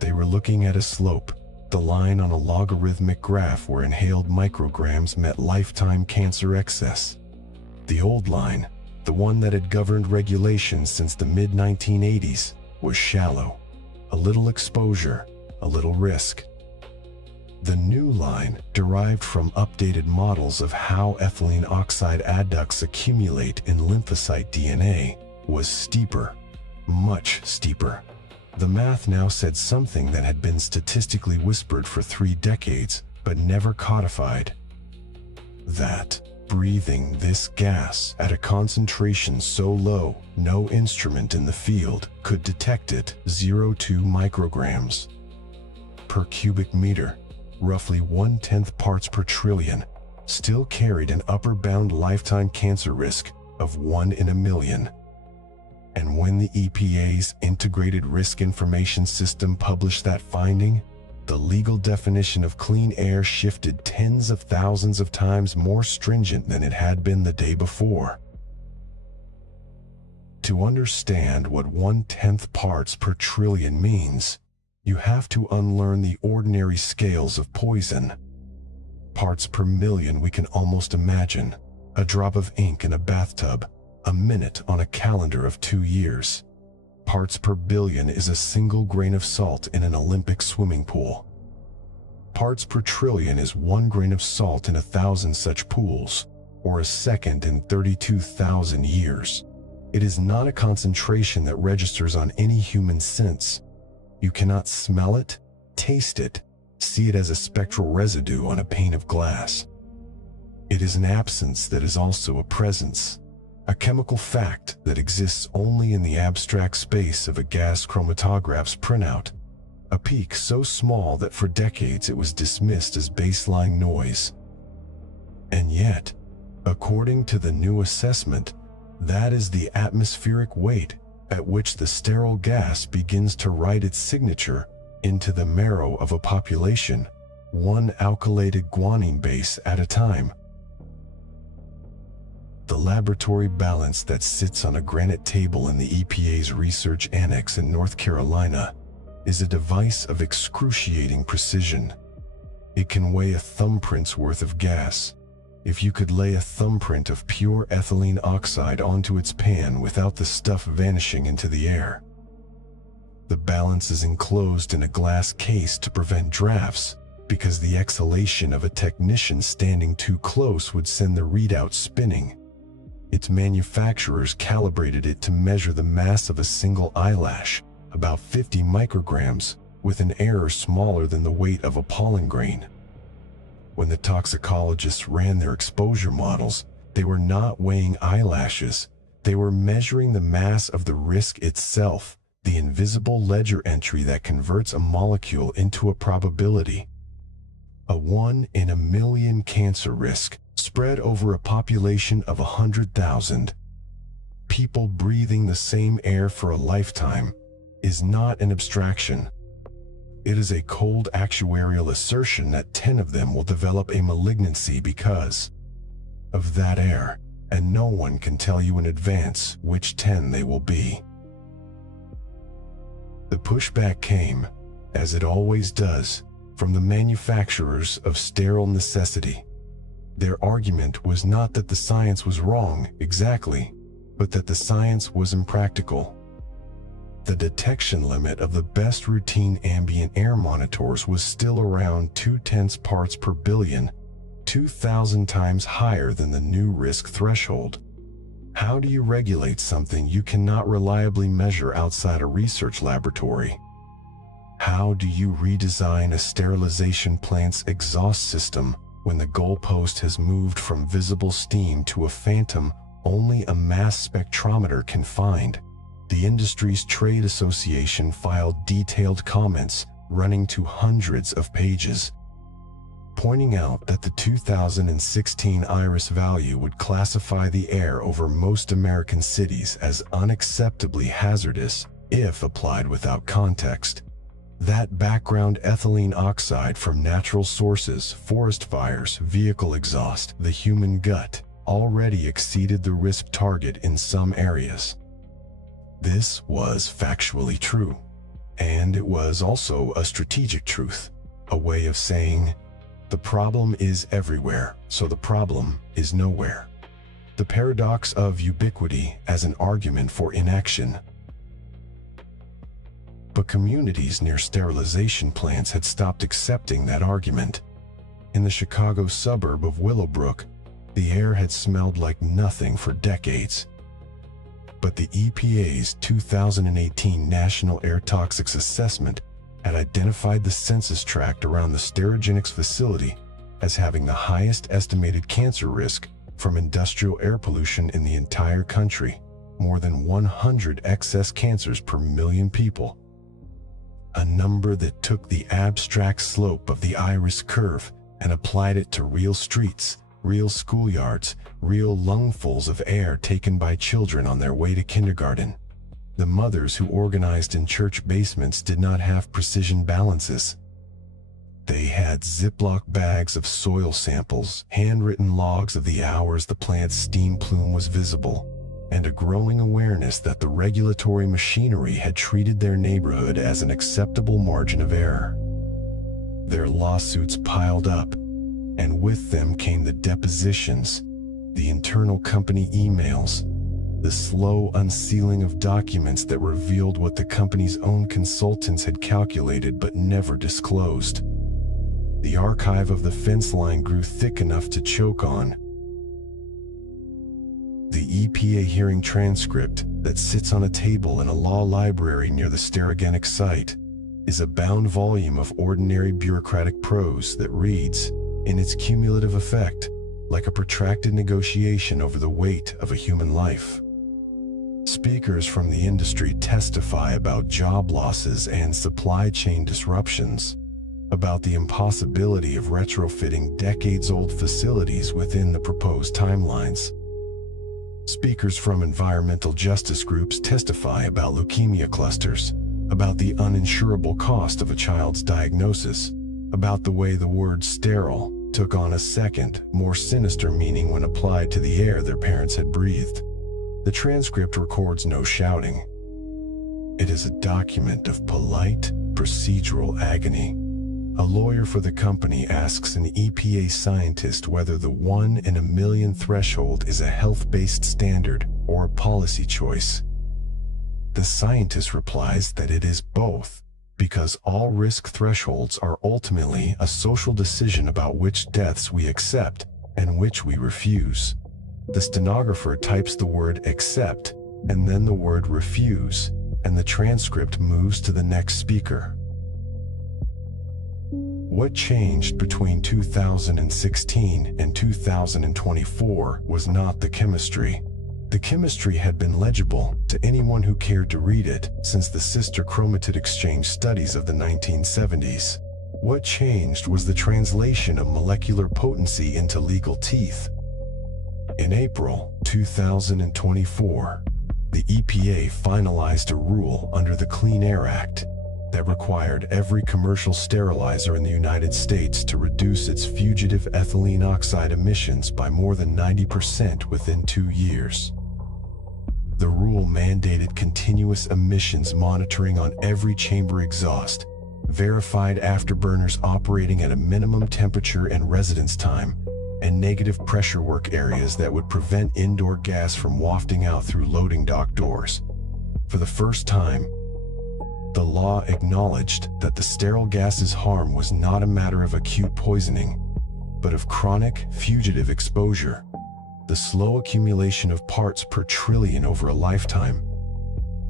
They were looking at a slope, the line on a logarithmic graph where inhaled micrograms met lifetime cancer excess. The old line, the one that had governed regulations since the mid-1980s, was shallow. A little exposure, a little risk. The new line, derived from updated models of how ethylene oxide adducts accumulate in lymphocyte DNA, was steeper, much steeper. The math now said something that had been statistically whispered for 3 decades, but never codified. That breathing this gas at a concentration so low, no instrument in the field could detect it, 0.2 micrograms per cubic meter, roughly 1/10 parts per trillion, still carried an upper bound lifetime cancer risk of 1 in a million. And when the EPA's Integrated Risk Information System published that finding, the legal definition of clean air shifted tens of thousands of times more stringent than it had been the day before. To understand what 1/10 parts per trillion means, you have to unlearn the ordinary scales of poison. Parts per million we can almost imagine, a drop of ink in a bathtub, a minute on a calendar of 2 years. Parts per billion is a single grain of salt in an Olympic swimming pool. Parts per trillion is 1 grain of salt in 1,000 such pools, or a second in 32,000 years. It is not a concentration that registers on any human sense. You cannot smell it, taste it, see it as a spectral residue on a pane of glass. It is an absence that is also a presence, a chemical fact that exists only in the abstract space of a gas chromatograph's printout, a peak so small that for decades it was dismissed as baseline noise. And yet, according to the new assessment, that is the atmospheric weight at which the sterile gas begins to write its signature into the marrow of a population, one alkylated guanine base at a time. The laboratory balance that sits on a granite table in the EPA's research annex in North Carolina is a device of excruciating precision. It can weigh a thumbprint's worth of gas. If you could lay a thumbprint of pure ethylene oxide onto its pan without the stuff vanishing into the air. The balance is enclosed in a glass case to prevent drafts, because the exhalation of a technician standing too close would send the readout spinning. Its manufacturers calibrated it to measure the mass of a single eyelash, about 50 micrograms, with an error smaller than the weight of a pollen grain. When the toxicologists ran their exposure models, they were not weighing eyelashes, they were measuring the mass of the risk itself, the invisible ledger entry that converts a molecule into a probability. A 1 in a million cancer risk, spread over a population of 100,000. People breathing the same air for a lifetime is not an abstraction. It is a cold actuarial assertion that 10 of them will develop a malignancy because of that air, and no one can tell you in advance which 10 they will be. The pushback came, as it always does, from the manufacturers of sterile necessity. Their argument was not that the science was wrong exactly, but that the science was impractical. The detection limit of the best routine ambient air monitors was still around 0.2 parts per billion, 2,000 times higher than the new risk threshold. How do you regulate something you cannot reliably measure outside a research laboratory? How do you redesign a sterilization plant's exhaust system when the goalpost has moved from visible steam to a phantom only a mass spectrometer can find? The industry's trade association filed detailed comments running to hundreds of pages. pointing out that the 2016 IRIS value would classify the air over most American cities as unacceptably hazardous if applied without context. That background ethylene oxide from natural sources, forest fires, vehicle exhaust, the human gut, already exceeded the risk target in some areas. This was factually true, and it was also a strategic truth, a way of saying, the problem is everywhere, so the problem is nowhere. The paradox of ubiquity as an argument for inaction. But communities near sterilization plants had stopped accepting that argument. In the Chicago suburb of Willowbrook, the air had smelled like nothing for decades. But the EPA's 2018 National Air Toxics Assessment had identified the census tract around the Sterigenics facility as having the highest estimated cancer risk from industrial air pollution in the entire country, more than 100 excess cancers per million people. A number that took the abstract slope of the IRIS curve and applied it to real streets, real schoolyards, real lungfuls of air taken by children on their way to kindergarten. The mothers who organized in church basements did not have precision balances. They had Ziploc bags of soil samples, handwritten logs of the hours the plant's steam plume was visible, and a growing awareness that the regulatory machinery had treated their neighborhood as an acceptable margin of error. Their lawsuits piled up, and with them came the depositions, the internal company emails, the slow unsealing of documents that revealed what the company's own consultants had calculated but never disclosed. The archive of the fence line grew thick enough to choke on. The EPA hearing transcript that sits on a table in a law library near the Sterigenics site is a bound volume of ordinary bureaucratic prose that reads, in its cumulative effect, like a protracted negotiation over the weight of a human life. Speakers from the industry testify about job losses and supply chain disruptions, about the impossibility of retrofitting decades-old facilities within the proposed timelines. Speakers from environmental justice groups testify about leukemia clusters, about the uninsurable cost of a child's diagnosis, about the way the word sterile took on a second, more sinister meaning when applied to the air their parents had breathed. The transcript records no shouting. It is a document of polite, procedural agony. A lawyer for the company asks an EPA scientist whether the 1 in a million threshold is a health-based standard or a policy choice. The scientist replies that it is both, because all risk thresholds are ultimately a social decision about which deaths we accept and which we refuse. The stenographer types the word accept and then the word refuse, and the transcript moves to the next speaker. What changed between 2016 and 2024 was not the chemistry. The chemistry had been legible to anyone who cared to read it since the sister chromatid exchange studies of the 1970s. What changed was the translation of molecular potency into legal teeth. In April 2024, the EPA finalized a rule under the Clean Air Act that required every commercial sterilizer in the United States to reduce its fugitive ethylene oxide emissions by more than 90% within 2 years. The rule mandated continuous emissions monitoring on every chamber exhaust, verified afterburners operating at a minimum temperature and residence time, and negative pressure work areas that would prevent indoor gas from wafting out through loading dock doors. For the first time, the law acknowledged that the sterile gas's harm was not a matter of acute poisoning, but of chronic, fugitive exposure, the slow accumulation of parts per trillion over a lifetime,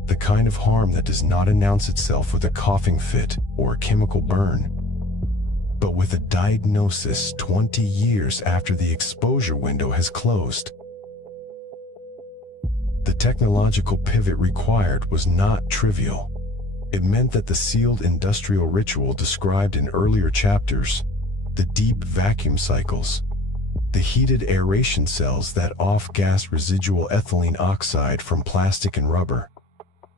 the kind of harm that does not announce itself with a coughing fit or a chemical burn, but with a diagnosis 20 years after the exposure window has closed. The technological pivot required was not trivial. It meant that the sealed industrial ritual described in earlier chapters, the deep vacuum cycles, the heated aeration cells that off-gas residual ethylene oxide from plastic and rubber,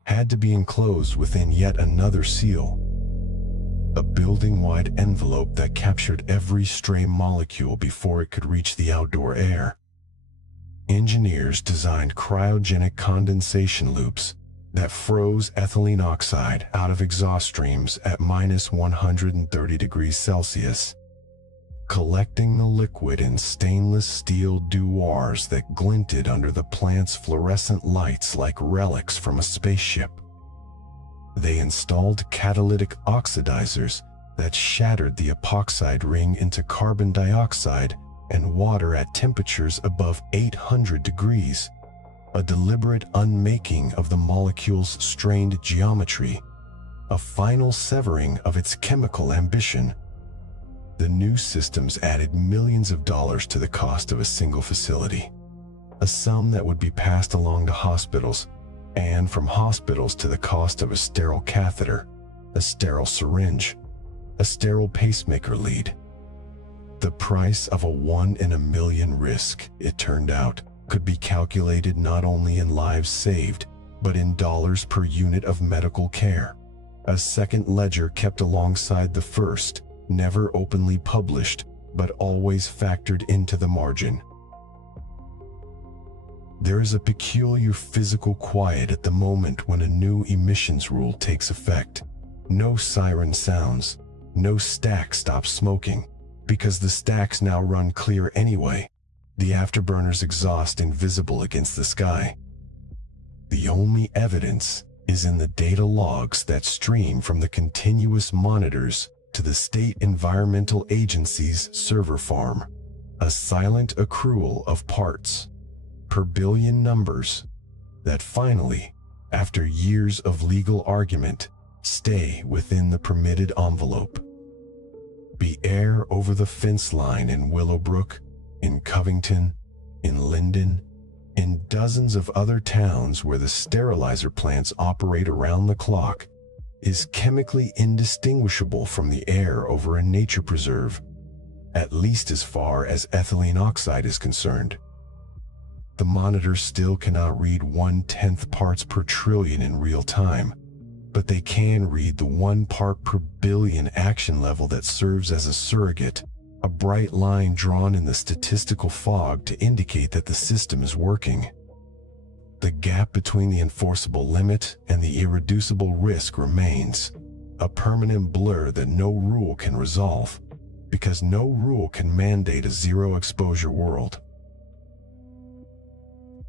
had to be enclosed within yet another seal, a building-wide envelope that captured every stray molecule before it could reach the outdoor air. Engineers designed cryogenic condensation loops that froze ethylene oxide out of exhaust streams at minus 130 degrees Celsius, collecting the liquid in stainless steel dewars that glinted under the plant's fluorescent lights like relics from a spaceship. They installed catalytic oxidizers that shattered the epoxide ring into carbon dioxide and water at temperatures above 800 degrees, a deliberate unmaking of the molecule's strained geometry, a final severing of its chemical ambition. The new systems added millions of dollars to the cost of a single facility, a sum that would be passed along to hospitals, and from hospitals to the cost of a sterile catheter, a sterile syringe, a sterile pacemaker lead. The price of a 1 in a million risk, it turned out, could be calculated not only in lives saved, but in dollars per unit of medical care. A second ledger kept alongside the first, never openly published, but always factored into the margin. There is a peculiar physical quiet at the moment when a new emissions rule takes effect. No siren sounds, no stack stops smoking, because the stacks now run clear anyway, the afterburner's exhaust invisible against the sky. The only evidence is in the data logs that stream from the continuous monitors to the state environmental agency's server farm, a silent accrual of parts, per billion numbers, that finally, after years of legal argument, stay within the permitted envelope. Be air over the fence line in Willowbrook, in Covington, in Linden, in dozens of other towns where the sterilizer plants operate around the clock, is chemically indistinguishable from the air over a nature preserve, at least as far as ethylene oxide is concerned. The monitors still cannot read 1/10 parts per trillion in real time, but they can read the 1 part per billion action level that serves as a surrogate, a bright line drawn in the statistical fog to indicate that the system is working. The gap between the enforceable limit and the irreducible risk remains, a permanent blur that no rule can resolve, because no rule can mandate a zero-exposure world.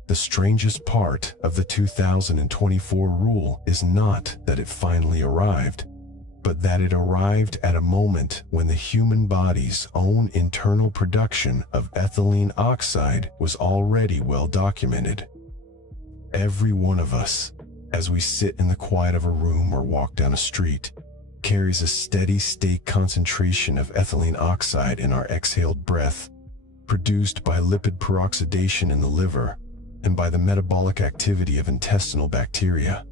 The strangest part of the 2024 rule is not that it finally arrived, but that it arrived at a moment when the human body's own internal production of ethylene oxide was already well documented. Every one of us, as we sit in the quiet of a room or walk down a street, carries a steady state concentration of ethylene oxide in our exhaled breath, produced by lipid peroxidation in the liver and by the metabolic activity of intestinal bacteria.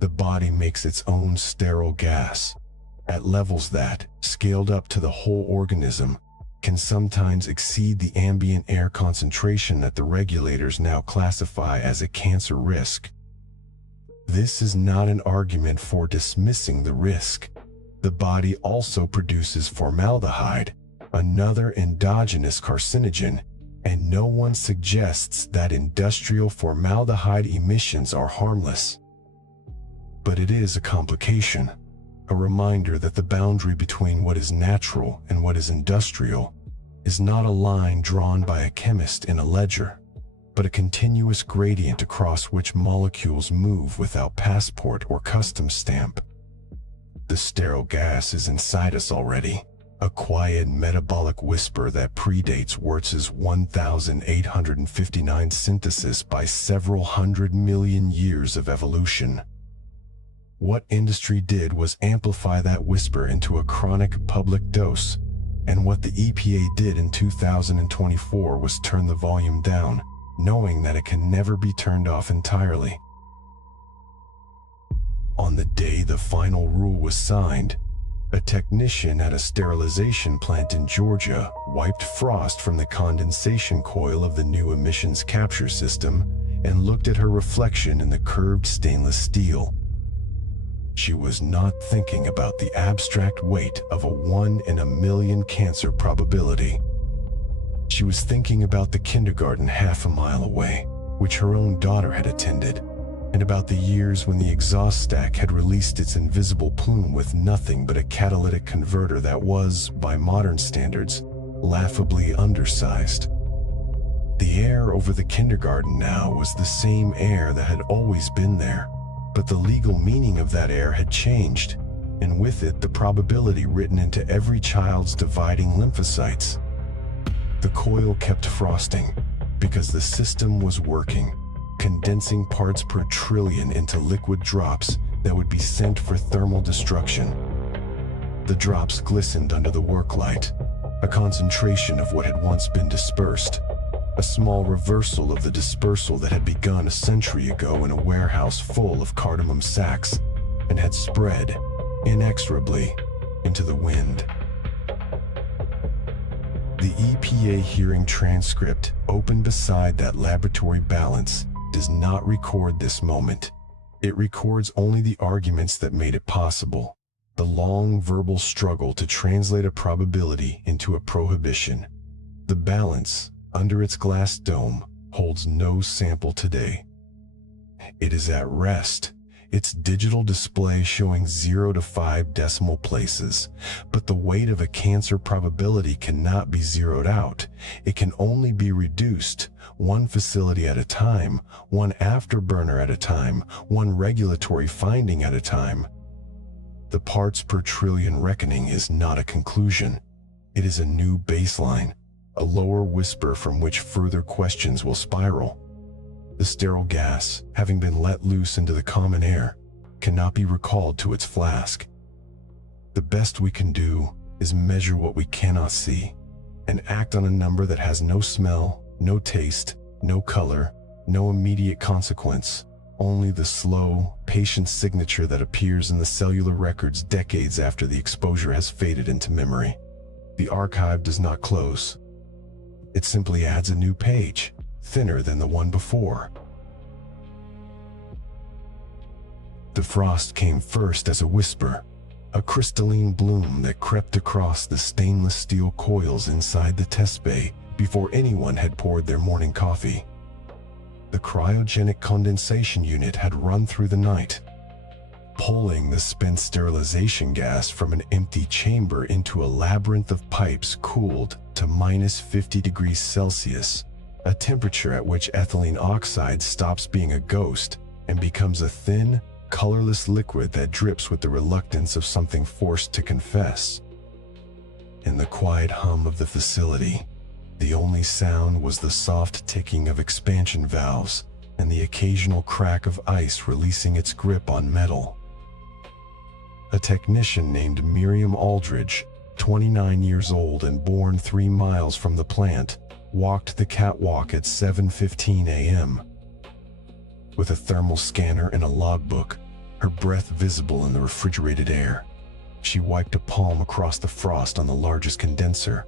The body makes its own sterile gas at levels that, scaled up to the whole organism, can sometimes exceed the ambient air concentration that the regulators now classify as a cancer risk. This is not an argument for dismissing the risk. The body also produces formaldehyde, another endogenous carcinogen, and no one suggests that industrial formaldehyde emissions are harmless. But it is a complication, a reminder that the boundary between what is natural and what is industrial is not a line drawn by a chemist in a ledger, but a continuous gradient across which molecules move without passport or customs stamp. The sterile gas is inside us already, a quiet metabolic whisper that predates Wurtz's 1859 synthesis by several 100 million years of evolution. What industry did was amplify that whisper into a chronic public dose, and what the EPA did in 2024 was turn the volume down, knowing that it can never be turned off entirely. On the day the final rule was signed, A technician at a sterilization plant in Georgia wiped frost from the condensation coil of the new emissions capture system and looked at her reflection in the curved stainless steel. She was not thinking about the abstract weight of a 1 in a million cancer probability. She was thinking about the kindergarten half a mile away, which her own daughter had attended, and about the years when the exhaust stack had released its invisible plume with nothing but a catalytic converter that was, by modern standards, laughably undersized. The air over the kindergarten now was the same air that had always been there, but the legal meaning of that air had changed, and with it the probability written into every child's dividing lymphocytes. The coil kept frosting, because the system was working, condensing parts per trillion into liquid drops that would be sent for thermal destruction. The drops glistened under the work light, a concentration of what had once been dispersed, a small reversal of the dispersal that had begun a century ago in a warehouse full of cardamom sacks and had spread, inexorably, into the wind. The EPA hearing transcript open beside that laboratory balance does not record this moment. It records only the arguments that made it possible, the long verbal struggle to translate a probability into a prohibition. The balance, under its glass dome, holds no sample today. It is at rest, its digital display showing 0 to 5 decimal places, but the weight of a cancer probability cannot be zeroed out. It can only be reduced, one facility at a time, one afterburner at a time, one regulatory finding at a time. The parts per trillion reckoning is not a conclusion. It is a new baseline, a lower whisper from which further questions will spiral. The sterile gas, having been let loose into the common air, cannot be recalled to its flask. The best we can do is measure what we cannot see, and act on a number that has no smell, no taste, no color, no immediate consequence, only the slow, patient signature that appears in the cellular records decades after the exposure has faded into memory. The archive does not close. It simply adds a new page, thinner than the one before. The frost came first as a whisper, a crystalline bloom that crept across the stainless steel coils inside the test bay before anyone had poured their morning coffee. The cryogenic condensation unit had run through the night, pulling the spent sterilization gas from an empty chamber into a labyrinth of pipes cooled to -50 degrees Celsius, a temperature at which ethylene oxide stops being a ghost and becomes a thin, colorless liquid that drips with the reluctance of something forced to confess. In the quiet hum of the facility, the only sound was the soft ticking of expansion valves and the occasional crack of ice releasing its grip on metal. A technician named Miriam Aldridge, 29 years old and born 3 miles from the plant, walked the catwalk at 7:15 a.m. With a thermal scanner and a logbook, her breath visible in the refrigerated air, she wiped a palm across the frost on the largest condenser,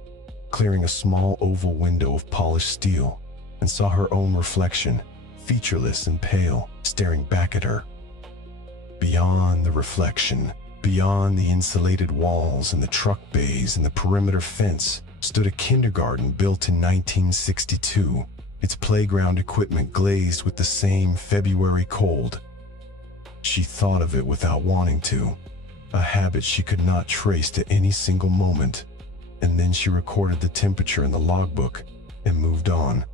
clearing a small oval window of polished steel, and saw her own reflection, featureless and pale, staring back at her. Beyond the reflection, beyond the insulated walls and the truck bays and the perimeter fence, stood a kindergarten built in 1962, its playground equipment glazed with the same February cold. She thought of it without wanting to, a habit she could not trace to any single moment, and then she recorded the temperature in the logbook and moved on.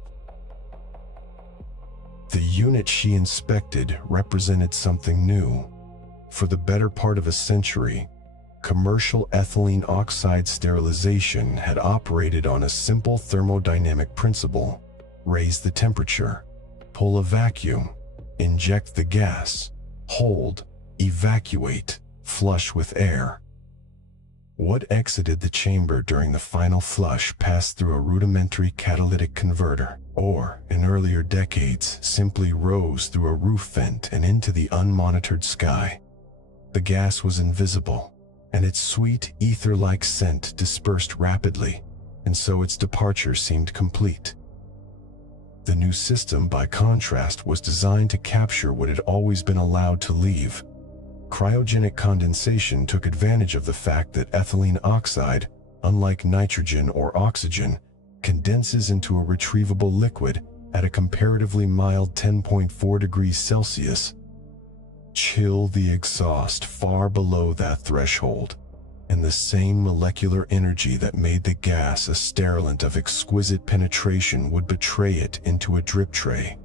The unit she inspected represented something new. For the better part of a century, commercial ethylene oxide sterilization had operated on a simple thermodynamic principle: raise the temperature, pull a vacuum, inject the gas, hold, evacuate, flush with air. What exited the chamber during the final flush passed through a rudimentary catalytic converter, or, in earlier decades, simply rose through a roof vent and into the unmonitored sky. The gas was invisible, and its sweet, ether-like scent dispersed rapidly, and so its departure seemed complete. The new system, by contrast, was designed to capture what had always been allowed to leave. Cryogenic condensation took advantage of the fact that ethylene oxide, unlike nitrogen or oxygen, condenses into a retrievable liquid at a comparatively mild 10.4 degrees Celsius. Chill the exhaust far below that threshold, and the same molecular energy that made the gas a sterilant of exquisite penetration would betray it into a drip tray.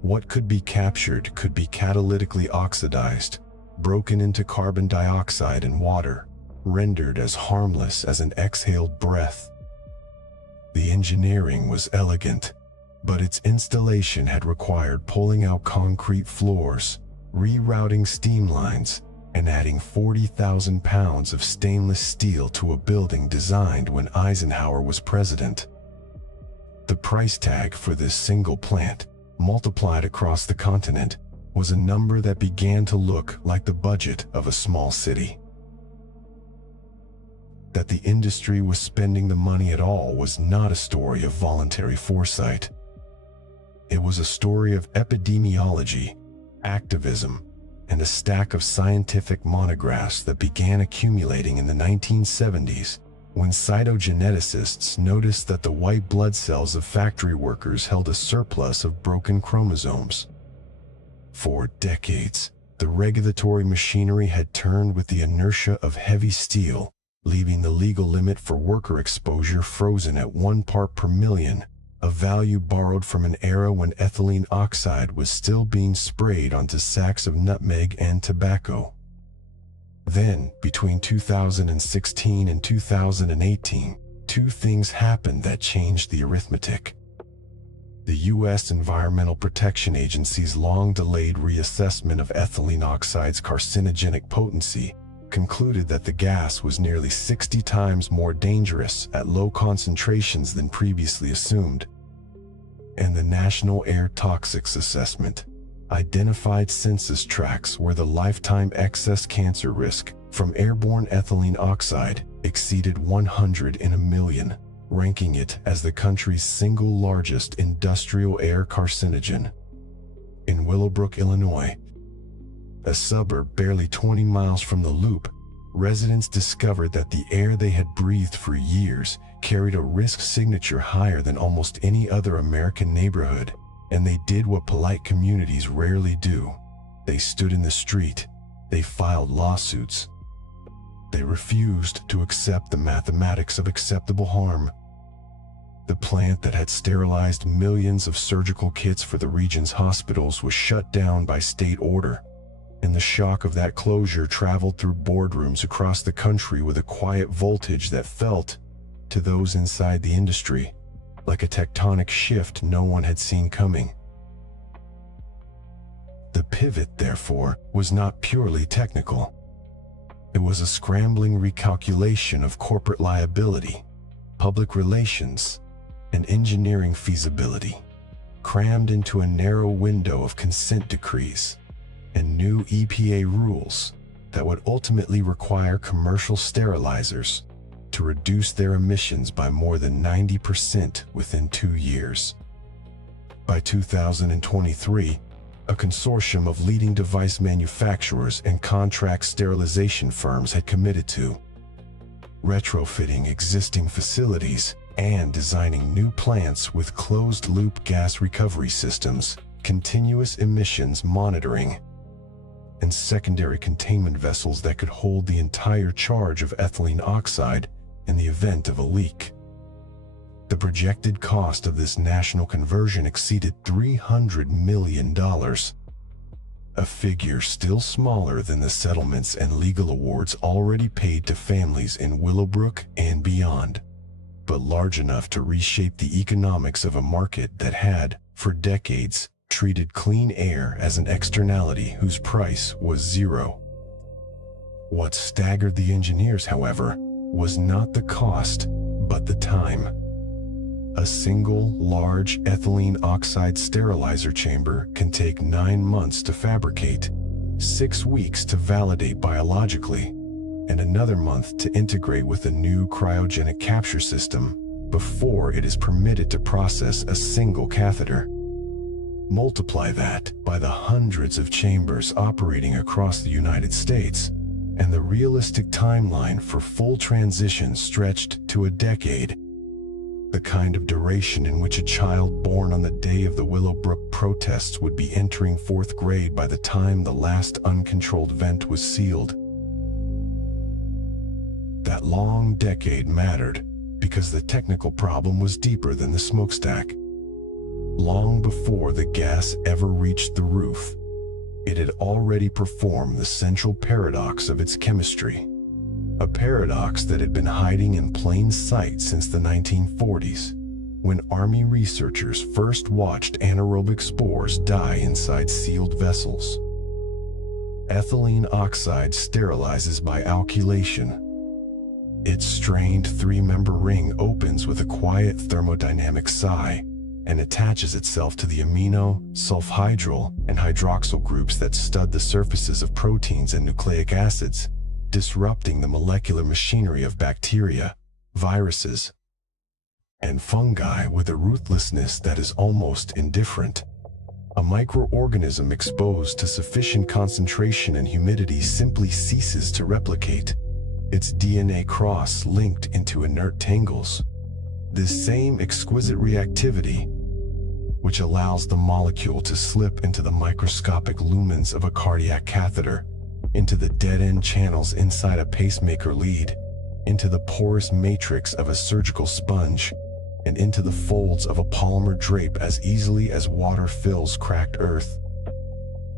What could be captured could be catalytically oxidized, broken into carbon dioxide and water, rendered as harmless as an exhaled breath. The engineering was elegant, but its installation had required pulling out concrete floors, rerouting steam lines, and adding 40,000 pounds of stainless steel to a building designed when Eisenhower was president. The price tag for this single plant, multiplied across the continent, was a number that began to look like the budget of a small city. That the industry was spending the money at all was not a story of voluntary foresight. It was a story of epidemiology, activism, and a stack of scientific monographs that began accumulating in the 1970s when cytogeneticists noticed that the white blood cells of factory workers held a surplus of broken chromosomes. For decades, the regulatory machinery had turned with the inertia of heavy steel, leaving the legal limit for worker exposure frozen at 1 part per million, a value borrowed from an era when ethylene oxide was still being sprayed onto sacks of nutmeg and tobacco. Then, between 2016 and 2018, two things happened that changed the arithmetic. The U.S. Environmental Protection Agency's long-delayed reassessment of ethylene oxide's carcinogenic potency concluded that the gas was nearly 60 times more dangerous at low concentrations than previously assumed. And the National Air Toxics Assessment identified census tracts where the lifetime excess cancer risk from airborne ethylene oxide exceeded 100 in a million, ranking it as the country's single largest industrial air carcinogen. In Willowbrook, Illinois, a suburb barely 20 miles from the loop, residents discovered that the air they had breathed for years carried a risk signature higher than almost any other American neighborhood, and they did what polite communities rarely do. They stood in the street. They filed lawsuits. They refused to accept the mathematics of acceptable harm. The plant that had sterilized millions of surgical kits for the region's hospitals was shut down by state order, and the shock of that closure traveled through boardrooms across the country with a quiet voltage that felt, to those inside the industry, like a tectonic shift no one had seen coming. The pivot, therefore, was not purely technical. It was a scrambling recalculation of corporate liability, public relations, and engineering feasibility, crammed into a narrow window of consent decrees and new EPA rules that would ultimately require commercial sterilizers to reduce their emissions by more than 90% within 2 years. By 2023, a consortium of leading device manufacturers and contract sterilization firms had committed to retrofitting existing facilities and designing new plants with closed-loop gas recovery systems, continuous emissions monitoring, and secondary containment vessels that could hold the entire charge of ethylene oxide in the event of a leak. The projected cost of this national conversion exceeded $300 million, a figure still smaller than the settlements and legal awards already paid to families in Willowbrook and beyond, but large enough to reshape the economics of a market that had, for decades, treated clean air as an externality whose price was zero. What staggered the engineers, however, was not the cost, but the time. A single large ethylene oxide sterilizer chamber can take 9 months to fabricate, 6 weeks to validate biologically, and another month to integrate with a new cryogenic capture system before it is permitted to process a single catheter. Multiply that by the hundreds of chambers operating across the United States, and the realistic timeline for full transition stretched to a decade. The kind of duration in which a child born on the day of the Willowbrook protests would be entering 4th grade by the time the last uncontrolled vent was sealed. That long decade mattered because the technical problem was deeper than the smokestack. Long before the gas ever reached the roof, it had already performed the central paradox of its chemistry. A paradox that had been hiding in plain sight since the 1940s, when Army researchers first watched anaerobic spores die inside sealed vessels. Ethylene oxide sterilizes by alkylation. Its strained 3-member ring opens with a quiet thermodynamic sigh and attaches itself to the amino, sulfhydryl, and hydroxyl groups that stud the surfaces of proteins and nucleic acids, disrupting the molecular machinery of bacteria, viruses, and fungi with a ruthlessness that is almost indifferent. A microorganism exposed to sufficient concentration and humidity simply ceases to replicate, its DNA cross-linked into inert tangles. This same exquisite reactivity, which allows the molecule to slip into the microscopic lumens of a cardiac catheter, into the dead-end channels inside a pacemaker lead, into the porous matrix of a surgical sponge, and into the folds of a polymer drape as easily as water fills cracked earth,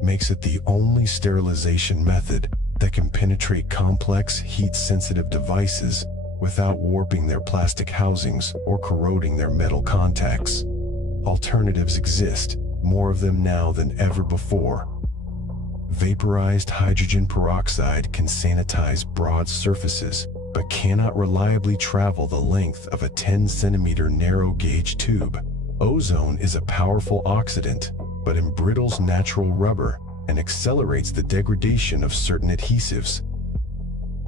makes it the only sterilization method that can penetrate complex, heat-sensitive devices without warping their plastic housings or corroding their metal contacts. Alternatives exist, more of them now than ever before. Vaporized hydrogen peroxide can sanitize broad surfaces, but cannot reliably travel the length of a 10-centimeter narrow-gauge tube. Ozone is a powerful oxidant, but embrittles natural rubber and accelerates the degradation of certain adhesives.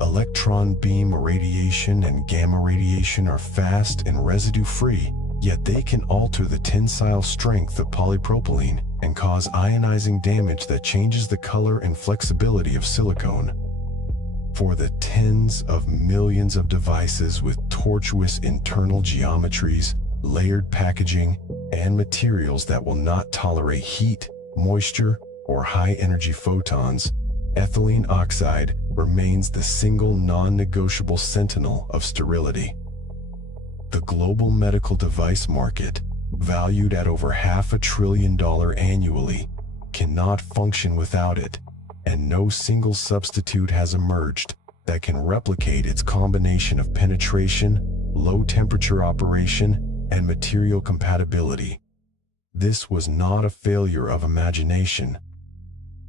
Electron beam radiation and gamma radiation are fast and residue-free, yet they can alter the tensile strength of polypropylene and cause ionizing damage that changes the color and flexibility of silicone. For the tens of millions of devices with tortuous internal geometries, layered packaging, and materials that will not tolerate heat, moisture, or high-energy photons, ethylene oxide remains the single non-negotiable sentinel of sterility. The global medical device market, valued at over $500 billion annually, cannot function without it, and no single substitute has emerged that can replicate its combination of penetration, low-temperature operation, and material compatibility. This was not a failure of imagination.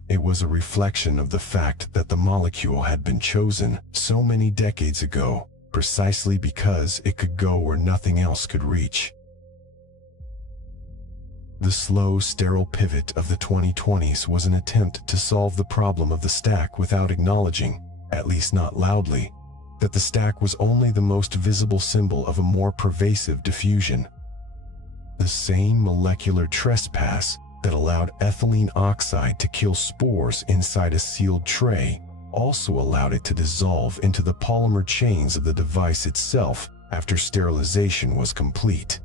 It was a reflection of the fact that the molecule had been chosen so many decades ago, precisely because it could go where nothing else could reach. The slow, sterile pivot of the 2020s was an attempt to solve the problem of the stack without acknowledging, at least not loudly, that the stack was only the most visible symbol of a more pervasive diffusion. The same molecular trespass that allowed ethylene oxide to kill spores inside a sealed tray also allowed it to dissolve into the polymer chains of the device itself after sterilization was complete.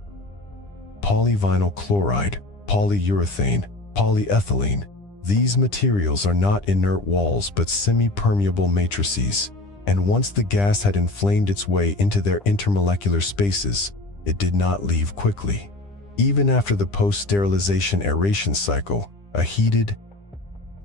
Polyvinyl chloride, polyurethane, polyethylene, these materials are not inert walls but semi-permeable matrices, and once the gas had inflamed its way into their intermolecular spaces, it did not leave quickly. Even after the post-sterilization aeration cycle, a heated,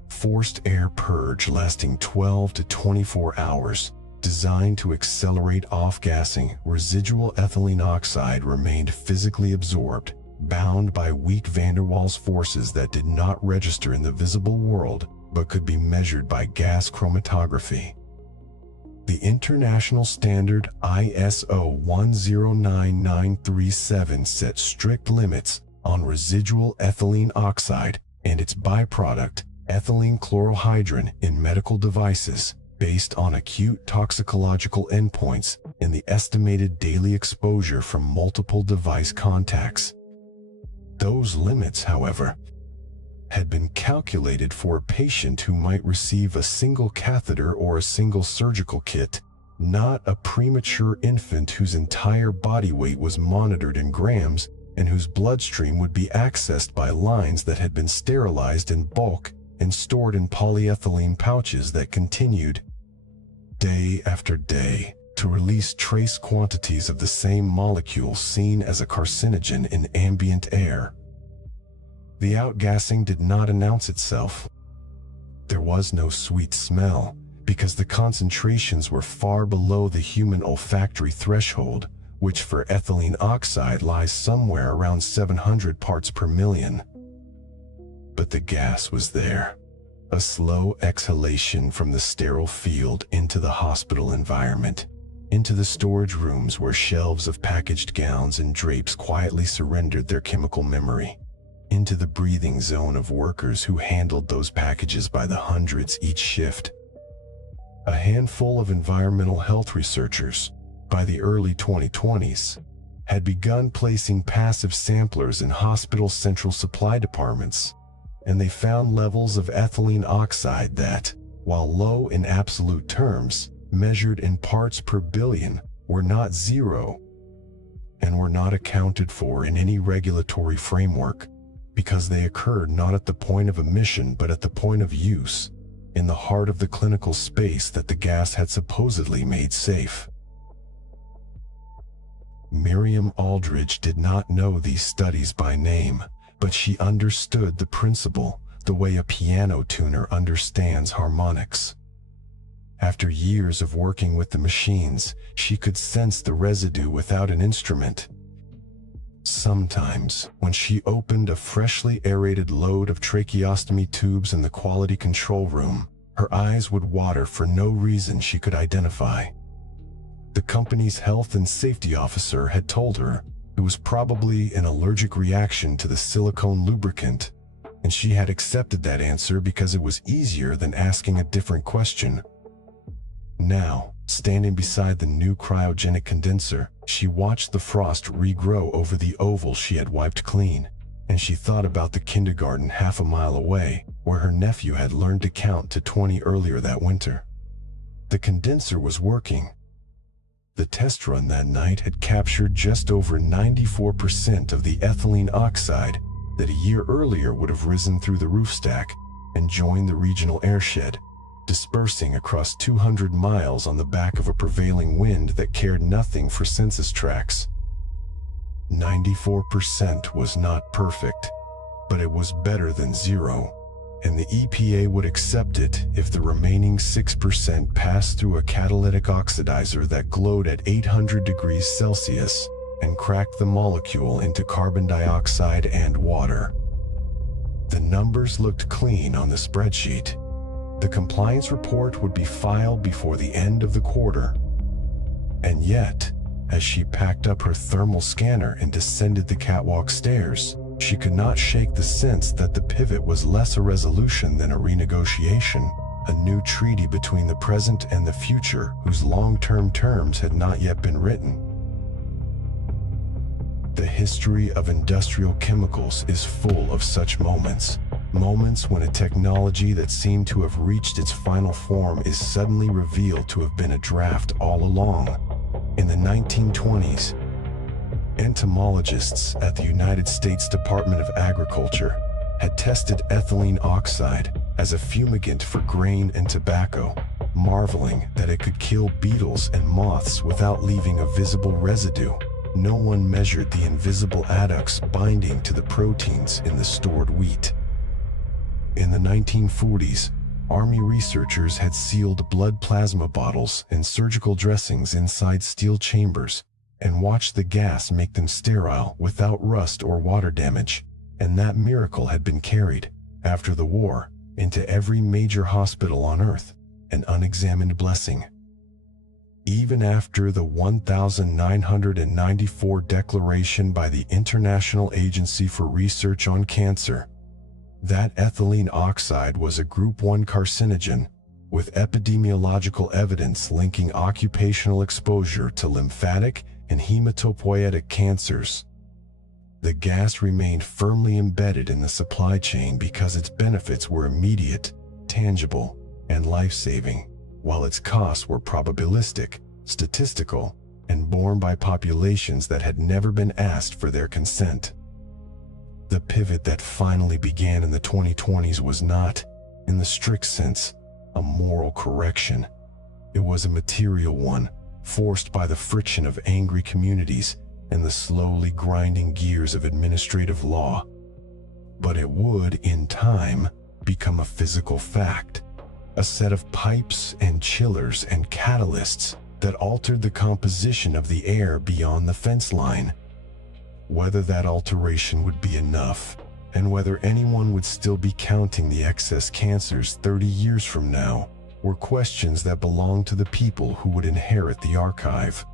forced air purge lasting 12 to 24 hours, designed to accelerate off-gassing, residual ethylene oxide remained physically absorbed, bound by weak van der Waals forces that did not register in the visible world but could be measured by gas chromatography. The international standard ISO 109937 set strict limits on residual ethylene oxide and its byproduct, ethylene chlorohydrin, in medical devices, based on acute toxicological endpoints and the estimated daily exposure from multiple device contacts. Those limits, however, had been calculated for a patient who might receive a single catheter or a single surgical kit, not a premature infant whose entire body weight was monitored in grams and whose bloodstream would be accessed by lines that had been sterilized in bulk and stored in polyethylene pouches that continued, day after day, to release trace quantities of the same molecule seen as a carcinogen in ambient air. The outgassing did not announce itself. There was no sweet smell, because the concentrations were far below the human olfactory threshold, which for ethylene oxide lies somewhere around 700 parts per million. But the gas was there, a slow exhalation from the sterile field into the hospital environment, into the storage rooms where shelves of packaged gowns and drapes quietly surrendered their chemical memory, into the breathing zone of workers who handled those packages by the hundreds each shift. A handful of environmental health researchers, by the early 2020s, had begun placing passive samplers in hospital central supply departments, and they found levels of ethylene oxide that, while low in absolute terms, measured in parts per billion, were not zero, and were not accounted for in any regulatory framework, because they occurred not at the point of emission but at the point of use, in the heart of the clinical space that the gas had supposedly made safe. Miriam Aldridge did not know these studies by name, but she understood the principle the way a piano tuner understands harmonics. After years of working with the machines, she could sense the residue without an instrument. Sometimes, when she opened a freshly aerated load of tracheostomy tubes in the quality control room, her eyes would water for no reason she could identify. The company's health and safety officer had told her it was probably an allergic reaction to the silicone lubricant, and she had accepted that answer because it was easier than asking a different question. Now, standing beside the new cryogenic condenser, she watched the frost regrow over the oval she had wiped clean, and she thought about the kindergarten half a mile away, where her nephew had learned to count to 20 earlier that winter. The condenser was working. The test run that night had captured just over 94% of the ethylene oxide that a year earlier would have risen through the roof stack and joined the regional airshed, dispersing across 200 miles on the back of a prevailing wind that cared nothing for census tracts. 94% was not perfect, but it was better than zero, and the EPA would accept it if the remaining 6% passed through a catalytic oxidizer that glowed at 800 degrees Celsius and cracked the molecule into carbon dioxide and water. The numbers looked clean on the spreadsheet. The compliance report would be filed before the end of the quarter. And yet, as she packed up her thermal scanner and descended the catwalk stairs, she could not shake the sense that the pivot was less a resolution than a renegotiation, a new treaty between the present and the future whose long-term terms had not yet been written. The history of industrial chemicals is full of such moments. Moments when a technology that seemed to have reached its final form is suddenly revealed to have been a draft all along. In the 1920s, entomologists at the United States Department of Agriculture had tested ethylene oxide as a fumigant for grain and tobacco, marveling that it could kill beetles and moths without leaving a visible residue. No one measured the invisible adducts binding to the proteins in the stored wheat. In the 1940s, Army researchers had sealed blood plasma bottles and surgical dressings inside steel chambers and watched the gas make them sterile without rust or water damage, and that miracle had been carried, after the war, into every major hospital on Earth, an unexamined blessing. Even after the 1994 declaration by the International Agency for Research on Cancer that ethylene oxide was a Group 1 carcinogen, with epidemiological evidence linking occupational exposure to lymphatic and hematopoietic cancers. The gas remained firmly embedded in the supply chain because its benefits were immediate, tangible, and life-saving, while its costs were probabilistic, statistical, and borne by populations that had never been asked for their consent. The pivot that finally began in the 2020s was not, in the strict sense, a moral correction. It was a material one, forced by the friction of angry communities and the slowly grinding gears of administrative law. But it would, in time, become a physical fact, a set of pipes and chillers and catalysts that altered the composition of the air beyond the fence line. Whether that alteration would be enough, and whether anyone would still be counting the excess cancers 30 years from now, were questions that belonged to the people who would inherit the archive.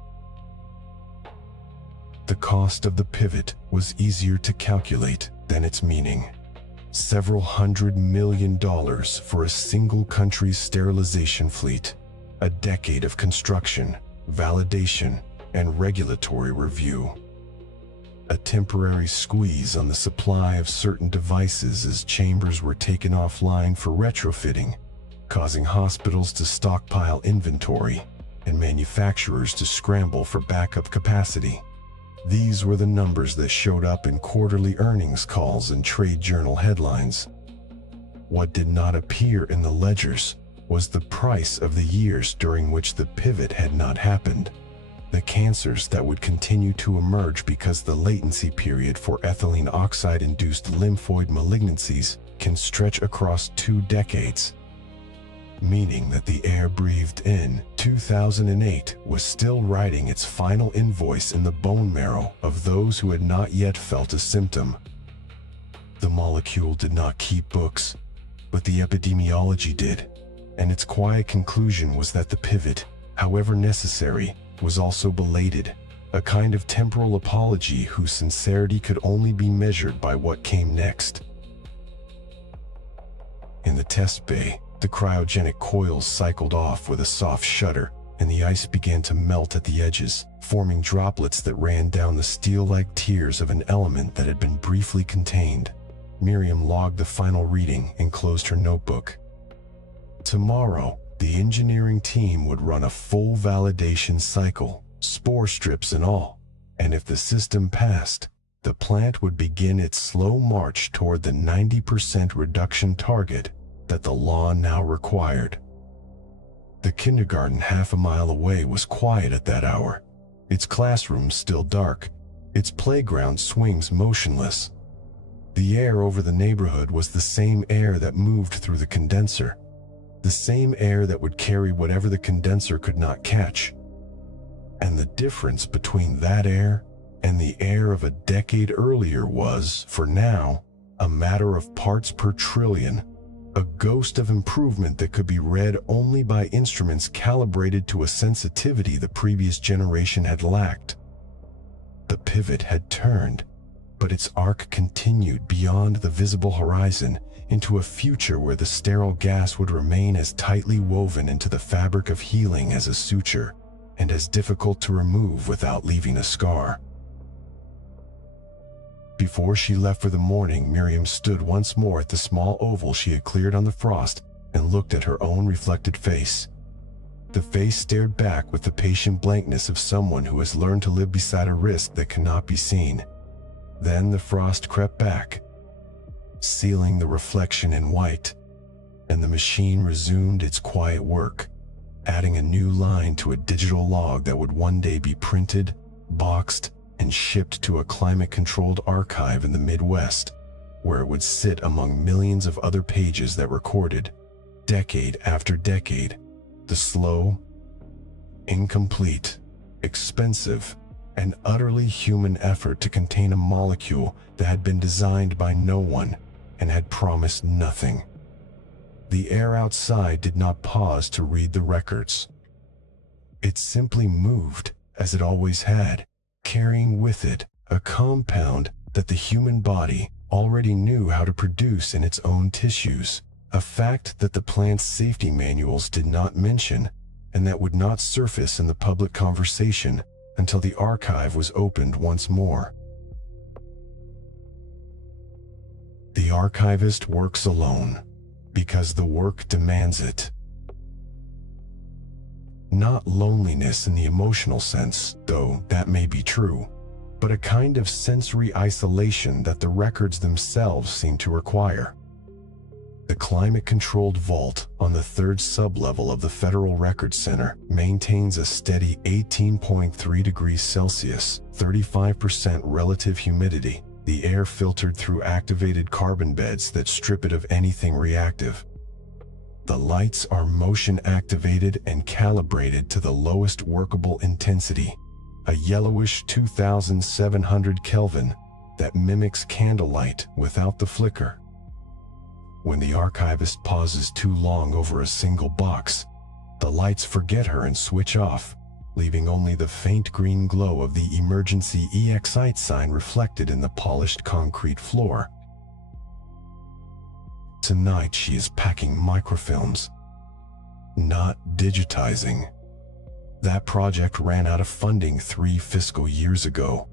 The cost of the pivot was easier to calculate than its meaning. Several $100 million for a single country's sterilization fleet, a decade of construction, validation, and regulatory review. A temporary squeeze on the supply of certain devices as chambers were taken offline for retrofitting, causing hospitals to stockpile inventory and manufacturers to scramble for backup capacity. These were the numbers that showed up in quarterly earnings calls and trade journal headlines. What did not appear in the ledgers was the price of the years during which the pivot had not happened. The cancers that would continue to emerge because the latency period for ethylene oxide-induced lymphoid malignancies can stretch across 2 decades, meaning that the air breathed in 2008 was still writing its final invoice in the bone marrow of those who had not yet felt a symptom. The molecule did not keep books, but the epidemiology did, and its quiet conclusion was that the pivot, however necessary, was also belated, a kind of temporal apology whose sincerity could only be measured by what came next. In the test bay, the cryogenic coils cycled off with a soft shudder, and the ice began to melt at the edges, forming droplets that ran down the steel-like tiers of an element that had been briefly contained. Miriam logged the final reading and closed her notebook. Tomorrow, the engineering team would run a full validation cycle, spore strips and all, and if the system passed, the plant would begin its slow march toward the 90% reduction target that the law now required. The kindergarten half a mile away was quiet at that hour, its classrooms still dark, its playground swings motionless. The air over the neighborhood was the same air that moved through the condenser, the same air that would carry whatever the condenser could not catch. And the difference between that air and the air of a decade earlier was, for now, a matter of parts per trillion, a ghost of improvement that could be read only by instruments calibrated to a sensitivity the previous generation had lacked. The pivot had turned, but its arc continued beyond the visible horizon into a future where the sterile gas would remain as tightly woven into the fabric of healing as a suture, and as difficult to remove without leaving a scar. Before she left for the morning, Miriam stood once more at the small oval she had cleared on the frost and looked at her own reflected face. The face stared back with the patient blankness of someone who has learned to live beside a risk that cannot be seen. Then the frost crept back, sealing the reflection in white, and the machine resumed its quiet work, adding a new line to a digital log that would one day be printed, boxed, and shipped to a climate-controlled archive in the Midwest, where it would sit among millions of other pages that recorded, decade after decade, the slow, incomplete, expensive, and utterly human effort to contain a molecule that had been designed by no one and had promised nothing. The air outside did not pause to read the records. It simply moved, as it always had, carrying with it a compound that the human body already knew how to produce in its own tissues, a fact that the plant's safety manuals did not mention and that would not surface in the public conversation until the archive was opened once more. The archivist works alone because the work demands it. Not loneliness in the emotional sense, though that may be true, but a kind of sensory isolation that the records themselves seem to require. The climate-controlled vault on the third sublevel of the Federal Records Center maintains a steady 18.3 degrees Celsius, 35% relative humidity, the air filtered through activated carbon beds that strip it of anything reactive. The lights are motion-activated and calibrated to the lowest workable intensity, a yellowish 2700 Kelvin that mimics candlelight without the flicker. When the archivist pauses too long over a single box, the lights forget her and switch off, leaving only the faint green glow of the emergency EXITE sign reflected in the polished concrete floor. Tonight she is packing microfilms, not digitizing. That project ran out of funding 3 fiscal years ago,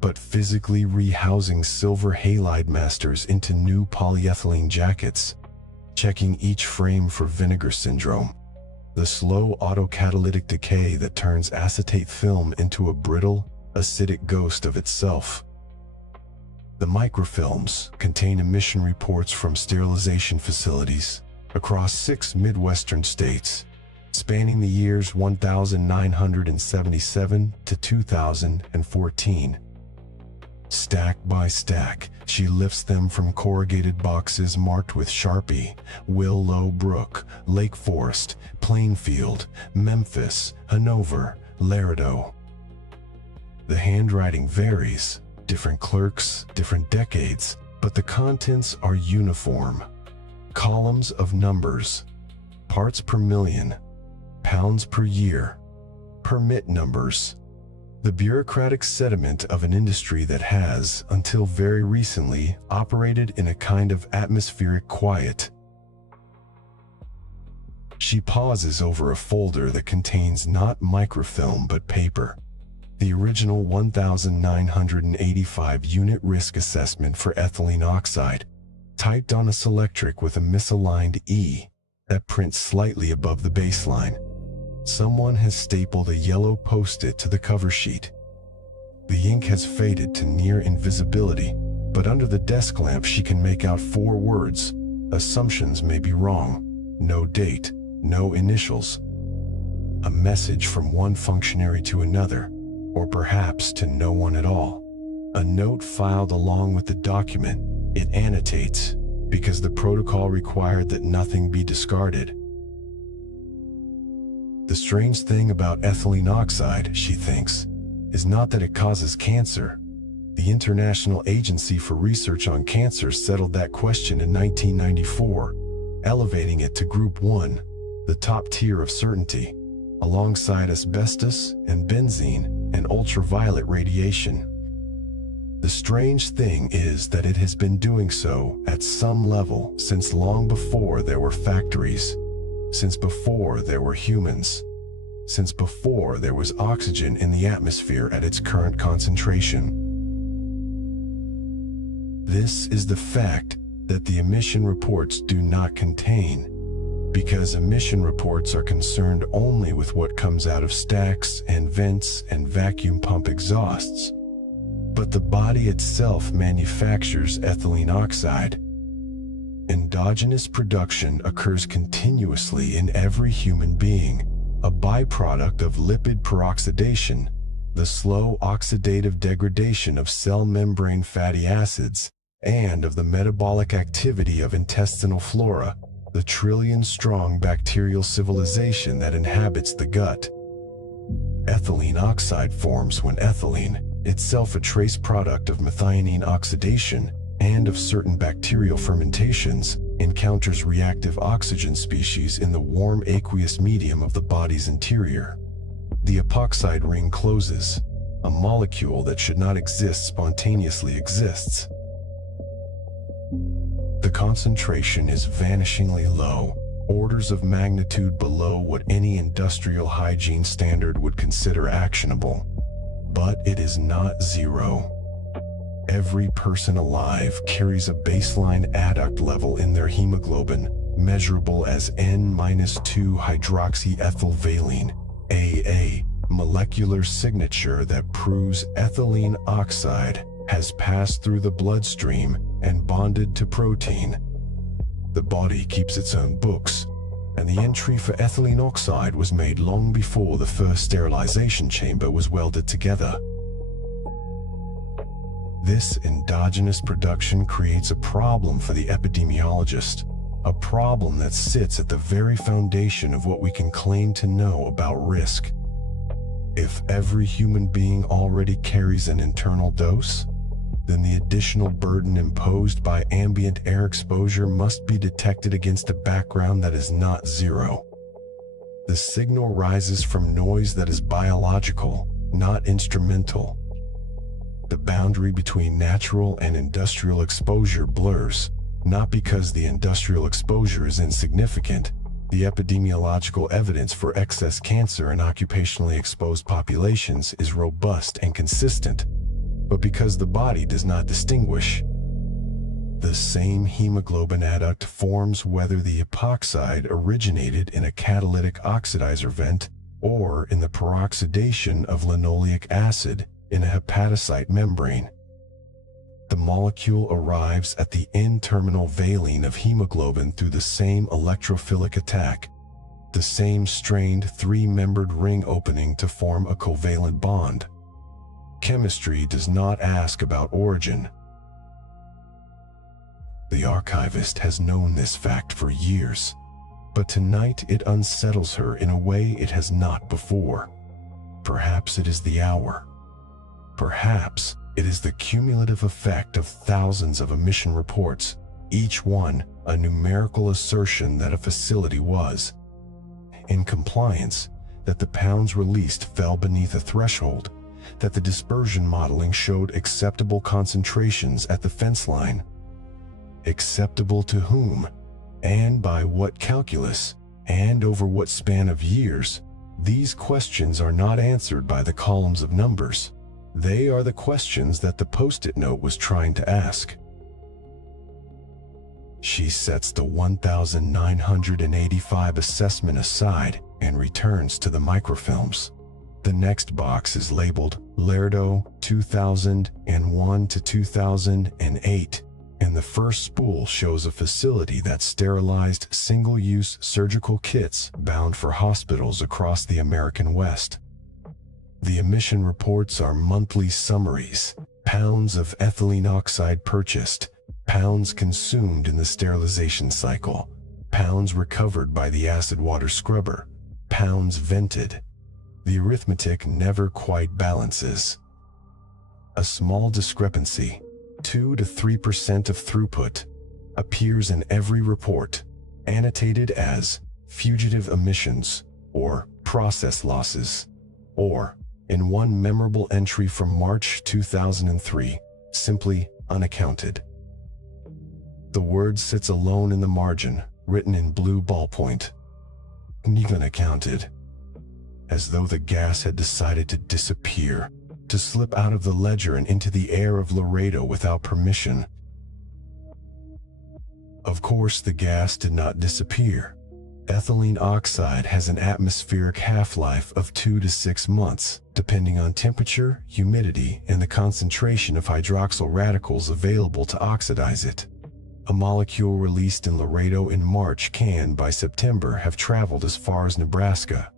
but physically rehousing silver halide masters into new polyethylene jackets, checking each frame for vinegar syndrome, the slow autocatalytic decay that turns acetate film into a brittle, acidic ghost of itself. The microfilms contain emission reports from sterilization facilities across 6 Midwestern states, spanning the years 1977 to 2014. Stack by stack, she lifts them from corrugated boxes marked with Sharpie, Willow Brook, Lake Forest, Plainfield, Memphis, Hanover, Laredo. The handwriting varies, different clerks, different decades, but the contents are uniform. Columns of numbers, parts per million, pounds per year, permit numbers. The bureaucratic sediment of an industry that has, until very recently, operated in a kind of atmospheric quiet. She pauses over a folder that contains not microfilm but paper. The original 1985 unit risk assessment for ethylene oxide, typed on a Selectric with a misaligned E that prints slightly above the baseline. Someone has stapled a yellow post-it to the cover sheet. The ink has faded to near invisibility, but under the desk lamp she can make out 4 words. Assumptions may be wrong. No date, no initials. A message from one functionary to another, or perhaps to no one at all. A note filed along with the document. It annotates, because the protocol required that nothing be discarded. The strange thing about ethylene oxide, she thinks, is not that it causes cancer. The International Agency for Research on Cancer settled that question in 1994, elevating it to Group 1, the top tier of certainty, alongside asbestos and benzene and ultraviolet radiation. The strange thing is that it has been doing so at some level since long before there were factories, since before there were humans, since before there was oxygen in the atmosphere at its current concentration. This is the fact that the emission reports do not contain, because emission reports are concerned only with what comes out of stacks and vents and vacuum pump exhausts. But the body itself manufactures ethylene oxide. Endogenous production occurs continuously in every human being, a byproduct of lipid peroxidation, the slow oxidative degradation of cell membrane fatty acids, and of the metabolic activity of intestinal flora, the trillion-strong bacterial civilization that inhabits the gut. Ethylene oxide forms when ethylene, itself a trace product of methionine oxidation and of certain bacterial fermentations, encounters reactive oxygen species in the warm aqueous medium of the body's interior. The epoxide ring closes. A molecule that should not exist spontaneously exists. The concentration is vanishingly low, orders of magnitude below what any industrial hygiene standard would consider actionable. But it is not zero. Every person alive carries a baseline adduct level in their hemoglobin, measurable as N-2-hydroxyethylvaline, AA, molecular signature that proves ethylene oxide has passed through the bloodstream and bonded to protein. The body keeps its own books, and the entry for ethylene oxide was made long before the first sterilization chamber was welded together. This endogenous production creates a problem for the epidemiologist, a problem that sits at the very foundation of what we can claim to know about risk. If every human being already carries an internal dose, then the additional burden imposed by ambient air exposure must be detected against a background that is not zero. The signal rises from noise that is biological, not instrumental. The boundary between natural and industrial exposure blurs, not because the industrial exposure is insignificant. The epidemiological evidence for excess cancer in occupationally exposed populations is robust and consistent, but because the body does not distinguish. The same hemoglobin adduct forms whether the epoxide originated in a catalytic oxidizer vent or in the peroxidation of linoleic acid in a hepatocyte membrane. The molecule arrives at the N-terminal valine of hemoglobin through the same electrophilic attack, the same strained three-membered ring opening to form a covalent bond. Chemistry does not ask about origin. The archivist has known this fact for years, but tonight it unsettles her in a way it has not before. Perhaps it is the hour. Perhaps it is the cumulative effect of thousands of emission reports, each one a numerical assertion that a facility was in compliance, that the pounds released fell beneath a threshold, that the dispersion modeling showed acceptable concentrations at the fence line. Acceptable to whom? And by what calculus? And over what span of years? These questions are not answered by the columns of numbers. They are the questions that the post-it note was trying to ask. She sets the 1,985 assessment aside and returns to the microfilms. The next box is labeled Lerdo 2001 to 2008, and the first spool shows a facility that sterilized single-use surgical kits bound for hospitals across the American West. The emission reports are monthly summaries: pounds of ethylene oxide purchased, pounds consumed in the sterilization cycle, pounds recovered by the acid water scrubber, pounds vented. The arithmetic never quite balances. A small discrepancy, 2 to 3% of throughput, appears in every report, annotated as fugitive emissions or process losses, or in one memorable entry from March 2003, simply unaccounted. The word sits alone in the margin, written in blue ballpoint. Unaccounted. As though the gas had decided to disappear, to slip out of the ledger and into the air of Laredo without permission. Of course, the gas did not disappear. Ethylene oxide has an atmospheric half-life of 2 to 6 months, depending on temperature, humidity, and the concentration of hydroxyl radicals available to oxidize it. A molecule released in Laredo in March can, by September, have traveled as far as Nebraska.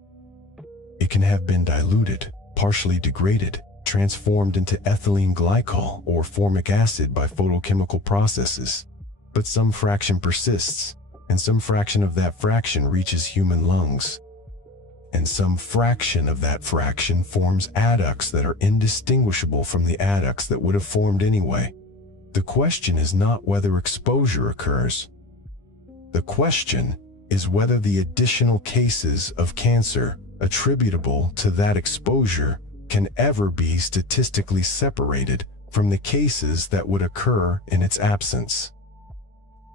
It can have been diluted, partially degraded, transformed into ethylene glycol or formic acid by photochemical processes. But some fraction persists, and some fraction of that fraction reaches human lungs. And some fraction of that fraction forms adducts that are indistinguishable from the adducts that would have formed anyway. The question is not whether exposure occurs. The question is whether the additional cases of cancer attributable to that exposure can ever be statistically separated from the cases that would occur in its absence.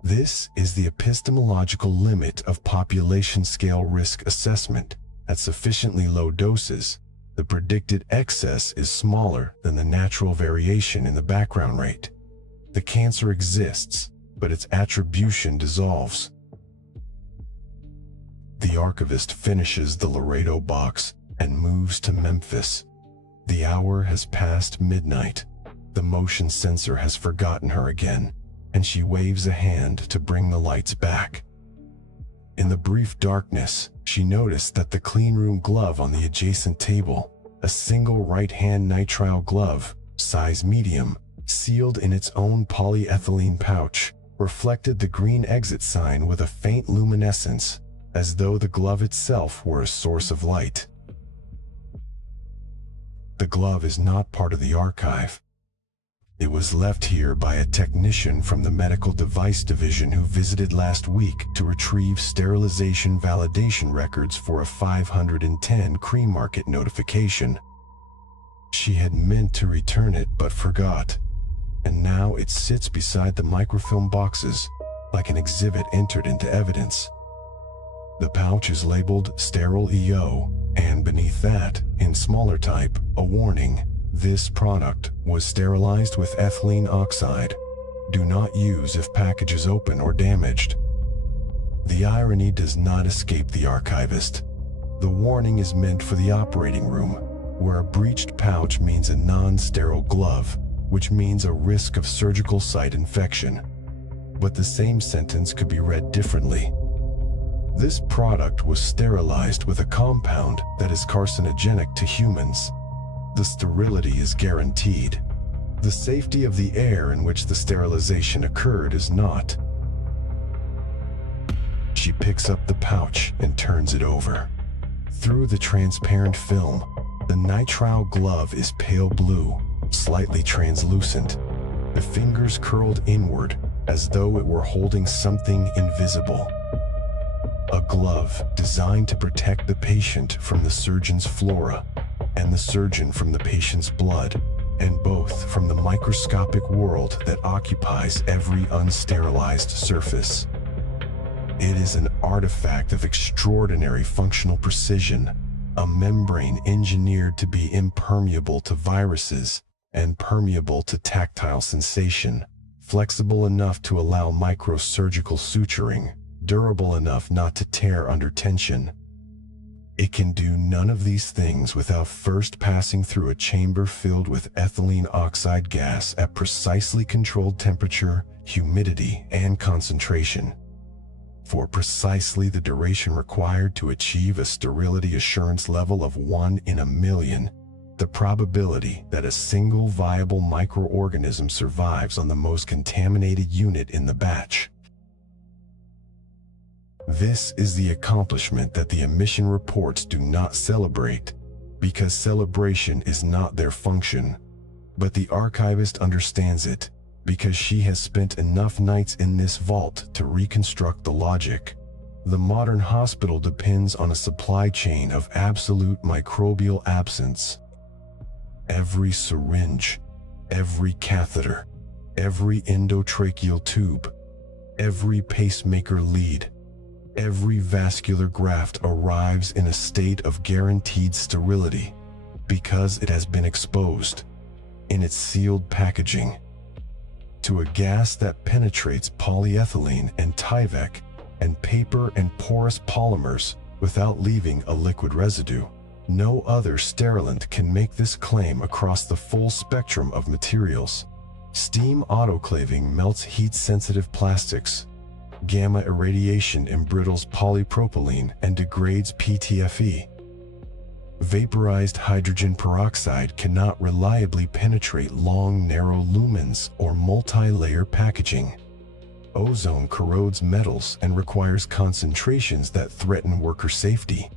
This is the epistemological limit of population-scale risk assessment. At sufficiently low doses, the predicted excess is smaller than the natural variation in the background rate. The cancer exists, but its attribution dissolves. The archivist finishes the Laredo box and moves to Memphis. The hour has passed midnight. The motion sensor has forgotten her again, and she waves a hand to bring the lights back. In the brief darkness, she noticed that the cleanroom glove on the adjacent table, a single right-hand nitrile glove, size medium, sealed in its own polyethylene pouch, reflected the green exit sign with a faint luminescence, as though the glove itself were a source of light. The glove is not part of the archive. It was left here by a technician from the medical device division who visited last week to retrieve sterilization validation records for a 510 cream market notification. She had meant to return it but forgot, and now it sits beside the microfilm boxes like an exhibit entered into evidence. The pouch is labeled Sterile EO, and beneath that, in smaller type, a warning: this product was sterilized with ethylene oxide. Do not use if package is open or damaged. The irony does not escape the archivist. The warning is meant for the operating room, where a breached pouch means a non-sterile glove, which means a risk of surgical site infection. But the same sentence could be read differently. This product was sterilized with a compound that is carcinogenic to humans. The sterility is guaranteed. The safety of the air in which the sterilization occurred is not. She picks up the pouch and turns it over. Through the transparent film, the nitrile glove is pale blue, slightly translucent. The fingers curled inward, as though it were holding something invisible. A glove designed to protect the patient from the surgeon's flora, and the surgeon from the patient's blood, and both from the microscopic world that occupies every unsterilized surface. It is an artifact of extraordinary functional precision, a membrane engineered to be impermeable to viruses and permeable to tactile sensation, flexible enough to allow microsurgical suturing, durable enough not to tear under tension. It can do none of these things without first passing through a chamber filled with ethylene oxide gas at precisely controlled temperature, humidity, and concentration. For precisely the duration required to achieve a sterility assurance level of 1 in a million, the probability that a single viable microorganism survives on the most contaminated unit in the batch. This is the accomplishment that the emission reports do not celebrate, because celebration is not their function. But the archivist understands it, because she has spent enough nights in this vault to reconstruct the logic. The modern hospital depends on a supply chain of absolute microbial absence. Every syringe, every catheter, every endotracheal tube, every pacemaker lead, every vascular graft arrives in a state of guaranteed sterility because it has been exposed, in its sealed packaging, to a gas that penetrates polyethylene and Tyvek and paper and porous polymers without leaving a liquid residue. No other sterilant can make this claim across the full spectrum of materials. Steam autoclaving melts heat-sensitive plastics. Gamma irradiation embrittles polypropylene and degrades PTFE. Vaporized hydrogen peroxide cannot reliably penetrate long, narrow lumens or multi-layer packaging. Ozone corrodes metals and requires concentrations that threaten worker safety.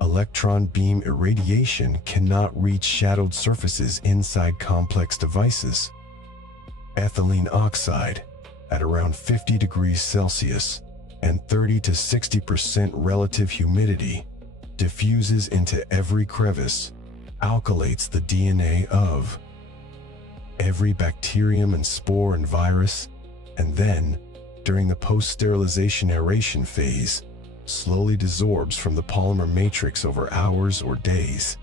Electron beam irradiation cannot reach shadowed surfaces inside complex devices. Ethylene oxide, at around 50 degrees Celsius and 30 to 60% relative humidity, diffuses into every crevice, alkylates the DNA of every bacterium and spore and virus, and then, during the post-sterilization aeration phase, slowly desorbs from the polymer matrix over hours or days.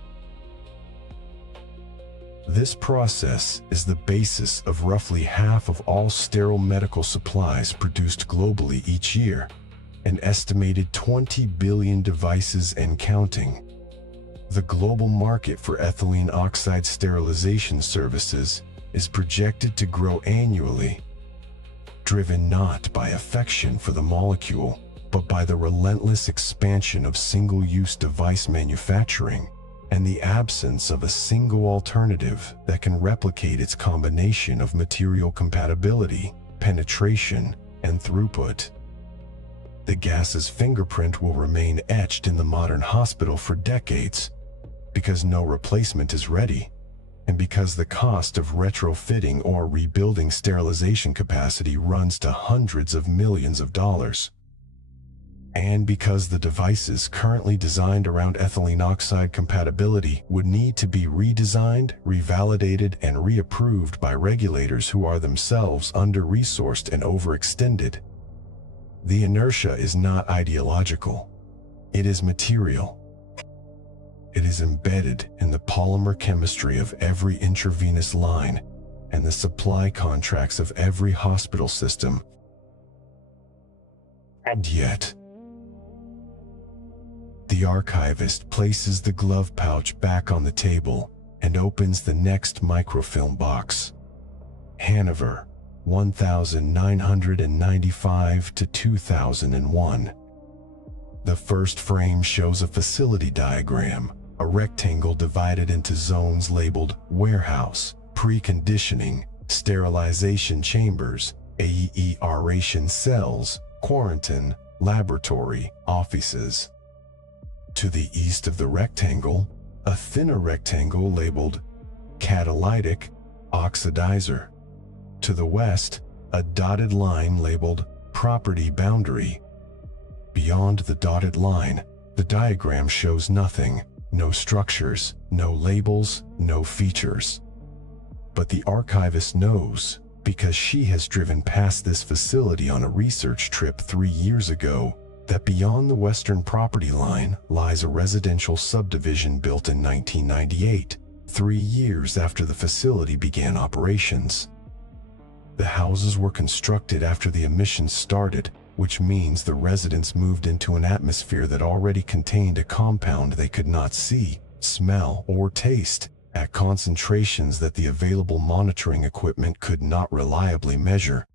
This process is the basis of roughly half of all sterile medical supplies produced globally each year, an estimated 20 billion devices and counting. The global market for ethylene oxide sterilization services is projected to grow annually, driven not by affection for the molecule, but by the relentless expansion of single-use device manufacturing and the absence of a single alternative that can replicate its combination of material compatibility, penetration, and throughput. The gas's fingerprint will remain etched in the modern hospital for decades, because no replacement is ready, and because the cost of retrofitting or rebuilding sterilization capacity runs to hundreds of millions of dollars. And because the devices currently designed around ethylene oxide compatibility would need to be redesigned, revalidated, and reapproved by regulators who are themselves under-resourced and overextended. The inertia is not ideological. It is material. It is embedded in the polymer chemistry of every intravenous line and the supply contracts of every hospital system. And yet, the archivist places the glove pouch back on the table and opens the next microfilm box. Hanover, 1995 to 2001. The first frame shows a facility diagram, a rectangle divided into zones labeled warehouse, preconditioning, sterilization chambers, aeration cells, quarantine, laboratory, offices. To the east of the rectangle, a thinner rectangle labeled catalytic oxidizer. To the west, a dotted line labeled property boundary. Beyond the dotted line, the diagram shows nothing, no structures, no labels, no features. But the archivist knows, because she has driven past this facility on a research trip 3 years ago, that beyond the western property line lies a residential subdivision built in 1998, 3 years after the facility began operations. The houses were constructed after the emissions started, which means the residents moved into an atmosphere that already contained a compound they could not see, smell, or taste, at concentrations that the available monitoring equipment could not reliably measure.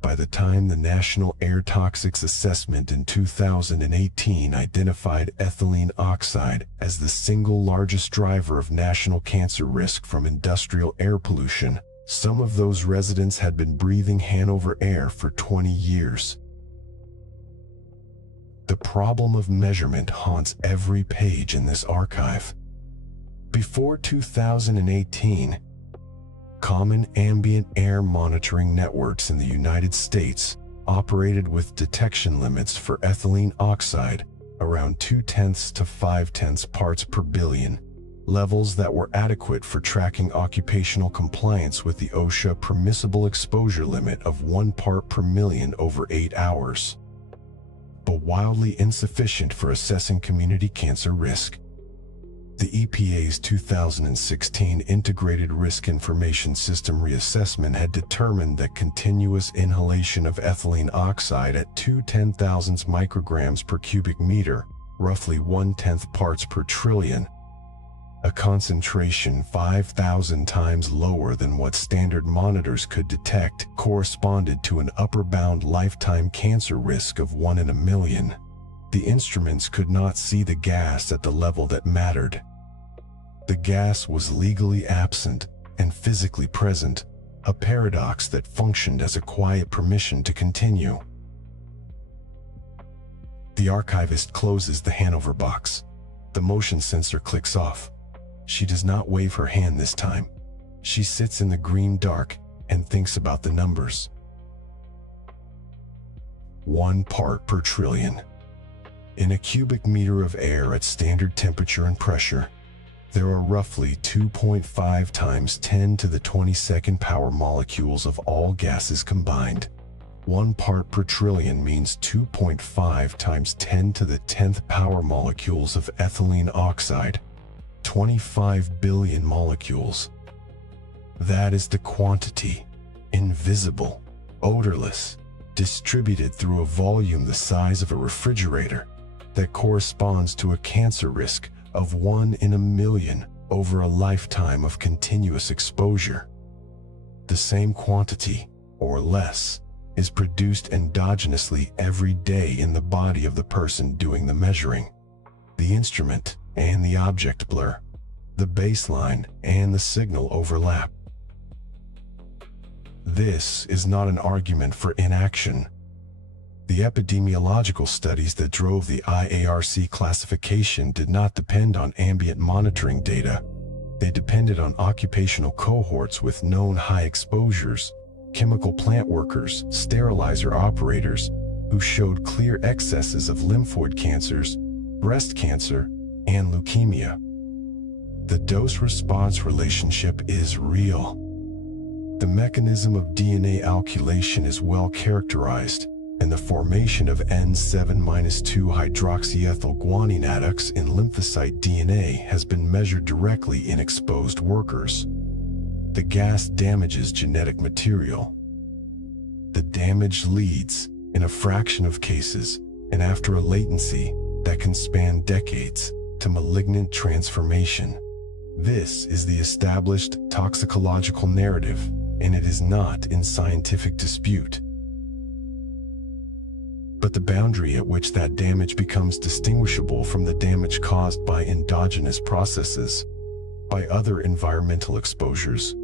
By the time the National Air Toxics Assessment in 2018 identified ethylene oxide as the single largest driver of national cancer risk from industrial air pollution, some of those residents had been breathing Hanover air for 20 years. The problem of measurement haunts every page in this archive. Before 2018, common ambient air monitoring networks in the United States operated with detection limits for ethylene oxide around 0.2 to 0.5 parts per billion, levels that were adequate for tracking occupational compliance with the OSHA permissible exposure limit of 1 part per million over 8 hours, but wildly insufficient for assessing community cancer risk. The EPA's 2016 Integrated Risk Information System reassessment had determined that continuous inhalation of ethylene oxide at 2/10,000 micrograms per cubic meter, roughly 1/10 parts per trillion, a concentration 5,000 times lower than what standard monitors could detect, corresponded to an upper bound lifetime cancer risk of 1 in a million. The instruments could not see the gas at the level that mattered. The gas was legally absent and physically present, a paradox that functioned as a quiet permission to continue. The archivist closes the Hanover box. The motion sensor clicks off. She does not wave her hand this time. She sits in the green dark and thinks about the numbers. 1 part per trillion. In a cubic meter of air at standard temperature and pressure, there are roughly 2.5 times 10 to the 22nd power molecules of all gases combined. 1 part per trillion means 2.5 times 10 to the 10th power molecules of ethylene oxide, 25 billion molecules. That is the quantity, invisible, odorless, distributed through a volume the size of a refrigerator, that corresponds to a cancer risk of 1 in a million over a lifetime of continuous exposure. The same quantity, or less, is produced endogenously every day in the body of the person doing the measuring. The instrument and the object blur. The baseline and the signal overlap. This is not an argument for inaction. The epidemiological studies that drove the IARC classification did not depend on ambient monitoring data. They depended on occupational cohorts with known high exposures, chemical plant workers, sterilizer operators, who showed clear excesses of lymphoid cancers, breast cancer, and leukemia. The dose-response relationship is real. The mechanism of DNA alkylation is well characterized, and the formation of N7-2-hydroxyethylguanine adducts in lymphocyte DNA has been measured directly in exposed workers. The gas damages genetic material. The damage leads, in a fraction of cases, and after a latency that can span decades, to malignant transformation. This is the established toxicological narrative, and it is not in scientific dispute. But the boundary at which that damage becomes distinguishable from the damage caused by endogenous processes, by other environmental exposures,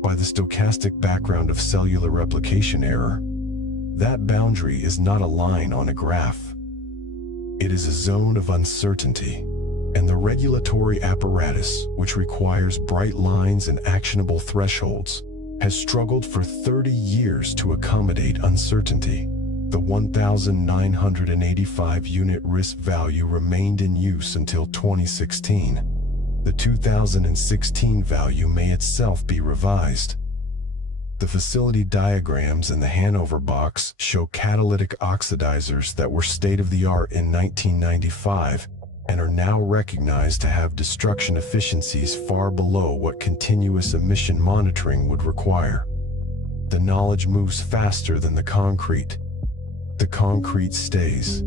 by the stochastic background of cellular replication error, that boundary is not a line on a graph. It is a zone of uncertainty, and the regulatory apparatus, which requires bright lines and actionable thresholds, has struggled for 30 years to accommodate uncertainty. The 1,985 unit risk value remained in use until 2016. The 2016 value may itself be revised. The facility diagrams in the Hanover box show catalytic oxidizers that were state-of-the-art in 1995 and are now recognized to have destruction efficiencies far below what continuous emission monitoring would require. The knowledge moves faster than the concrete. The concrete stays.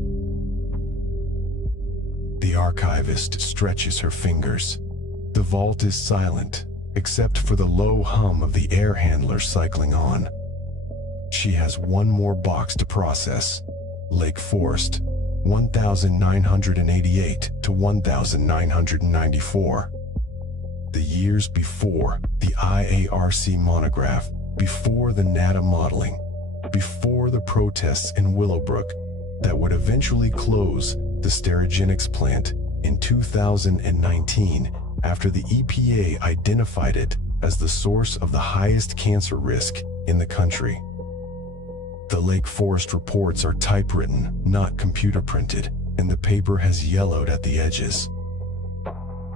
The archivist stretches her fingers. The vault is silent, except for the low hum of the air handler cycling on. She has one more box to process. Lake Forest, 1988 to 1994. The years before the IARC monograph, before the NADA modeling, before the protests in Willowbrook that would eventually close the Sterigenics plant in 2019 after the EPA identified it as the source of the highest cancer risk in the country. The Lake Forest reports are typewritten, not computer printed, and the paper has yellowed at the edges.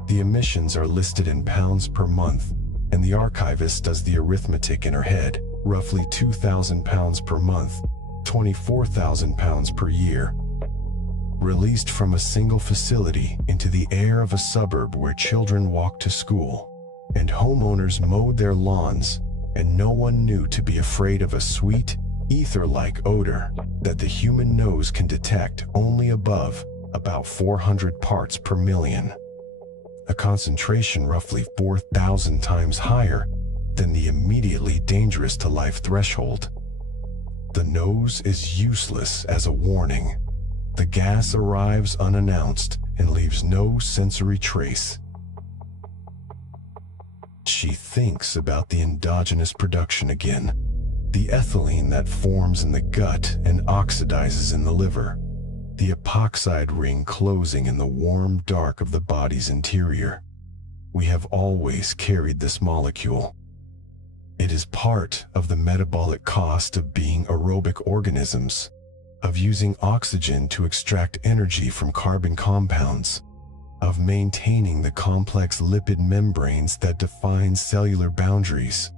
The emissions are listed in pounds per month, and the archivist does the arithmetic in her head, roughly 2,000 pounds per month, 24,000 pounds per year. Released from a single facility into the air of a suburb where children walked to school, and homeowners mowed their lawns, and no one knew to be afraid of a sweet, ether-like odor that the human nose can detect only above about 400 parts per million. A concentration roughly 4,000 times higher than the immediately dangerous to life threshold. The nose is useless as a warning. The gas arrives unannounced and leaves no sensory trace. She thinks about the endogenous production again, the ethylene that forms in the gut and oxidizes in the liver, the epoxide ring closing in the warm dark of the body's interior. We have always carried this molecule. It is part of the metabolic cost of being aerobic organisms, of using oxygen to extract energy from carbon compounds, of maintaining the complex lipid membranes that define cellular boundaries.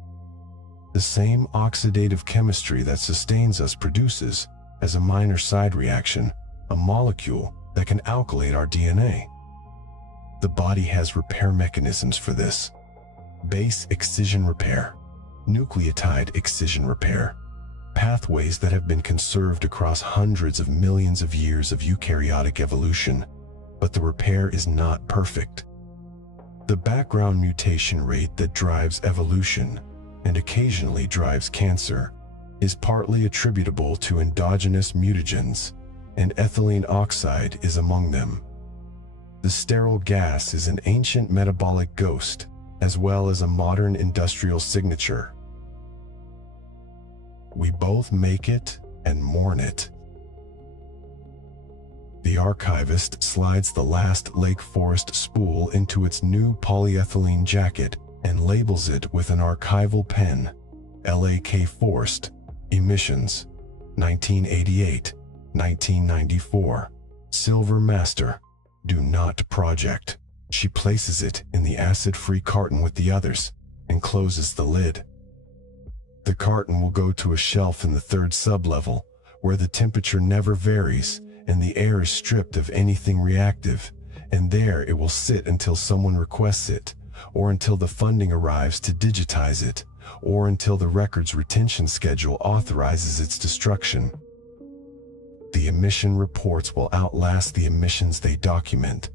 The same oxidative chemistry that sustains us produces, as a minor side reaction, a molecule that can alkylate our DNA. The body has repair mechanisms for this. Base excision repair, nucleotide excision repair, pathways that have been conserved across hundreds of millions of years of eukaryotic evolution, but the repair is not perfect. The background mutation rate that drives evolution, and occasionally drives cancer, is partly attributable to endogenous mutagens, and ethylene oxide is among them. The sterile gas is an ancient metabolic ghost, as well as a modern industrial signature. We both make it and mourn it. The archivist slides the last Lake Forest spool into its new polyethylene jacket and labels it with an archival pen, LAK Forest, Emissions, 1988, 1994, Silver Master, Do Not Project. She places it in the acid-free carton with the others and closes the lid. The carton will go to a shelf in the third sublevel, where the temperature never varies and the air is stripped of anything reactive, and there it will sit until someone requests it, or until the funding arrives to digitize it, or until the record's retention schedule authorizes its destruction. The emission reports will outlast the emissions they document.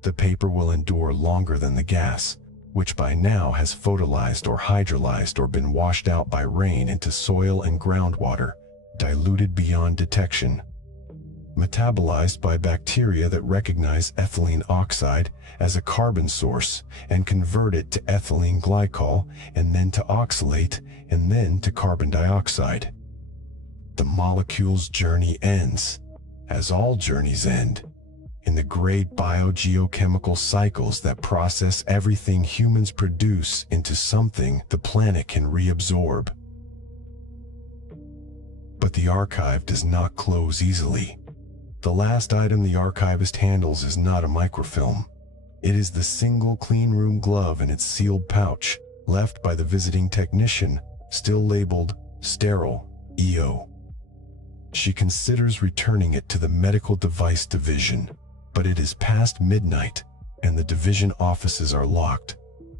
The paper will endure longer than the gas, which by now has photolyzed or hydrolyzed or been washed out by rain into soil and groundwater, diluted beyond detection, metabolized by bacteria that recognize ethylene oxide as a carbon source and convert it to ethylene glycol, and then to oxalate, and then to carbon dioxide. The molecule's journey ends, as all journeys end, in the great biogeochemical cycles that process everything humans produce into something the planet can reabsorb. But the archive does not close easily. The last item the archivist handles is not a microfilm. It is the single cleanroom glove in its sealed pouch, left by the visiting technician, still labeled Sterile, EO. She considers returning it to the medical device division, but it is past midnight, and the division offices are locked.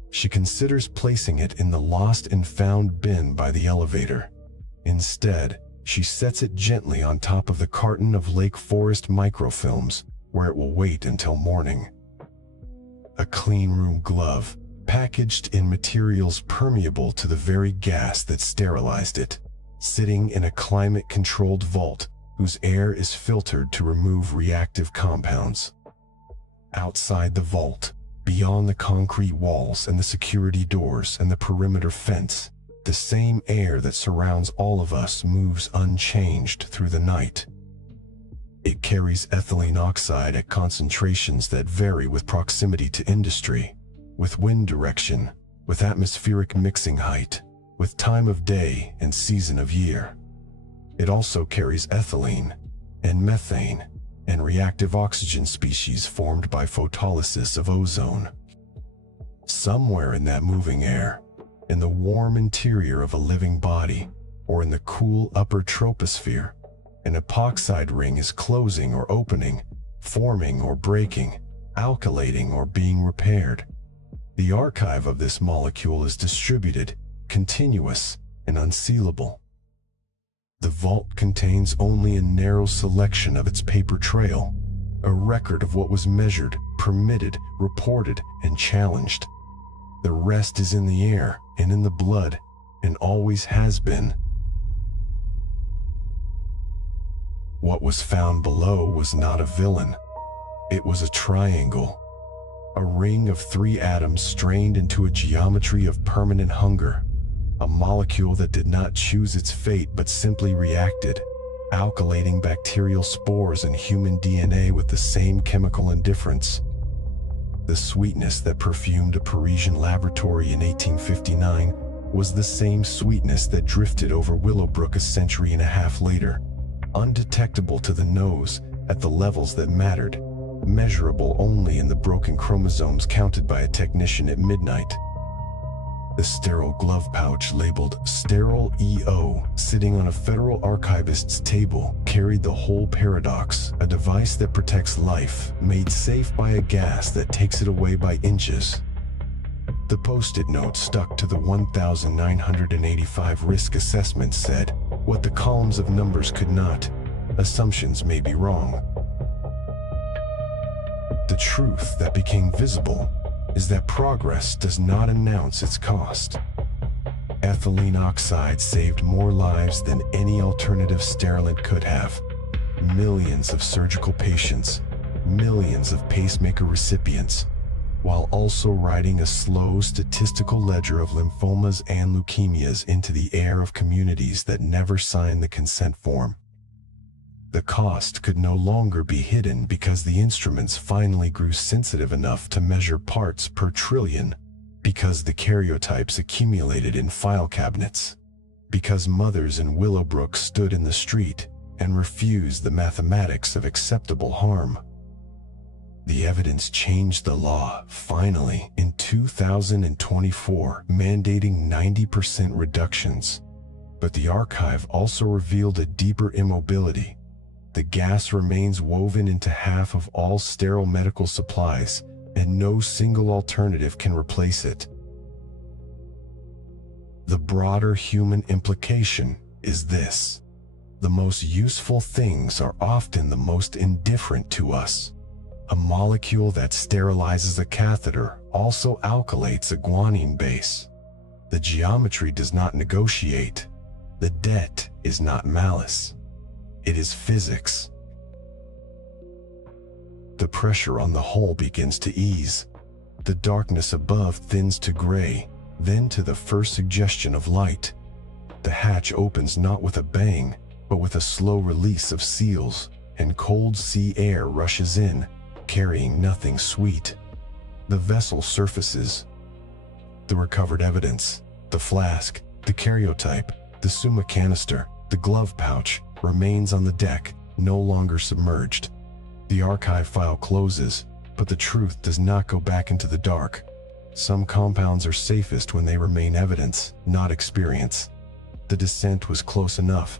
She considers placing it in the lost and found bin by the elevator. Instead, she sets it gently on top of the carton of Lake Forest microfilms, where it will wait until morning. A cleanroom glove, packaged in materials permeable to the very gas that sterilized it, sitting in a climate-controlled vault whose air is filtered to remove reactive compounds. Outside the vault, beyond the concrete walls and the security doors and the perimeter fence, the same air that surrounds all of us moves unchanged through the night. It carries ethylene oxide at concentrations that vary with proximity to industry, with wind direction, with atmospheric mixing height, with time of day and season of year. It also carries ethylene and methane and reactive oxygen species formed by photolysis of ozone. Somewhere in that moving air, in the warm interior of a living body, or in the cool upper troposphere, an epoxide ring is closing or opening, forming or breaking, alkylating or being repaired. The archive of this molecule is distributed, continuous, and unsealable. The vault contains only a narrow selection of its paper trail, a record of what was measured, permitted, reported, and challenged. The rest is in the air and in the blood, and always has been. What was found below was not a villain. It was a triangle, a ring of 3 atoms strained into a geometry of permanent hunger. A molecule that did not choose its fate but simply reacted, alkylating bacterial spores and human DNA with the same chemical indifference. The sweetness that perfumed a Parisian laboratory in 1859 was the same sweetness that drifted over Willowbrook a century and a half later, undetectable to the nose at the levels that mattered, measurable only in the broken chromosomes counted by a technician at midnight. The sterile glove pouch labeled Sterile EO, sitting on a federal archivist's table, carried the whole paradox, a device that protects life, made safe by a gas that takes it away by inches. The post-it note stuck to the 1,985 risk assessment said, "What the columns of numbers could not. Assumptions may be wrong." The truth that became visible is that progress does not announce its cost. Ethylene oxide saved more lives than any alternative sterilant could have. Millions of surgical patients, millions of pacemaker recipients, while also writing a slow statistical ledger of lymphomas and leukemias into the air of communities that never signed the consent form. The cost could no longer be hidden because the instruments finally grew sensitive enough to measure parts per trillion, because the karyotypes accumulated in file cabinets, because mothers in Willowbrook stood in the street and refused the mathematics of acceptable harm. The evidence changed the law, finally, in 2024, mandating 90% reductions. But the archive also revealed a deeper immobility. The gas remains woven into half of all sterile medical supplies, and no single alternative can replace it. The broader human implication is this: the most useful things are often the most indifferent to us. A molecule that sterilizes a catheter also alkylates a guanine base. The geometry does not negotiate. The debt is not malice. It is physics. The pressure on the hull begins to ease. The darkness above thins to gray, then to the first suggestion of light. The hatch opens not with a bang, but with a slow release of seals, and cold sea air rushes in, carrying nothing sweet. The vessel surfaces. The recovered evidence, the flask, the karyotype, the summa canister, the glove pouch, remains on the deck, no longer submerged. The archive file closes, but the truth does not go back into the dark. Some compounds are safest when they remain evidence, not experience. The descent was close enough.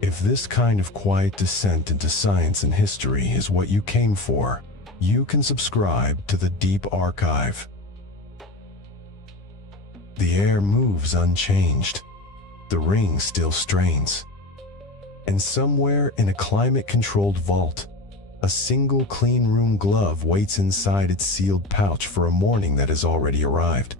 If this kind of quiet descent into science and history is what you came for, you can subscribe to the Deep Archive. The air moves unchanged. The ring still strains. And somewhere in a climate-controlled vault, a single clean room glove waits inside its sealed pouch for a morning that has already arrived.